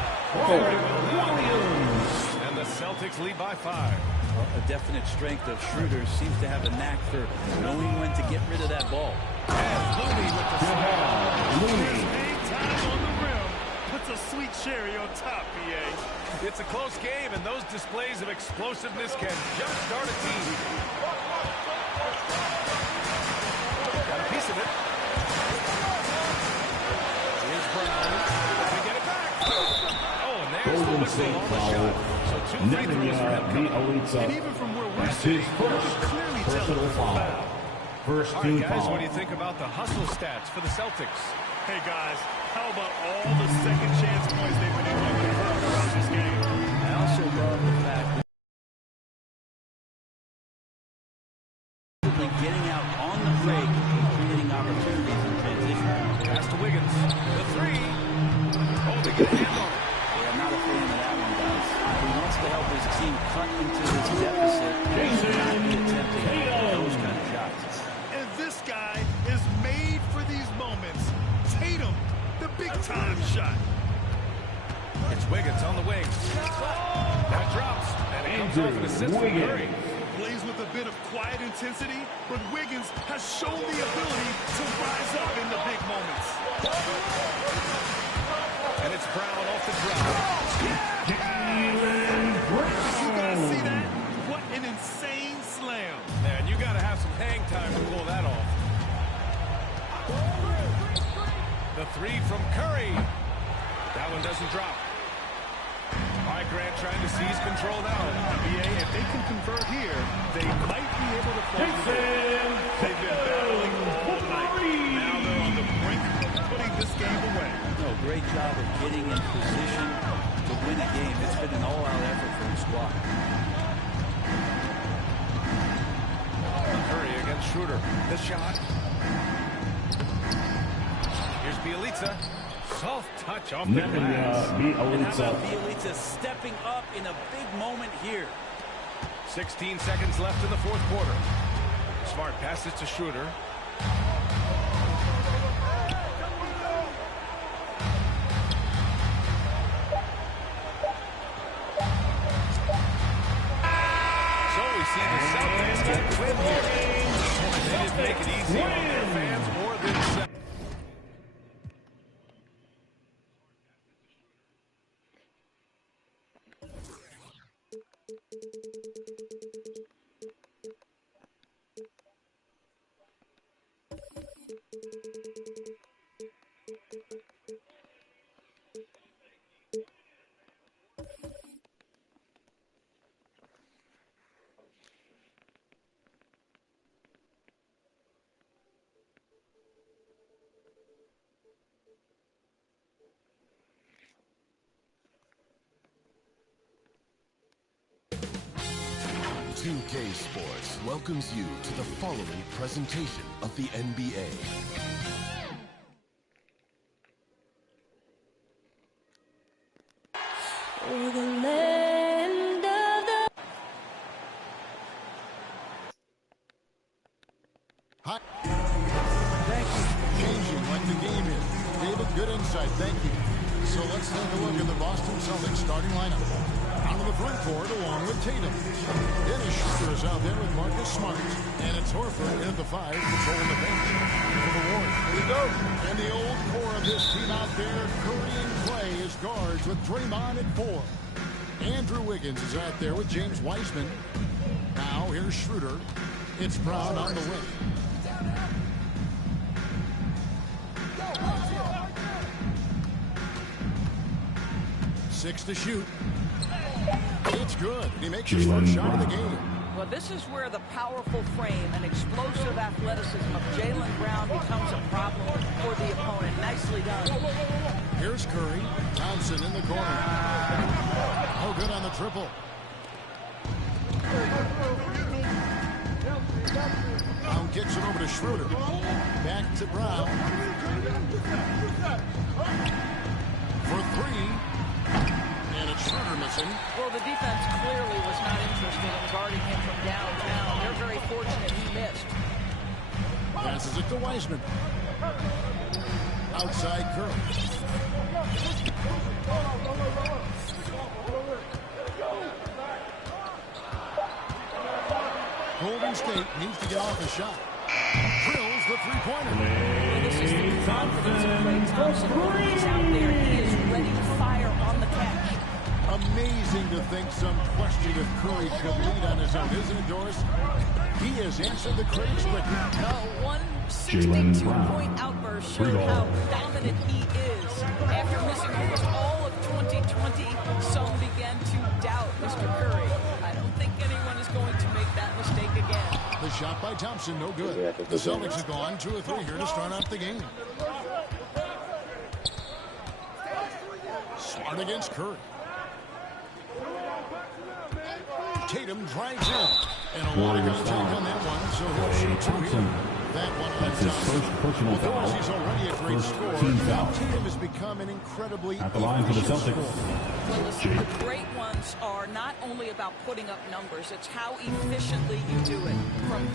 Williams. And the Celtics lead by 5. A definite strength of Schroeder. Seems to have a knack for knowing when to get rid of that ball. And Looney with the slam. Looney. His time on the rim puts a sweet cherry on top, PA. It's a close game, and those displays of explosiveness can jumpstart a team. Got a piece of it. Here's Brown. They get it back. Oh, and there's the whistle on the shot. So 2 free throws for him. And even from where we're That's sitting, his you can first clearly tell personal it's a foul. foul. First All team right, guys, foul. what do you think about the hustle stats for the Celtics? Hey, guys, how about all the second chance points they've been able to convert throughout this game? I also love the fact that getting out on the break and creating opportunities in transition. Pass to Wiggins. The 3. Oh, they get a hand on it. Yeah, I'm not a fan of that one, guys. He wants to help his team cut into this deficit. He should not be attempting those kind of shots. And this guy is made for these moments. Tatum the big-time shot. It's Wiggins on the wing. That drops, and it comes off an assist from Curry. Plays with a bit of quiet intensity, but Wiggins has shown the ability to rise up in the big moments. And it's Brown off the drop. Jalen Brown. You guys see that? What an insane slam. Man, you got to have some hang time to pull that off. The three from Curry. That one doesn't drop. All right, Grant trying to seize control now. NBA, if they can convert here, they might be able to play. They've been battling all night. Now they're on the brink of putting this game away. No, great job of getting in position to win a game. It's been an all-out effort for the squad. Curry against Schroeder. The shot. Here's Bielitsa. Soft touch off the glass. And how about Bielitsa stepping up in a big moment here? 16 seconds left in the fourth quarter. Smart passes to Schroeder. So we see the Celtics get a win here. They didn't make it easy on their fans or themselves. Ps5 Sports welcomes you to the following presentation of the NBA. For the land of the... Hot. Thank you. Changing like the game is. David, good insight. Thank you. So let's take a look at the Boston Celtics starting lineup. Out of the front court along with Tatum. Dennis Schroeder is out there with Marcus Smart. And it's Horford in at the 5, controlling the bench for the Warriors. Here we go. And the old core of this team out there, Curry and Clay as guards with Draymond at 4. Andrew Wiggins is out there with James Wiseman. Now here's Schroeder. It's Brown on the wing. Six to shoot. It's good. He makes his first shot of the game. Well, this is where the powerful frame and explosive athleticism of Jalen Brown becomes a problem for the opponent. Nicely done. Here's Curry. Thompson in the corner. Oh, good on the triple. Brown kicks it over to Schroeder. Back to Brown. For three. And it's Schroeder missing. Well, the defense clearly was not interested in guarding him from downtown. They're very fortunate he missed. Passes it to Wiseman. Outside Curry. Golden State needs to get off the shot. Drills the three-pointer. Well, this is the confidence of Klay Thompson. When he's out there, he is ready to fire on the catch. Amazing to think some question if Curry could lead on his own, isn't it, Doris? He has answered the critics quickly. One 62-point outburst showed how dominant he is. After missing almost all of 2020, some began to doubt Mr. Curry. I don't think anyone is going to make that mistake again. The shot by Thompson, no good. The Celtics have gone 2 or 3 here to start out the game. Smart against Curry. Tatum drives in. And a lot of contact on that one, so he'll shoot 2 here. That one on That's his first personal foul. He's already a great scorer. Team foul. Tatum has become an incredibly at the line for the Celtics. Well, listen, the great ones playoffs are not only about putting up numbers, it's how efficiently you do it. From the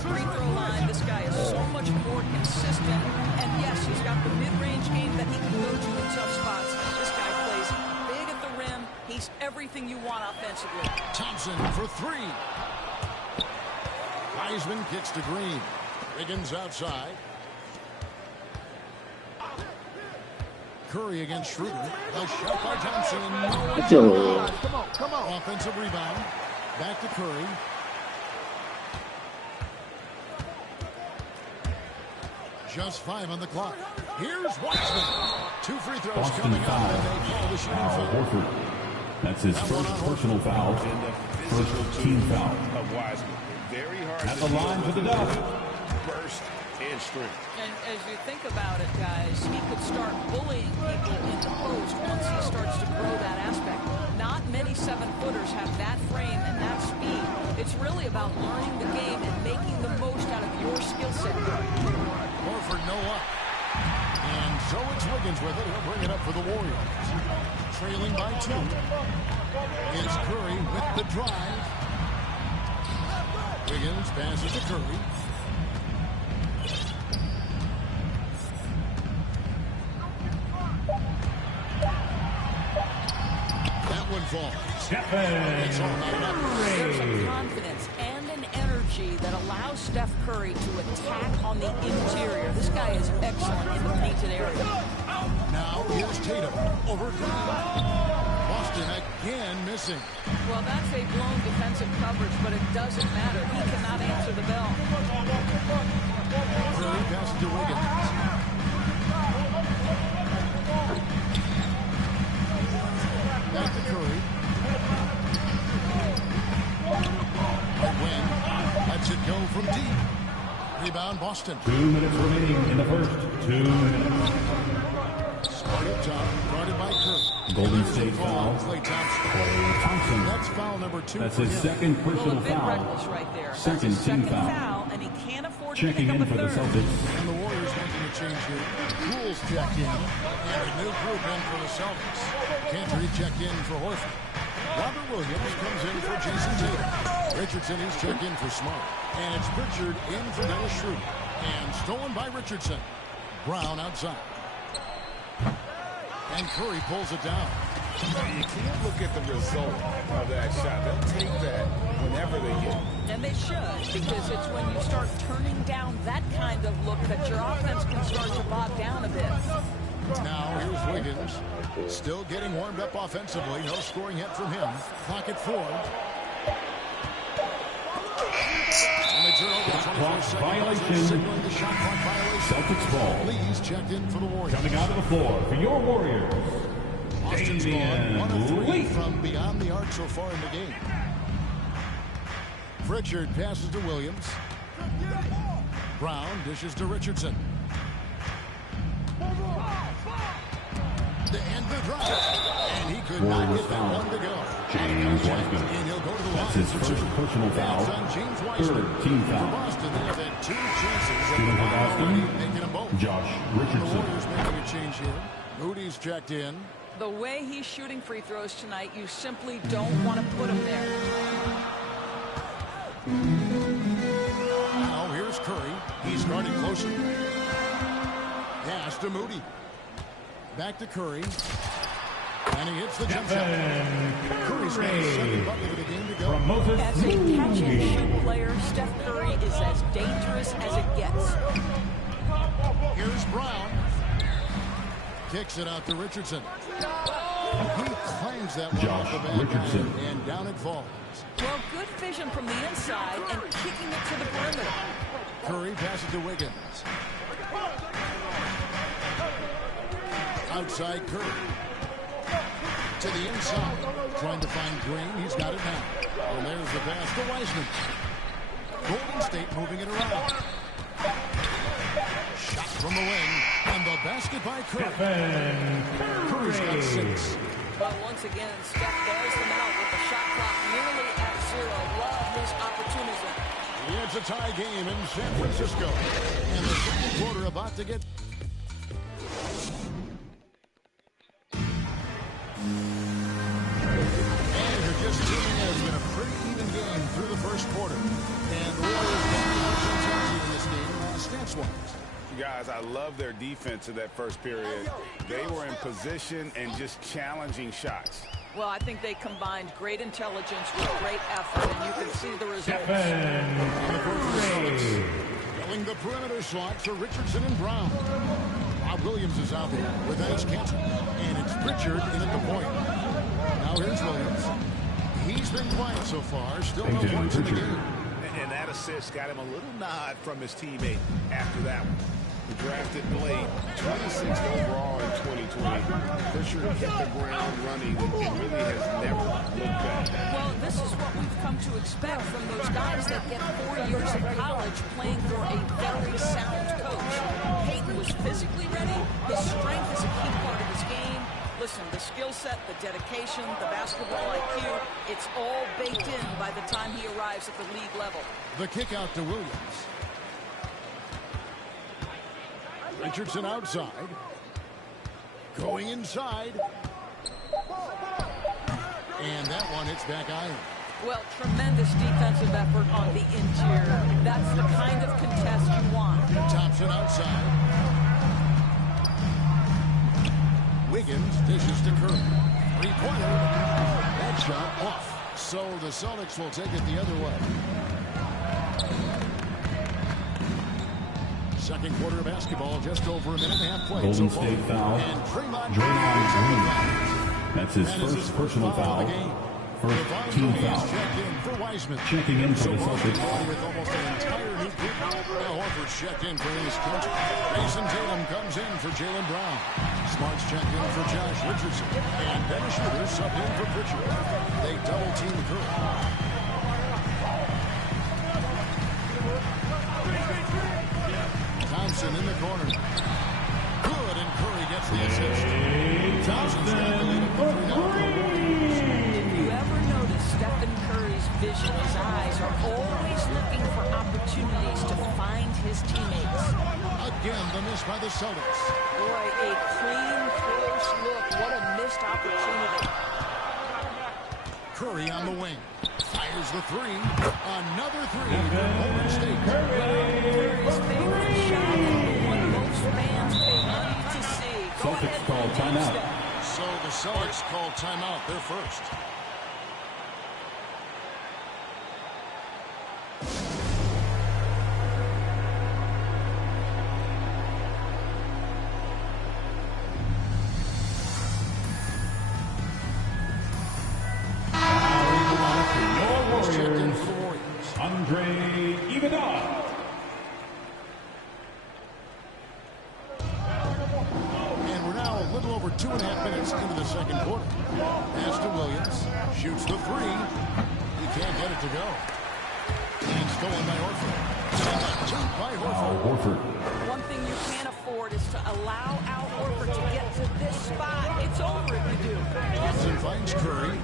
free throw line, this guy is so much more consistent. And yes, he's got the mid-range game that he can go to in tough spots. This guy plays big at the rim. He's everything you want offensively. Thompson for three. Wiseman kicks to Green. Wiggins outside. Curry against Schroeder. A shot by Thompson. No. Come on. Offensive rebound. Back to Curry. Just 5 on the clock. Here's Wiseman. 2 free throws Boston coming up, foul. and they call the shooting foul. Horford. That's his first personal foul. First team foul. Of Wiseman. Very hard At the line for the dub. Burst and strength. And as you think about it, guys, he could start bullying people in the post once he starts to grow that aspect. Not many 7-footers have that frame and that speed. It's really about learning the game and making the most out of your skill set. Horford no up. And so it's Wiggins with it. He'll bring it up for the Warriors. Trailing by 2. It's Curry with the drive. Wiggins passes to Curry. That one falls. It's all made up. There's a confidence and an energy that allows Steph Curry to attack on the interior. This guy is excellent in the painted area. Now here's Tatum over Green. Boston again missing. Well, that's a blown defensive coverage, but it doesn't matter. He cannot answer the bell. Curry passes to Wiggins. Back to Curry. Win. Lets it go from deep. Rebound Boston. 2 minutes remaining in the first. 2 minutes. Smart up top. Guarded by Curry. Golden State foul. Klay Thompson. Klay Thompson. That's foul number 2. That's his second personal foul. Right there. Second team foul. And he can't afford Checking to pick in up for a the third. Celtics. And the Warriors making a change here. Poole's checked in. And a new group in for the Celtics. Gentry checked in for Horford. Robert Williams comes in for Jason Tatum. Richardson is checked in for Smart. And it's Pritchard in for Dennis Schroeder. And stolen by Richardson. Brown outside. And Curry pulls it down. You can't look at the result of that shot. They'll take that whenever they get it. And they should, because it's when you start turning down that kind of look that your offense can start to bog down a bit. Now here's Wiggins. Still getting warmed up offensively. No scoring yet from him. Clock at 4. And they turn over the 24 seconds. Signaling the shot clock violation. Celtics ball. Please checked in for the Warriors. Coming out of the floor for your Warriors. Austin's gone 1 of 3 from beyond the arc so far in the game. Pritchard passes to Williams. Brown dishes to Richardson. To end the drive. And he could not get that one to go. James Wiseman. And he'll go to the line. That's his first personal foul. Third team For foul. Boston, they have had 2 chances. Shooting for Boston. Making them both. Josh The Richardson. Warriors making a change here. Moody's checked in. The way he's shooting free throws tonight, you simply don't want to put him there. Now here's Curry. He's guarded closer. Pass to Moody. Back to Curry. And he hits the jump shot. Curry's got his second bucket of the game to go. As a catch-and-shoot player, Steph Curry is as dangerous as it gets. Here's Brown. Kicks it out to Richardson. He claims that one off the back Richardson. and down it falls. Well, good vision from the inside and kicking it to the perimeter. Curry passes to Wiggins. Outside Curry. To the inside. Trying to find Green. He's got it now. And there's the pass to Wiseman. Golden State moving it around. Shot from the wing. And the basket by Curry. Curry's got 6. But once again, Steph bails them out with the shot clock nearly at 0. Love his opportunism. It's a tie game in San Francisco. And the second quarter about to get... just tuning in, it's been a pretty even game through the first quarter. And the Warriors don't have much intensity in this game, stats-wise. Guys, I love their defense in that first period. They were in position and just challenging shots. Well, I think they combined great intelligence with great effort, and you can see the results. Filling the perimeter slot for Richardson and Brown. Rob Williams is out there with Ennis Cantor, and it's Pritchard in at the point. Now here's Williams. He's been quiet so far, still no points in the game. And that assist got him a little nod from his teammate after that one. He drafted late, 26th overall in 2020. Pritchard hit the ground running and really has never looked back. Well, this is what we've come to expect from those guys that get 4 years of college playing for a very sound coach. Peyton was physically ready. His strength is a key part of his game. Listen, the skill set, the dedication, the basketball IQ, it's all baked in by the time he arrives at the league level. The kick out to Williams. Richardson outside. Going inside. And that one hits back iron. Well, tremendous defensive effort on the interior. That's the kind of contest you want. Thompson outside. Wiggins dishes to Curry. Three-pointer. That shot off. So the Celtics will take it the other way. Second quarter of basketball, just over a minute and a half played. Golden State foul. Draymond Green. That's his first personal foul. First team foul. Checking in for the Celtics. With almost an entire new group. Now Horford's checked in for Ennis Cantor. Jason Tatum comes in for Jalen Brown. Smart's checked in for Josh Richardson. And Dennis Schroeder subbed in for Pritchard. They double-team Curry. Thompson in the corner. Good, and Curry gets the assist. Thompson's got the lead up to 3 now. If you ever notice Stephen Curry's vision, his eyes are always looking for opportunities to find his teammates. Again, the miss by the Celtics. Boy, a clean, close look. What a missed opportunity. Curry on the wing. Fires the three. Another three for Golden State. Curry's favorite shot and one most fans pay money to see. Celtics call timeout. So the Celtics call timeout. They're first. And we're now a little over 2.5 minutes into the second quarter. Pass to Williams. Shoots the three. He can't get it to go. And stolen by Horford. By Horford. One thing you can't afford is to allow Al Horford to get to this spot. It's over if you do. Watson finds Curry.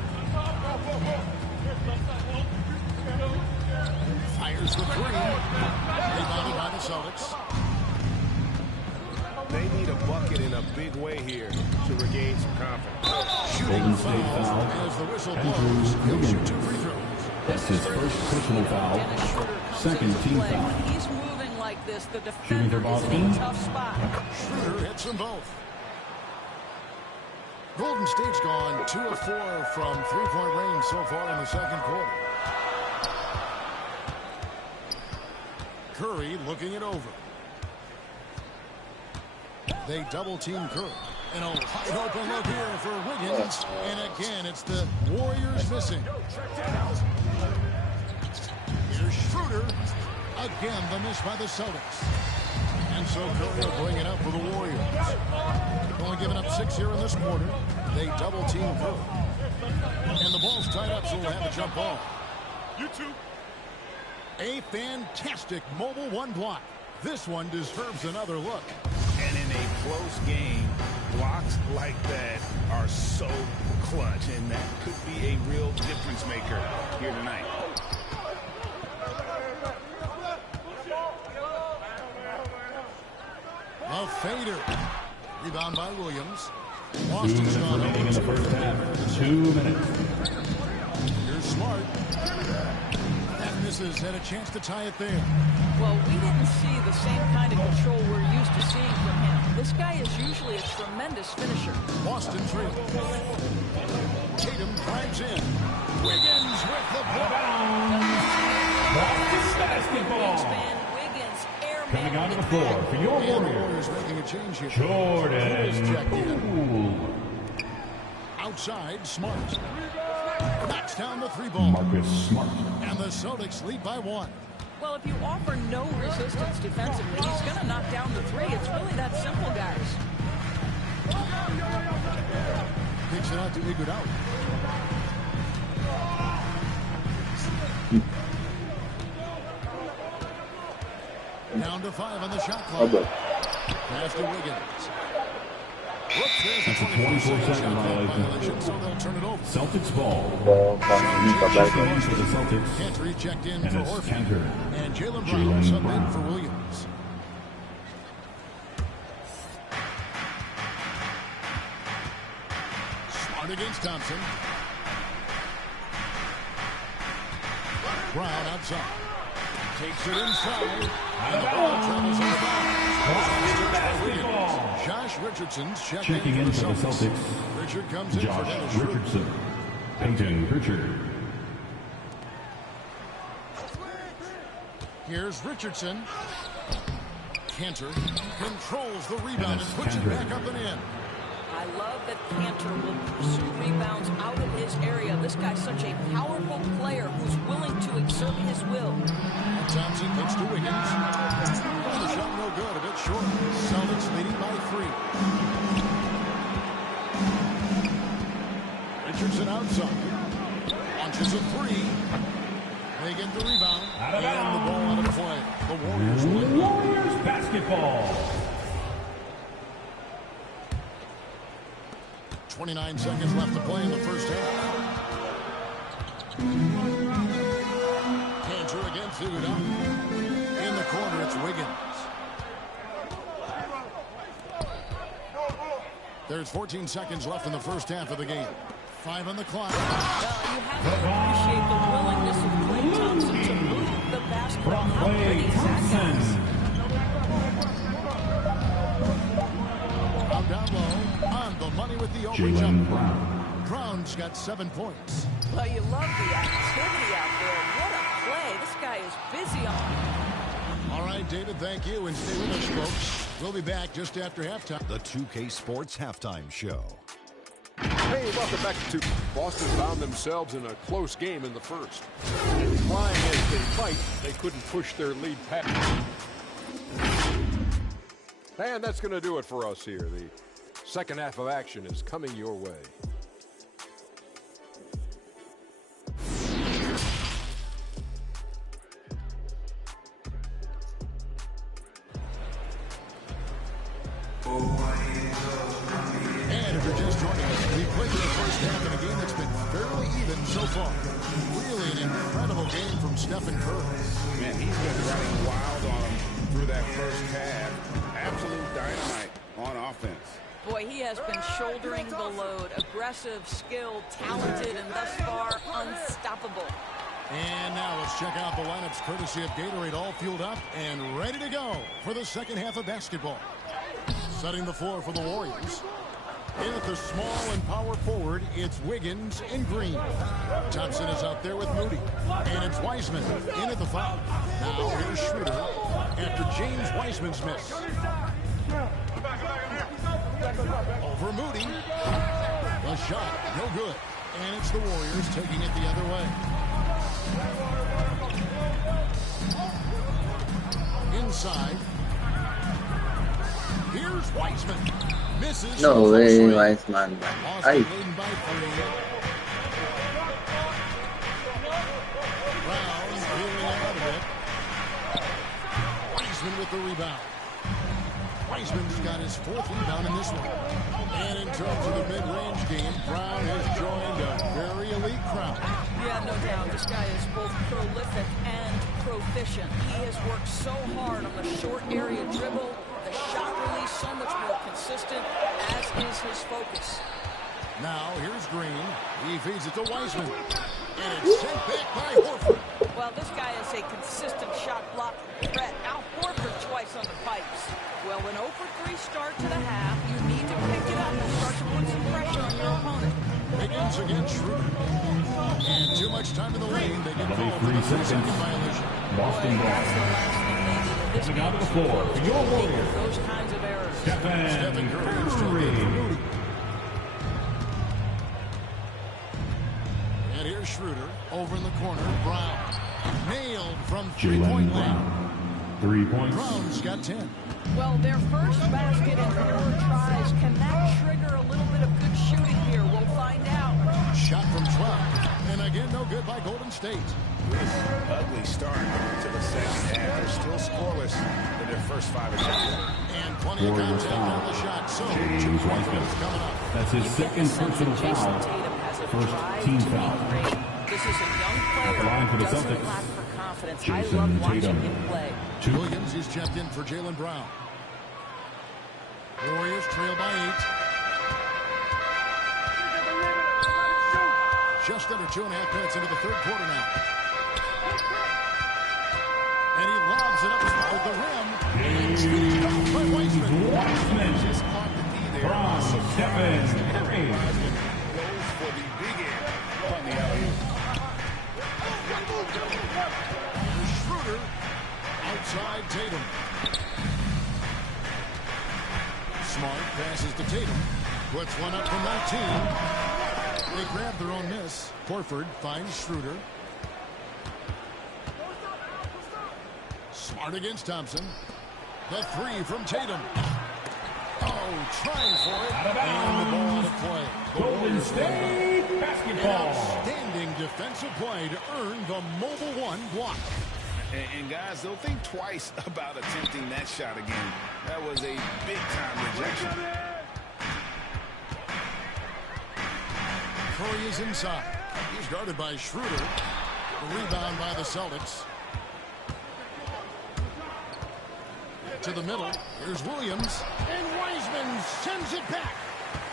Fires the three. Rebounded by the Celtics. They need a bucket in a big way here to regain some confidence. Golden State foul. As the whistle blows, he'll shoot 2 free throws. That's his first personal foul. Second team foul. When he's moving like this, the defender is in a tough spot. Schroeder hits them both. Golden State's gone 2 of 4 from three-point range so far in the second quarter. Curry looking it over. They double-team Curry. And a wide open look here for Wiggins. And again, it's the Warriors missing. Here's Schroeder. Again, the miss by the Celtics. And so Curry will bring it up for the Warriors. They've only given up 6 here in this quarter. They double-team Curry. And the ball's tied up, so we'll have a jump ball. You too. A fantastic mobile one block. This one deserves another look. And in a close game, blocks like that are so clutch, and that could be a real difference maker here tonight. A fader. Rebound by Williams. 2 minutes remaining in the first half. 2 minutes. Misses, had a chance to tie it there. Well, we didn't see the same kind of control we're used to seeing from him. This guy is usually a tremendous finisher. Boston trail. Tatum drives in. Wiggins with the block. Boston basketball. Coming onto the floor for your Warriors. Making a change here. Jordan. Outside, Smart. Knocks down the three ball. Marcus Smart. And the Celtics lead by 1. Well, if you offer no resistance defensively, he's going to knock down the three. It's really that simple, guys. Kicks it out to Iguodala. Down to 5 on the shot clock. Pass to Wiggins. Whoops, there's a 24-second violation, so they'll turn it over. Celtics ball. Change for the Celtics. Cantor checked in and for it's Orford. Cantor. And Jalen Brown subbed in for Williams. Smart against Thompson. Brown outside. Takes it inside. And the ball travels on the bounds. Josh Richardson's checking in for the Celtics. Richard comes in for Josh Richardson. Peyton Pritchard. Here's Richardson. Cantor controls the rebound and puts it back up and in. I love that Cantor will pursue rebounds out of his area. This guy's such a powerful player who's willing to exert his will. And Thompson gets to Wiggins. The shot no good, a bit short. Celtics leading by 3. Richardson outside. Launches a 3. They get the rebound. And the ball out of play. The Warriors basketball. 29 seconds left to play in the first half. Cantor against Iguodala. In the corner, it's Wiggins. There's 14 seconds left in the first half of the game. 5 on the clock. Well, you have to appreciate the willingness of Klay Thompson to move the basketball. How pretty is that, guys? Down low, on the money with the open Jalen jumper. Brown's got 7 points. Well, you love the activity out there. What a play. This guy is busy on. All right, David, thank you. And stay with us, folks. We'll be back just after halftime. The 2K Sports Halftime Show. Hey, welcome back to Boston. Found themselves in a close game in the first. And trying as they might, they couldn't push their lead past. And that's going to do it for us here. The second half of action is coming your way. And if you're just joining us, we played in the first half in a game that's been fairly even so far. Really an incredible game from Stephen Curry. Man, he's been running wild on him through that first half. Absolute dynamite on offense. Boy, he has been shouldering the load. Aggressive, skilled, talented, and thus far unstoppable. And now let's check out the lineups courtesy of Gatorade, all fueled up and ready to go for the second half of basketball. Setting the floor for the Warriors. In at the small and power forward, it's Wiggins in green. Thompson is out there with Moody. And it's Wiseman in at the 5. Now here's Schroeder after James Wiseman's miss. Over Moody. The shot, no good. And it's the Warriors taking it the other way. Inside. Here's Wiseman. Misses. No way, Wiseman. Boston leading by 3. Brown peeling out of it. Wiseman with the rebound. Wiseman's got his 4th rebound in this one. And in terms of the mid-range game, Brown has joined a very elite crowd. Yeah, no doubt. This guy is both prolific and proficient. He has worked so hard on the short area dribble, the shot release so much more consistent, as is his focus. Now, here's Green. He feeds it to Wiseman. And it's sent back by Horford. Well, this guy is a consistent shot blocking threat. Al Horford twice on the pipes. Well, an 0 for 3 start to the half. You need to pick it up and start to put some pressure on your opponent. Wiggins against Schroeder. And too much time in the lane. They get called for the 3-second violation. Boston ball. Coming out of the floor for your Warriors. Those kinds of errors. Stephen Curry. And here's Schroeder over in the corner. Brown nailed from three-point land. 3 points. Brown's got 10. Well, their first basket in 4 tries. Can that trigger a little bit of good shooting here? We'll find out. Shot from 12. And again, no good by Golden State. Ugly start to the second half. They're still scoreless in their first 5 attempts. And plenty of contact on the shot. So, James Wiseman. Coming up. That's his second personal foul. First team foul. This is a young player. At the line for the doesn't Celtics. lack for confidence. I Jason love watching Tatum. him play. Williams is checked in for Jalen Brown. Warriors trail by 8. Just under 2.5 minutes into the third quarter now. And he lobs it up at the rim. And it's finished off by Wiseman. Just caught the D there. From Stephen Curry. Goes for the big end on the alley-oop. Here's Schroeder. Outside Tatum. Smart passes to Tatum. Puts one up from 19. They grab their own miss. Horford finds Schroeder. Smart against Thompson. The 3 from Tatum. Oh, trying for it. And the ball out of play. Golden State basketball. Outstanding defensive play to earn the Mobile One block. And guys, don't think twice about attempting that shot again. That was a big-time rejection. Curry is inside. He's guarded by Schroeder. The rebound by the Celtics. To the middle. Here's Williams. And Wiseman sends it back.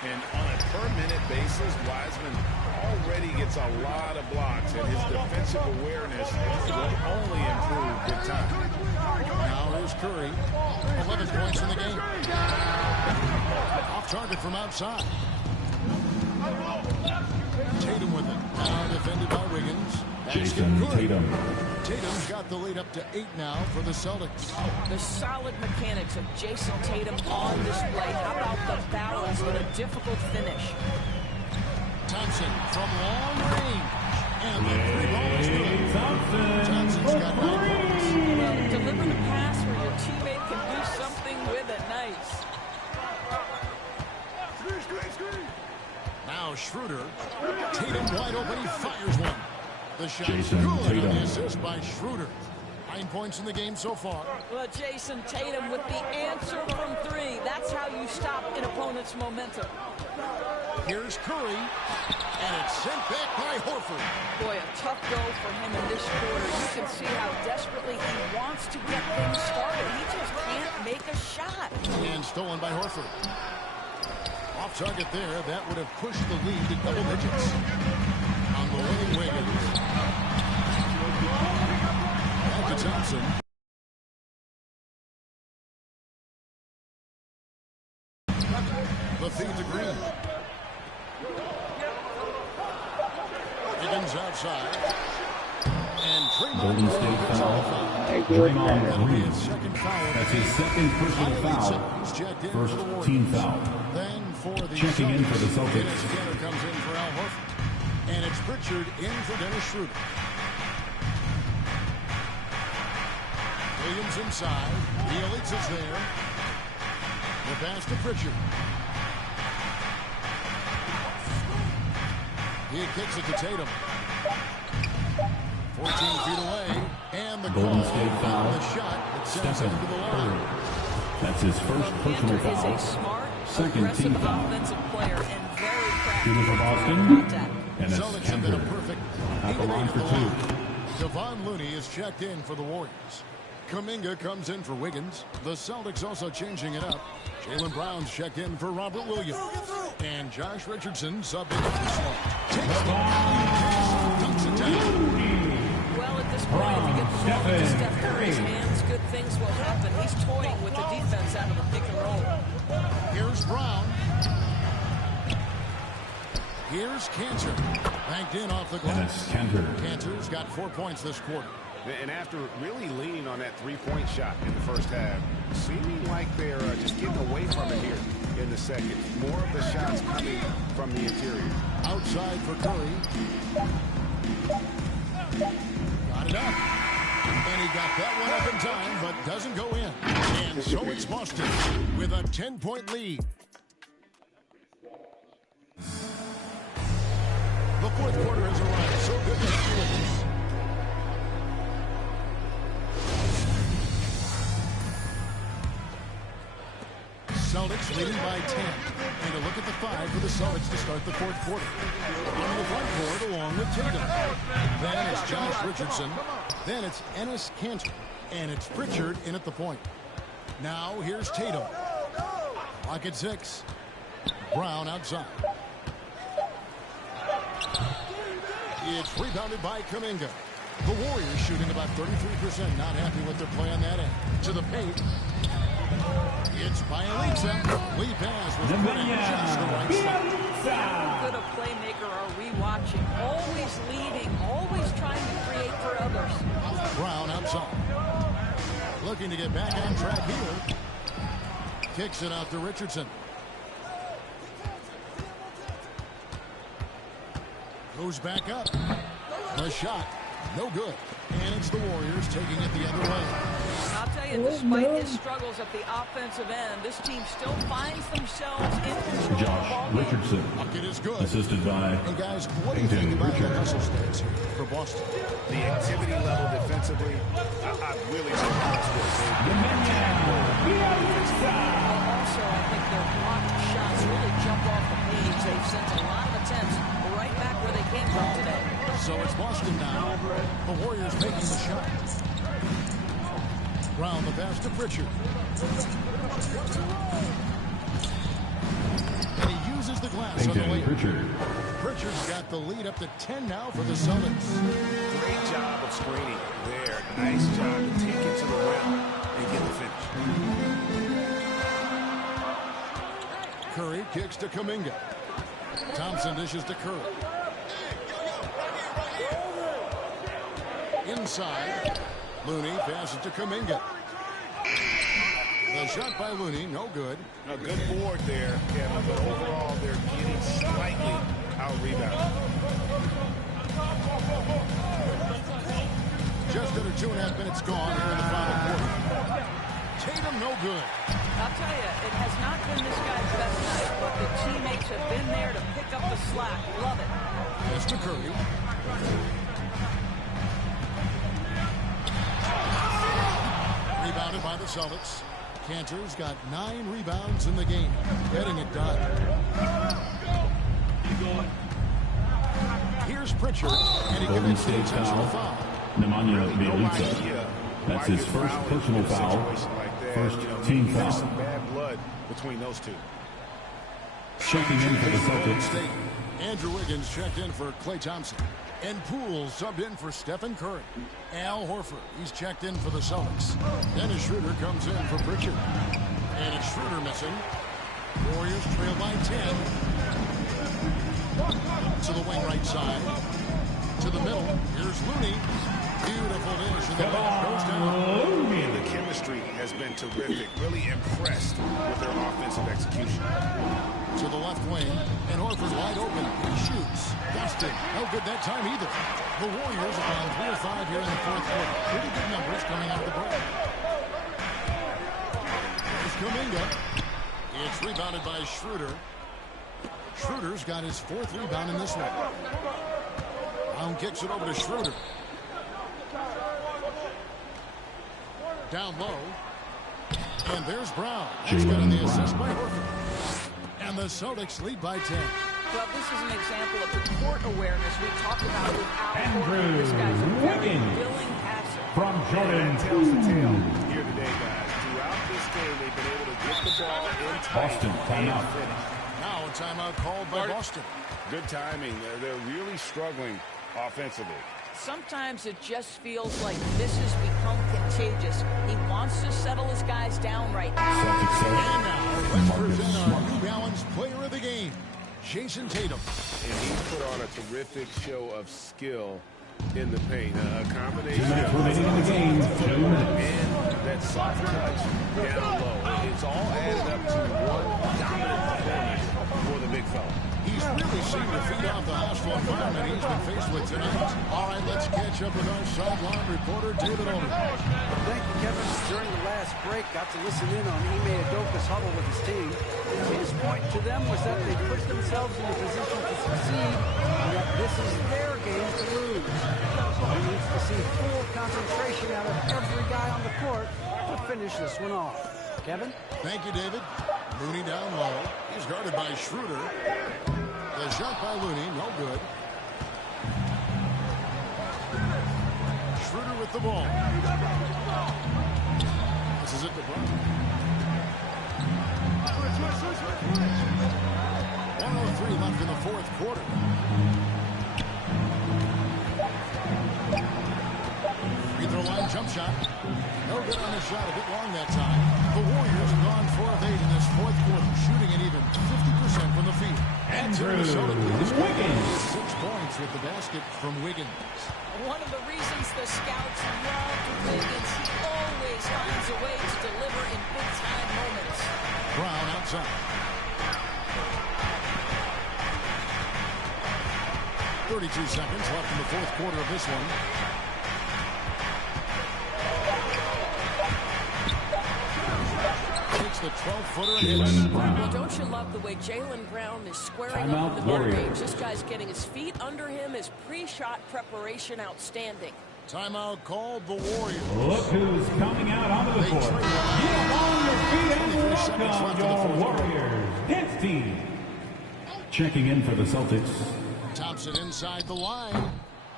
And on a per-minute basis, Wiseman already gets a lot of blocks, and his defensive awareness will only improve with time. Now here's Curry. 11 points in the game. Off target from outside. Tatum with it. Now defended by Wiggins. Jason Tatum. Tatum's got the lead up to 8 now for the Celtics. The solid mechanics of Jason Tatum on display. How about the balance with a difficult finish? Thompson from long range. And the 3-ball is good. Thompson's got 9 points. Well, deliver the pass where your teammate can do something with it. Nice. Now Schroeder. Tatum wide open. He fires one. The shot Jason good Tatum. on the assist by Schroeder. 9 points in the game so far. Well, Jason Tatum with the answer from 3. That's how you stop an opponent's momentum. Here's Curry. And it's sent back by Horford. Boy, a tough go for him in this quarter. You can see how desperately he wants to get things started. He just can't make a shot. And stolen by Horford. Off target there. That would have pushed the lead to double digits. On the way, Wiggins. Back to Thompson. The feed to Green. Wiggins outside. And Golden State foul. Draymond Green. That's his second personal foul. First team foul. Then for the Checking in for the Celtics. Dennis Ganner comes in for Al Horford. And it's Pritchard in for Dennis Schroeder. Williams inside. Bjelica is there. The pass to Pritchard. He kicks it to Tatum. 14 feet away. And the Golden call State foul. on the shot that sends him to the line. That's his first personal Hunter is foul. a smart, Second team aggressive foul. offensive player and very Shooter for practical Boston. contact. And it's Celtics have been a Kemper perfect at the line for 2. Devon Looney is checked in for the Warriors. Kuminga comes in for Wiggins. The Celtics also changing it up. Jalen Brown's checked in for Robert Williams. And Josh Richardson subbed in for Smart. Takes the alley-oop pass. Dunks it his hands, good things will happen. He's toying with the defense out of the pick and roll. Here's Brown. Here's Cantor. Banked in off the glass. Cantor's got 4 points this quarter. And after really leaning on that three-point shot in the first half, seeming like they're just getting away from it here in the second. More of the shots coming from the interior. Outside for Curry. Got it up. And he got that one up in time, but doesn't go in. And so it's Boston with a 10-point lead. The fourth quarter has arrived. So good to have you with us. Celtics leading by 10. And a look at the 5 for the Celtics to start the fourth quarter. On the front court along with Tatum. Then it's Josh Richardson. Then it's Enes Kanter. And it's Pritchard in at the point. Now here's Tatum. Clock at 6. Brown outside. It's rebounded by Kuminga. The Warriors shooting about 33%. Not happy with their play on that end. To the paint. It's Bielitsa. Lee pass was put in just the right side. How good a playmaker are we watching? Always leading, always trying to create for others. Brown outside. Looking to get back on track here. Kicks it out to Richardson. Goes back up. The shot. No good. And it's the Warriors taking it the other way. I'll tell you, despite his struggles at the offensive end, this team still finds themselves in control. Josh Richardson. Bucket is good. Assisted by and guys, what do you think about the hustle stance here for Boston? The activity level defensively, I really think Also, I think their blocked shots really jump off the page. They've sent a lot of attempts right back where they came from today. So it's Boston now. The Warriors making the shot. Brown the pass to Pritchard. And he uses the glass on the way. Pritchard's got the lead up to 10 now for the Celtics. Great job of screening there. Nice job to take it to the rim and get the finish. Curry kicks to Kuminga. Thompson dishes to Curry. Inside, Looney passes to Kuminga. The shot by Looney, no good. A good board there, Kevin, but overall they're getting slightly out-rebounded. Just under 2.5 minutes gone here in the final quarter. Tatum, no good. I'll tell you, it has not been this guy's best night, but the teammates have been there to pick up the slack. Love it. Pass to Curry. Rebounded by the Celtics. Cantor's got 9 rebounds in the game. Getting it done. Here's Pritchard, and he commits the intentional foul. Nemanja Bjelica. That's his first personal foul. First team foul. Some bad blood between those two. Checking in for the Celtics. Andrew Wiggins checked in for Klay Thompson. And Poole subbed in for Stephen Curry. Al Horford, he's checked in for the Celtics. Dennis Schroeder comes in for Pritchard. And it's Schroeder missing. Warriors trail by 10. To the wing right side. To the middle. Here's Looney. Beautiful dish. And the ball goes down. And the chemistry has been terrific. Really impressed with their offensive execution. To the left wing, and Horford wide open. He shoots. Busted. No good that time either. The Warriors are down 3 of 5 here in the fourth quarter. Pretty good numbers coming out of the break. Here's Kuminga. It's rebounded by Schroeder. Schroeder's got his 4th rebound in this one. Brown kicks it over to Schroeder. Down low. And there's Brown. He's got the assist by Horford. And the Celtics lead by 10. Well, this is an example of the court awareness we talked about with Al Horford. This guy's a very willing passer. From Jordan. Tells the tale here today, guys. Throughout this game, they've been able to get the ball in time. Boston, timeout. Now a timeout called by Boston. Good timing. They're really struggling offensively. Sometimes it just feels like this has become continuous. contagious. He wants to settle his guys down right now. And now, let's present our New Balance Player of the Game, Jason Tatum. And he put on a terrific show of skill in the paint. A combination of remaining in the game, 2 minutes. And that soft touch down low. It's all added up to one dominant performance for the big fella. He's really seen to feed off the hostile environment he's been faced with tonight. All right, let's catch up with our sideline reporter, David Olden. Thank you, Kevin. During the last break, got to listen in on Ime Udoka's huddle with his team. His point to them was that they put themselves in a position to succeed and that this is their game to lose. So he needs to see full concentration out of every guy on the court to finish this one off. Kevin? Thank you, David. Looney down low. He's guarded by Schroeder. The shot by Looney, no good. Schroeder with the ball. This is it to Brown. 1:03 left in the fourth quarter. Free throw line jump shot. No good on the shot, a bit long that time. The Warriors have gone 4 of 8 in this fourth quarter, shooting at even 50% from the field. And Minnesota leads Wiggins 6 points with the basket from Wiggins. One of the reasons the scouts loved Wiggins, he always finds a way to deliver in big-time moments. Brown outside. 32 seconds left in the fourth quarter of this one. Takes the 12-footer and hits. Well, don't you love the way Jalen Brown is squaring up in the mid-range? This guy's getting his feet under him, his pre-shot preparation outstanding. Timeout called the Warriors. Look who's coming out onto the court. Get on your feet and welcome your Warriors. Hits team. Checking in for the Celtics. Thompson inside the line.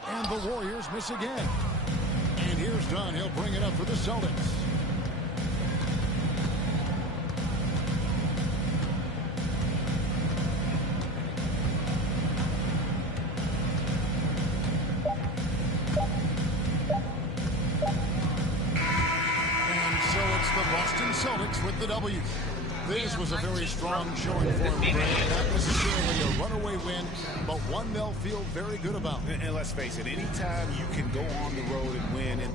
And the Warriors miss again. And here's Dunn. He'll bring it up for the Celtics. Celtics with the W. This was a very strong showing for them. Not necessarily a runaway win, but one they'll feel very good about. And let's face it, anytime you can go on the road and win, and